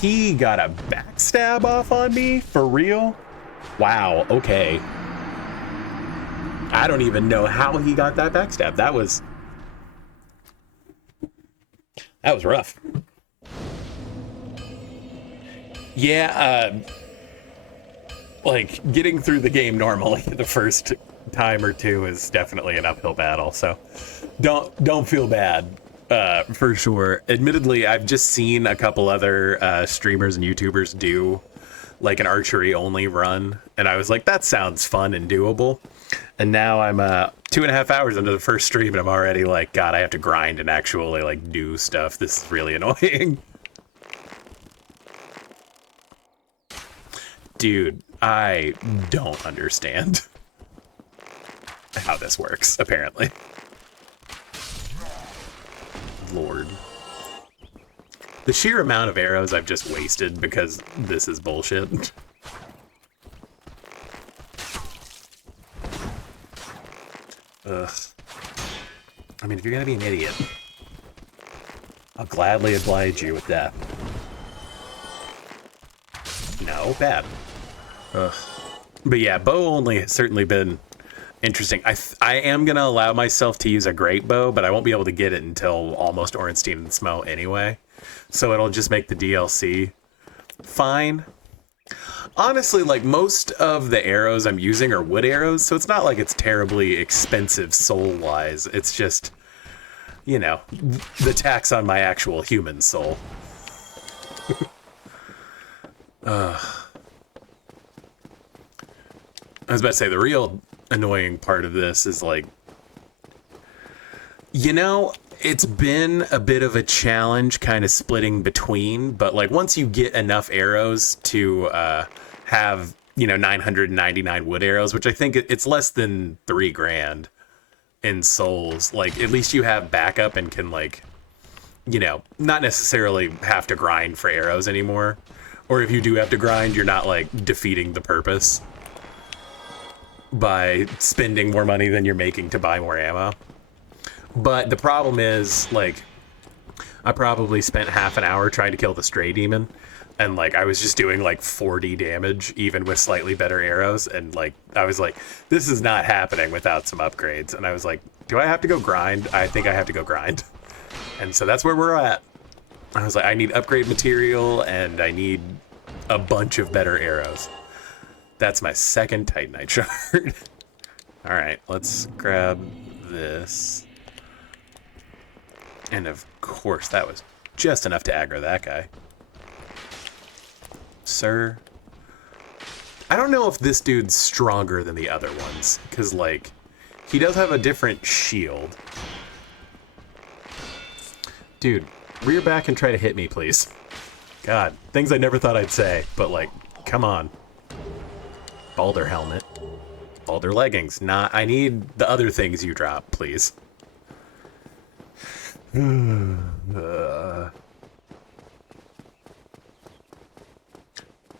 He got a backstab off on me? For real? Wow, okay. I don't even know how he got that backstab. That was rough. Yeah, like, getting through the game normally the first time or two is definitely an uphill battle, so don't feel bad, for sure. Admittedly, I've just seen a couple other streamers and YouTubers do like an archery only run, and I was like, that sounds fun and doable. And now I'm 2.5 hours into the first stream and I'm already like, God, I have to grind and actually like do stuff. This is really annoying. Dude, I don't understand how this works, apparently. Lord. The sheer amount of arrows I've just wasted because this is bullshit. Ugh. I mean, if you're gonna be an idiot, I'll gladly oblige you with that. No, bad. Ugh. But yeah, bow only has certainly been interesting. I am gonna allow myself to use a great bow, but I won't be able to get it until almost Ornstein and Smo anyway. So it'll just make the DLC fine. Honestly, like, most of the arrows I'm using are wood arrows, so it's not like it's terribly expensive soul-wise. It's just, you know, the tax on my actual human soul. I was about to say, the real annoying part of this is, like, you know, it's been a bit of a challenge kind of splitting between, but like once you get enough arrows to have, you know, 999 wood arrows, which I think it's less than $3,000 in souls, like at least you have backup and can, like, you know, not necessarily have to grind for arrows anymore. Or if you do have to grind, you're not like defeating the purpose by spending more money than you're making to buy more ammo. But the problem is, like, I probably spent half an hour trying to kill the stray demon, and like I was just doing like 40 damage even with slightly better arrows, and like I was like, this is not happening without some upgrades. And I was like, do I have to go grind? I think I have to go grind. And so that's where we're at. I was like, I need upgrade material and I need a bunch of better arrows. That's my second Titanite shard. All right, let's grab this. And of course, that was just enough to aggro that guy. Sir, I don't know if this dude's stronger than the other ones, because, like, he does have a different shield. Dude, rear back and try to hit me, please. God, things I never thought I'd say, but, like, come on. Balder helmet. Balder leggings. Not, I need the other things you drop, please.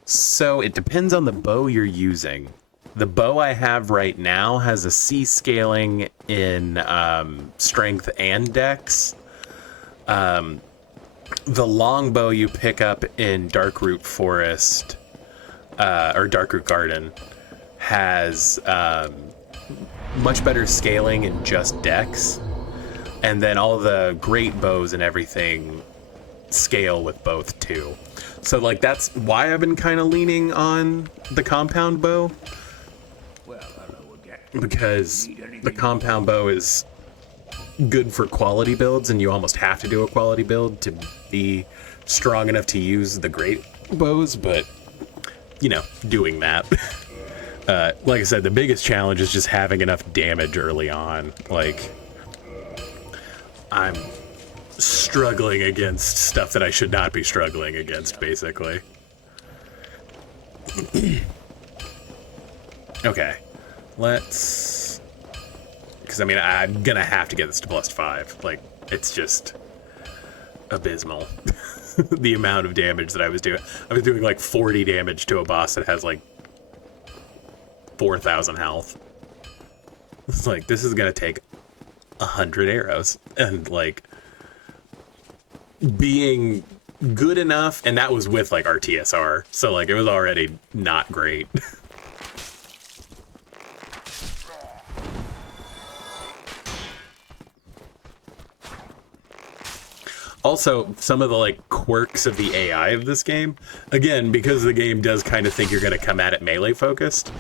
So it depends on the bow you're using. The bow I have right now has a C scaling in strength and dex. The longbow you pick up in Darkroot Forest or Darkroot Garden has much better scaling in just dex. And then all the great bows and everything scale with both too. So like that's why I've been kind of leaning on the compound bow. Well, hello again. Because the compound bow is good for quality builds, and you almost have to do a quality build to be strong enough to use the great bows, but you know, doing that. Like I said, the biggest challenge is just having enough damage early on. Like, I'm struggling against stuff that I should not be struggling against, basically. Okay, let's... Because, I mean, I'm gonna have to get this to +5. Like, it's just abysmal. The amount of damage that I was doing. I was doing, like, 40 damage to a boss that has, like, 4,000 health. It's like, this is gonna take 100 arrows. And, like, being good enough, and that was with, like, RTSR. So, like, it was already not great. Also, some of the, like, quirks of the AI of this game, again, because the game does kind of think you're going to come at it melee focused,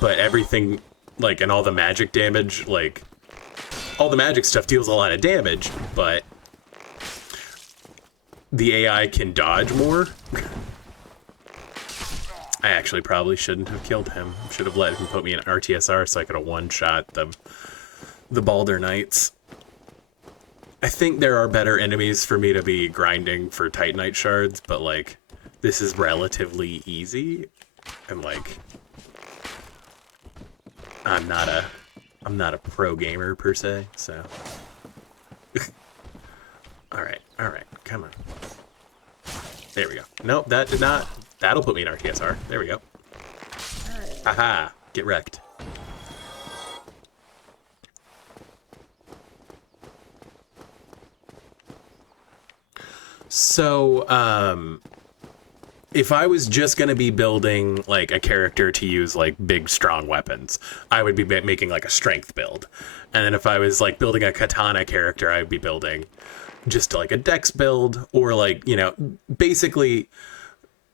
but everything, like, and all the magic damage, like, all the magic stuff deals a lot of damage, but the AI can dodge more. I actually probably shouldn't have killed him. Should have let him put me in RTSR so I could have one-shot the Balder Knights. I think there are better enemies for me to be grinding for Titanite shards, but, like, this is relatively easy, and, like, I'm not a pro gamer per se, so. Alright, come on. There we go. Nope, that did not. That'll put me in RTSR. There we go. Haha, get wrecked. So, if I was just going to be building, like, a character to use, like, big, strong weapons, I would be making, like, a strength build. And then if I was, like, building a katana character, I would be building just, like, a dex build, or, like, you know, basically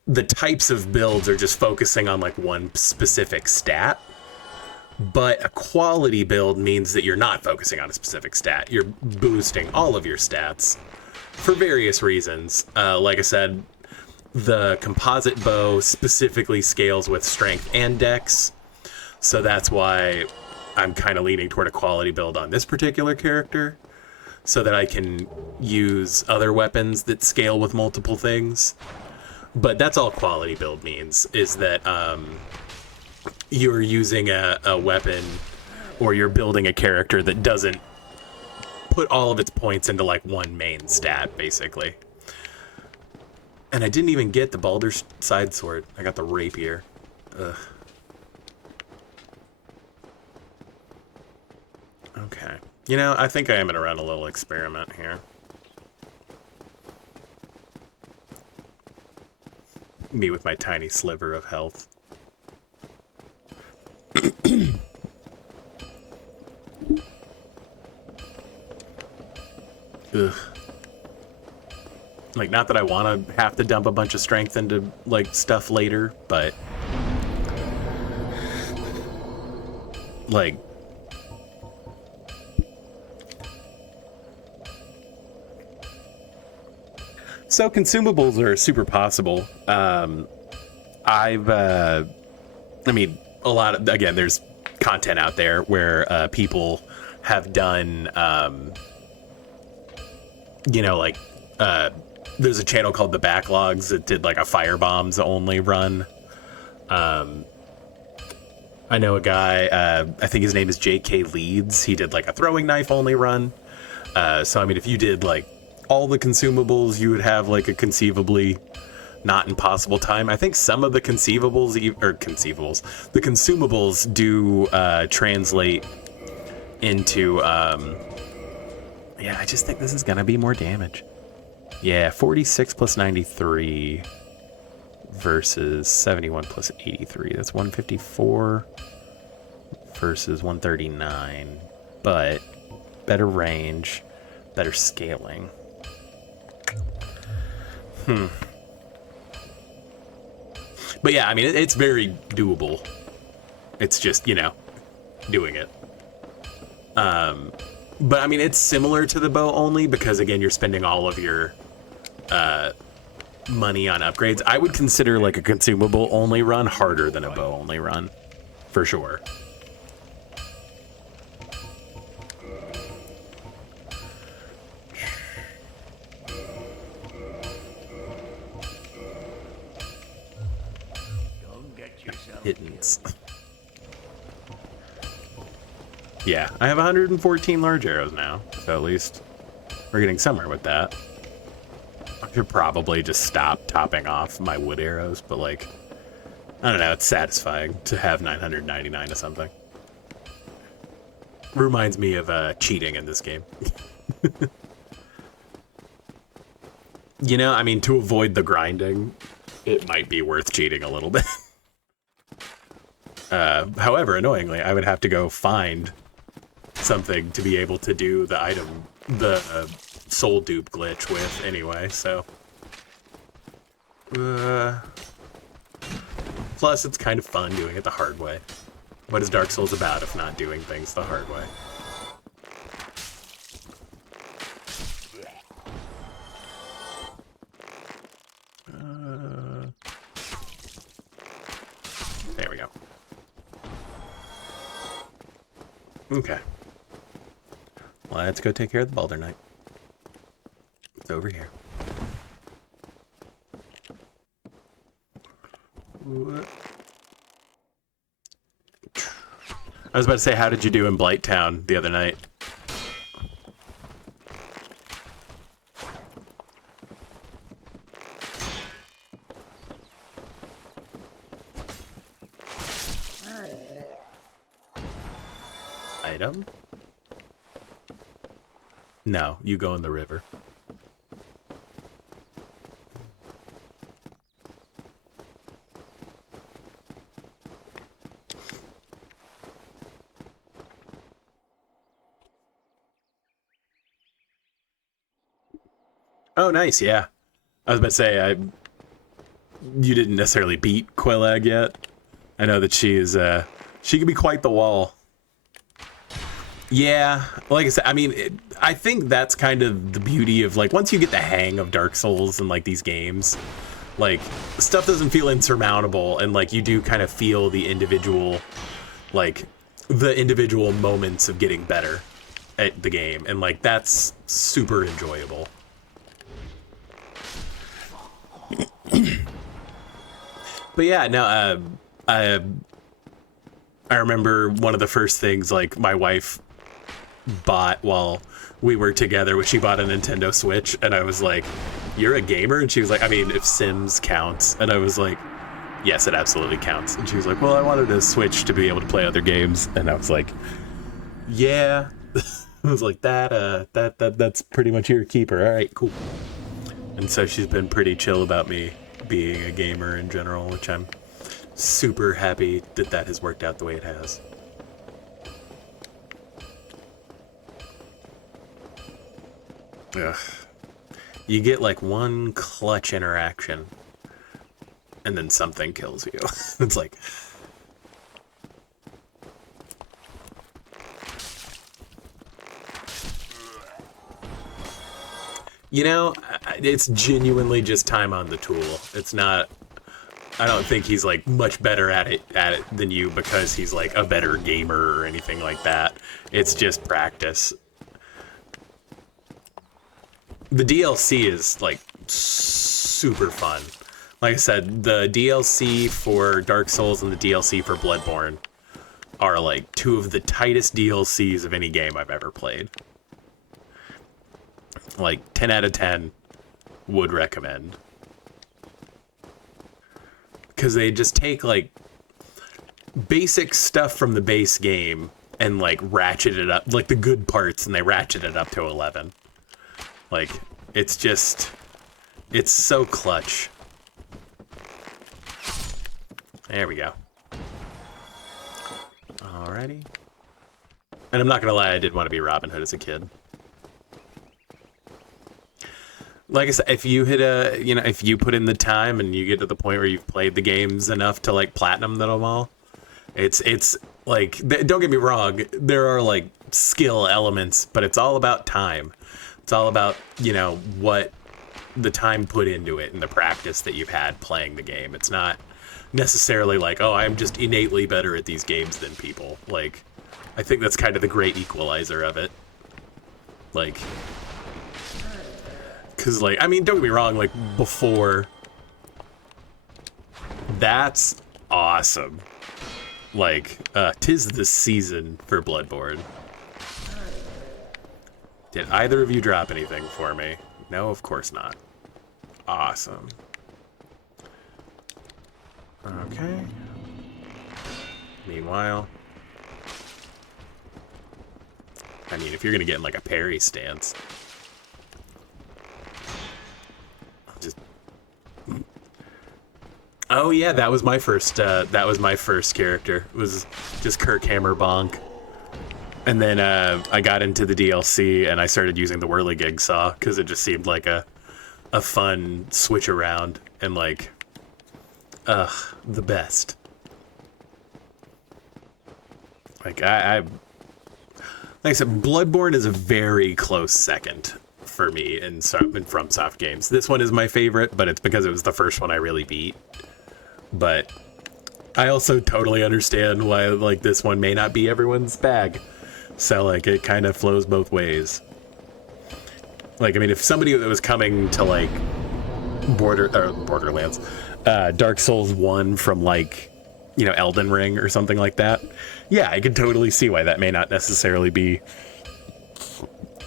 the types of builds are just focusing on, like, one specific stat. But a quality build means that you're not focusing on a specific stat. You're boosting all of your stats for various reasons. Like I said, the composite bow specifically scales with strength and dex, so that's why I'm kind of leaning toward a quality build on this particular character, so that I can use other weapons that scale with multiple things. But that's all quality build means, is that you're using a weapon, or you're building a character that doesn't put all of its points into, like, one main stat, basically. And I didn't even get the Balder side sword. I got the rapier. Ugh. Okay. You know, I think I am going to run a little experiment here. Me with my tiny sliver of health. Ugh. Like, not that I want to have to dump a bunch of strength into, like, stuff later, but... like... So, consumables are super possible. I mean, a lot of... Again, there's content out there where people have done, you know, like... there's a channel called The Backlogs that did like a firebombs only run. I know a guy, I think his name is JK Leeds. He did like a throwing knife only run. So, I mean, if you did like all the consumables, you would have like a conceivably not impossible time. I think some of the the consumables do translate into, yeah, I just think this is going to be more damage. Yeah, 46 plus 93 versus 71 plus 83. That's 154 versus 139. But better range, better scaling. But yeah, I mean, it's very doable. It's just, you know, doing it. But I mean, it's similar to the bow only because, again, you're spending all of your money on upgrades. I would consider like a consumable only run harder than a bow only run, for sure. Hittens. Yeah, I have 114 large arrows now, so at least we're getting somewhere with that. I should probably just stop topping off my wood arrows, but like, I don't know, it's satisfying to have 999 or something. Reminds me of cheating in this game. You know, I mean, to avoid the grinding, it might be worth cheating a little bit. However, annoyingly, I would have to go find something to be able to do the item, the soul dupe glitch with anyway, so. Plus, it's kind of fun doing it the hard way. What is Dark Souls about if not doing things the hard way? There we go. Okay. Let's go take care of the Balder Knight. It's over here. What? I was about to say, how did you do in Blighttown the other night? Item? No, you go in the river. Oh, nice, yeah. I was about to say, you didn't necessarily beat Quillag yet. I know that she can be quite the wall. Yeah, like I said, I mean, I think that's kind of the beauty of, like, once you get the hang of Dark Souls and, like, these games, like, stuff doesn't feel insurmountable, and, like, you do kind of feel the individual, like, the individual moments of getting better at the game, and, like, that's super enjoyable. But yeah, no, I remember one of the first things, like, my wife bought while we were together was she bought a Nintendo Switch, and I was like, "You're a gamer?" And she was like, "I mean, if Sims counts." And I was like, "Yes, it absolutely counts." And she was like, "Well, I wanted a Switch to be able to play other games." And I was like, "Yeah." I was like, that's pretty much your keeper. All right, cool. And so she's been pretty chill about me being a gamer in general, which I'm super happy that that has worked out the way it has. Ugh. You get like one clutch interaction and then something kills you. It's like... You know, it's genuinely just time on the tool. It's not... I don't think he's like much better at it than you because he's like a better gamer or anything like that. It's just practice. The DLC is like super fun. Like I said, the DLC for Dark Souls and the DLC for Bloodborne are like two of the tightest DLCs of any game I've ever played. Like 10 out of 10 would recommend. Because they just take like basic stuff from the base game and like ratchet it up, like the good parts, and they ratchet it up to 11. Like, it's just, it's so clutch. There we go. Alrighty. And I'm not gonna lie, I did want to be Robin Hood as a kid. Like I said, if you hit a, you know, if you put in the time and you get to the point where you've played the games enough to like platinum them all, it's like, don't get me wrong, there are like skill elements, but it's all about time. It's all about, you know, what the time put into it and the practice that you've had playing the game. It's not necessarily like, oh, I'm just innately better at these games than people. Like, I think that's kind of the great equalizer of it. Like, because, like, I mean, don't get me wrong, like, before, that's awesome. Like, 'tis the season for Bloodborne. Did either of you drop anything for me? No, of course not. Awesome. Okay. Meanwhile, I mean, if you're gonna get in like a parry stance, just... Oh yeah, that was my first character. It was just Kirk Hammer Bonk. And then I got into the DLC and I started using the Whirligig Saw because it just seemed like a fun switch around and like, the best. Like like I said, Bloodborne is a very close second for me in FromSoft games. This one is my favorite, but it's because it was the first one I really beat. But I also totally understand why like this one may not be everyone's bag. So, like, it kind of flows both ways. Like, I mean, if somebody that was coming to, like, Borderlands, Dark Souls 1 from, like, you know, Elden Ring or something like that, yeah, I could totally see why that may not necessarily be,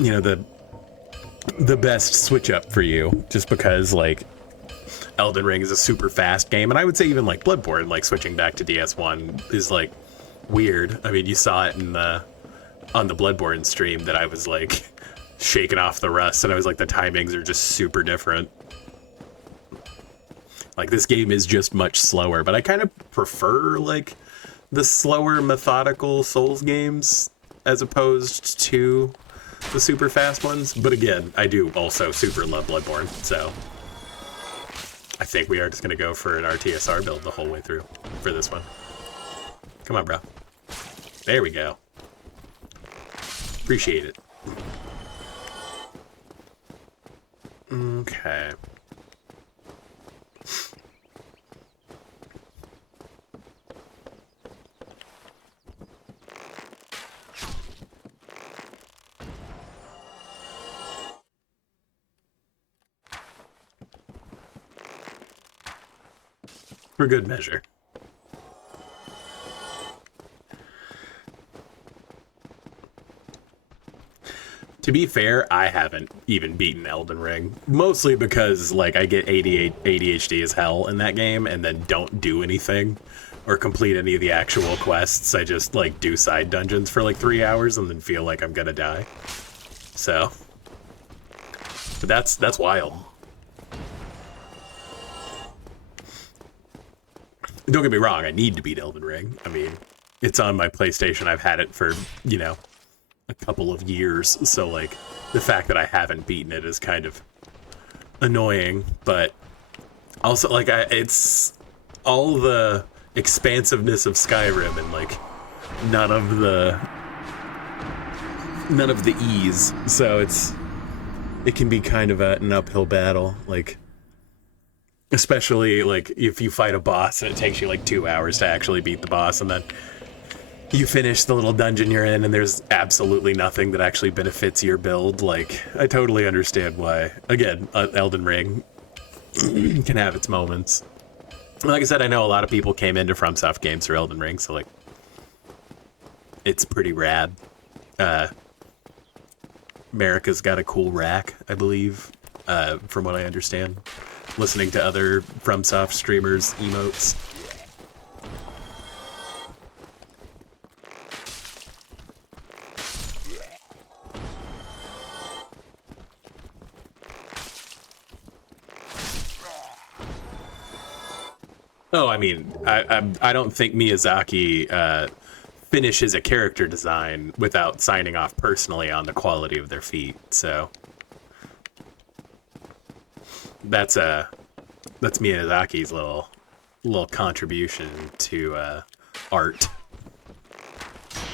you know, the best switch up for you. Just because, like, Elden Ring is a super fast game. And I would say even, like, Bloodborne, like, switching back to DS1 is, like, weird. I mean, you saw it in the... on the Bloodborne stream that I was like shaking off the rust and I was like, the timings are just super different. Like this game is just much slower, but I kind of prefer like the slower methodical Souls games as opposed to the super fast ones. But again, I do also super love Bloodborne. So I think we are just going to go for an RTSR build the whole way through for this one. Come on, bro. There we go. Appreciate it. Okay. For good measure. To be fair, I haven't even beaten Elden Ring. Mostly because, like, I get ADHD as hell in that game and then don't do anything or complete any of the actual quests. I just, like, do side dungeons for, like, 3 hours and then feel like I'm gonna die. So. But that's wild. don't get me wrong, I need to beat Elden Ring. I mean, it's on my PlayStation. I've had it for, you know, a couple of years. So, like, the fact that I haven't beaten it is kind of annoying. But also, like, it's all the expansiveness of Skyrim and, like, none of the ease. So it can be kind of an uphill battle. Like, especially, like, if you fight a boss and it takes you, like, 2 hours to actually beat the boss, and then you finish the little dungeon you're in and there's absolutely nothing that actually benefits your build. Like, I totally understand why. Again, Elden Ring can have its moments. Like I said, I know a lot of people came into FromSoft games for Elden Ring, so, like, it's pretty rad. America's got a cool rack, I believe, from what I understand. Listening to other FromSoft streamers' emotes. Oh, I mean, I don't think Miyazaki finishes a character design without signing off personally on the quality of their feat. So that's Miyazaki's little contribution to art.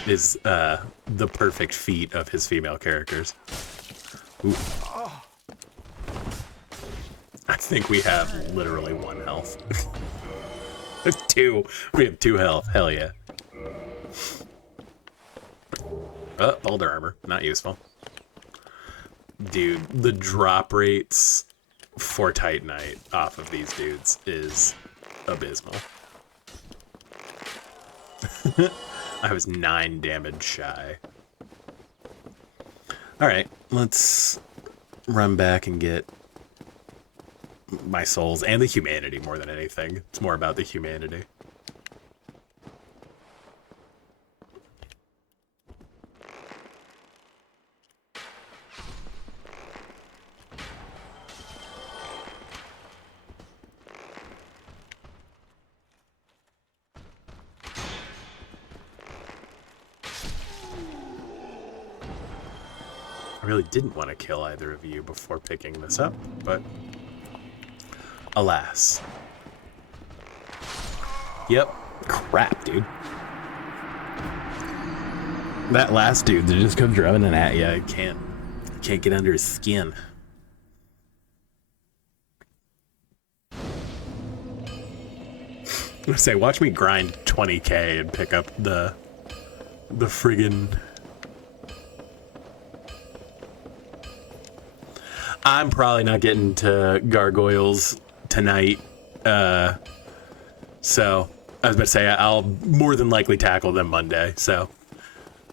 Is the perfect feat of his female characters. Ooh. I think we have literally 1 health. 2. We have 2 health. Hell yeah. Boulder armor. Not useful. Dude, the drop rates for Titanite off of these dudes is abysmal. I was 9 damage shy. Alright, let's run back and get my souls and the humanity more than anything. It's more about the humanity. I really didn't want to kill either of you before picking this up, but alas. Yep. Crap, dude. That last dude that just comes running at you, I can't get under his skin. I'm gonna say, watch me grind 20k and pick up the friggin'... I'm probably not getting to gargoyles tonight, so I was about to say I'll more than likely tackle them Monday. So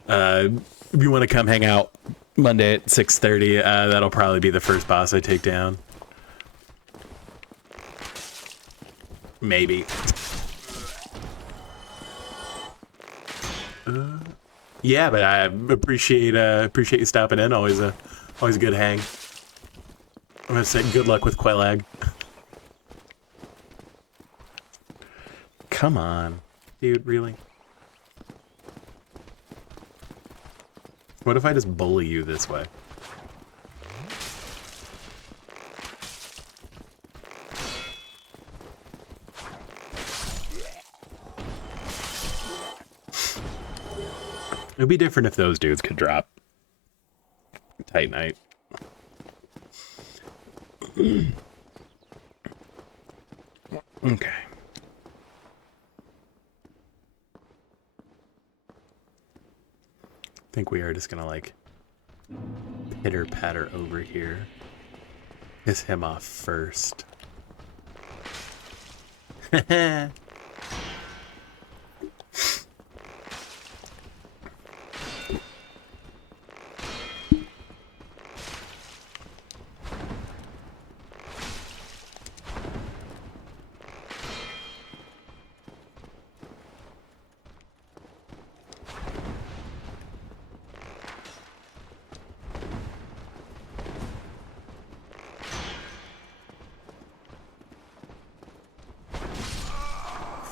if you want to come hang out Monday at 6:30, that'll probably be the first boss I take down. Maybe. Yeah, but I appreciate you stopping in. Always a good hang. I'm gonna say good luck with Quelag. Come on, dude, really? What if I just bully you this way? It'd be different if those dudes could drop Titanite. Okay. I think we are just gonna like pitter patter over here. Piss him off first.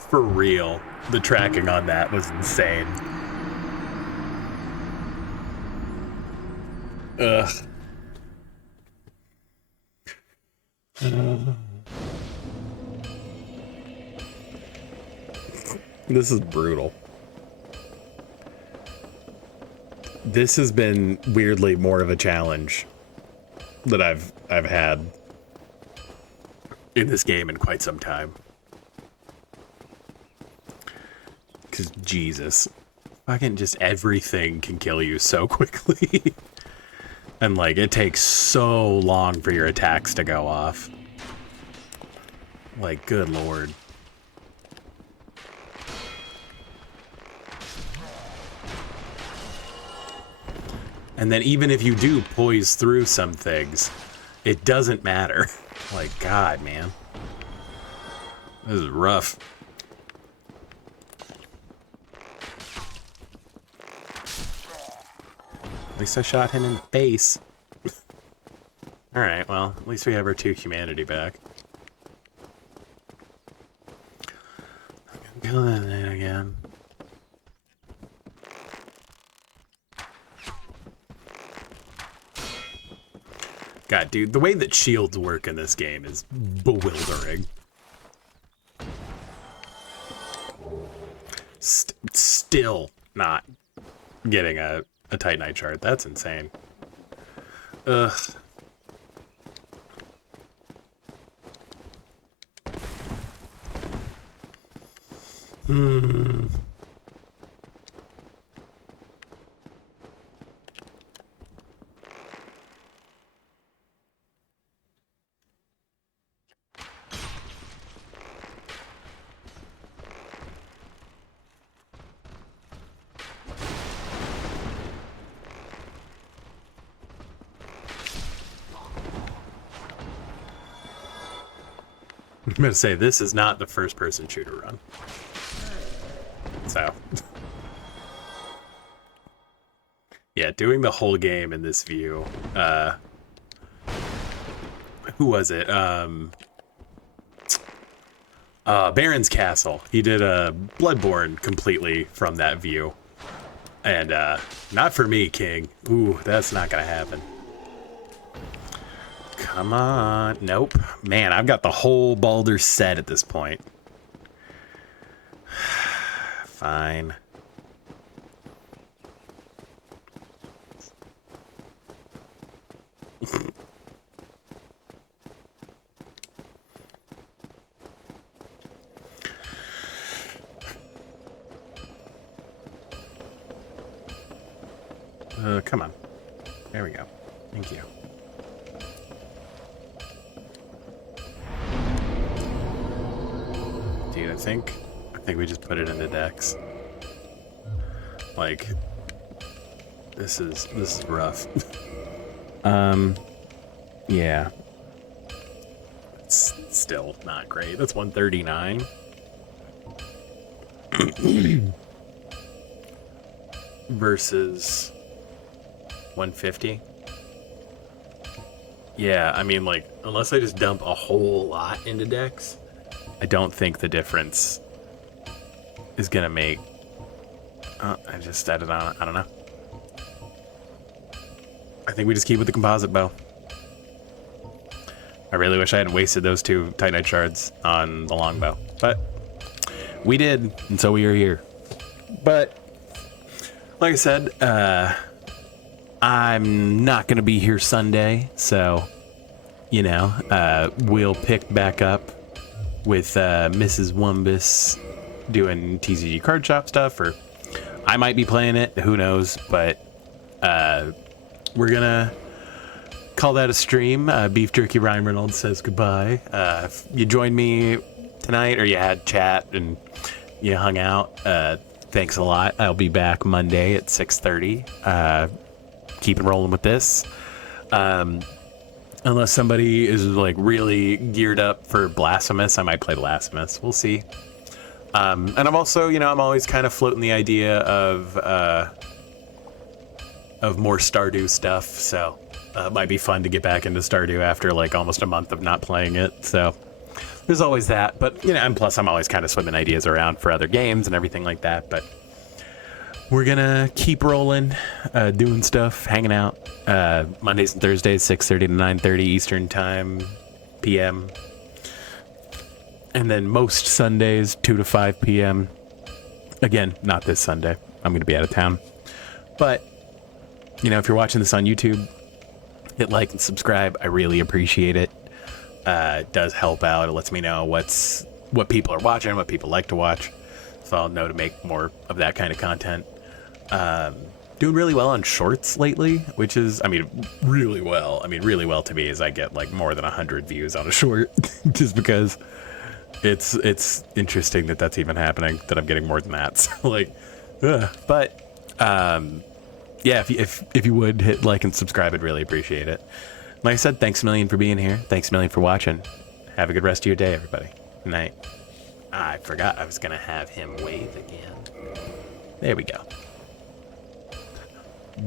For real, the tracking on that was insane. Ugh. This is brutal. This has been weirdly more of a challenge that I've had in this game in quite some time. Because Jesus, fucking just everything can kill you so quickly. And like it takes so long for your attacks to go off. Like, good lord. And then even if you do poise through some things, it doesn't matter. Like, God, man. This is rough. At least I shot him in the face. Alright, well, at least we have our 2 humanity back. I'm killing it again. God, dude, the way that shields work in this game is bewildering. Still not getting a Titanite shard. That's insane. Ugh. I'm gonna say this is not the first-person shooter run. So, yeah, doing the whole game in this view. Who was it? Baron's Castle. He did a Bloodborne completely from that view, and not for me, King. Ooh, that's not gonna happen. Come on. Nope. Man, I've got the whole Baldur set at this point. Fine. Come on. There we go. Thank you. Dude, I think we just put it into Dex. Like, this is rough. Yeah. It's still not great. That's 139. Versus 150. Yeah, I mean, like, unless I just dump a whole lot into Dex, I don't think the difference is gonna make. I don't know. I think we just keep with the composite bow. I really wish I hadn't wasted those 2 Titanite shards on the longbow, but we did, and so we are here. But like I said, I'm not gonna be here Sunday, so you know, we'll pick back up with Mrs. Wumbus doing TCG card shop stuff, or I might be playing it, who knows, but we're gonna call that a stream. Beef Jerky Ryan Reynolds says goodbye. If you joined me tonight, or you had chat and you hung out, thanks a lot. I'll be back Monday at 6:30. Keep rolling with this. Unless somebody is like really geared up for Blasphemous, I might play Blasphemous. We'll see. And I'm also, you know, I'm always kind of floating the idea of more Stardew stuff. So it might be fun to get back into Stardew after like almost a month of not playing it. So there's always that. But, you know, and plus I'm always kind of swimming ideas around for other games and everything like that. But we're going to keep rolling, doing stuff, hanging out. Mondays and Thursdays, 6:30 to 9:30 Eastern Time, PM. And then most Sundays, 2 to 5 p.m. Again, not this Sunday. I'm going to be out of town. But, you know, if you're watching this on YouTube, hit like and subscribe. I really appreciate it. It does help out. It lets me know what people are watching, what people like to watch. So I'll know to make more of that kind of content. Doing really well on shorts lately, which is, I mean, really well. I mean, really well to me is I get like more than 100 views on a short just because it's interesting that that's even happening, that I'm getting more than that. So like, but yeah, if you would hit like and subscribe, I'd really appreciate it. Like I said, thanks a million for being here. Thanks a million for watching. Have a good rest of your day, everybody. Good night. I forgot I was gonna have him wave again. There we go.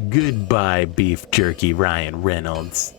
Goodbye, beef jerky, Ryan Reynolds.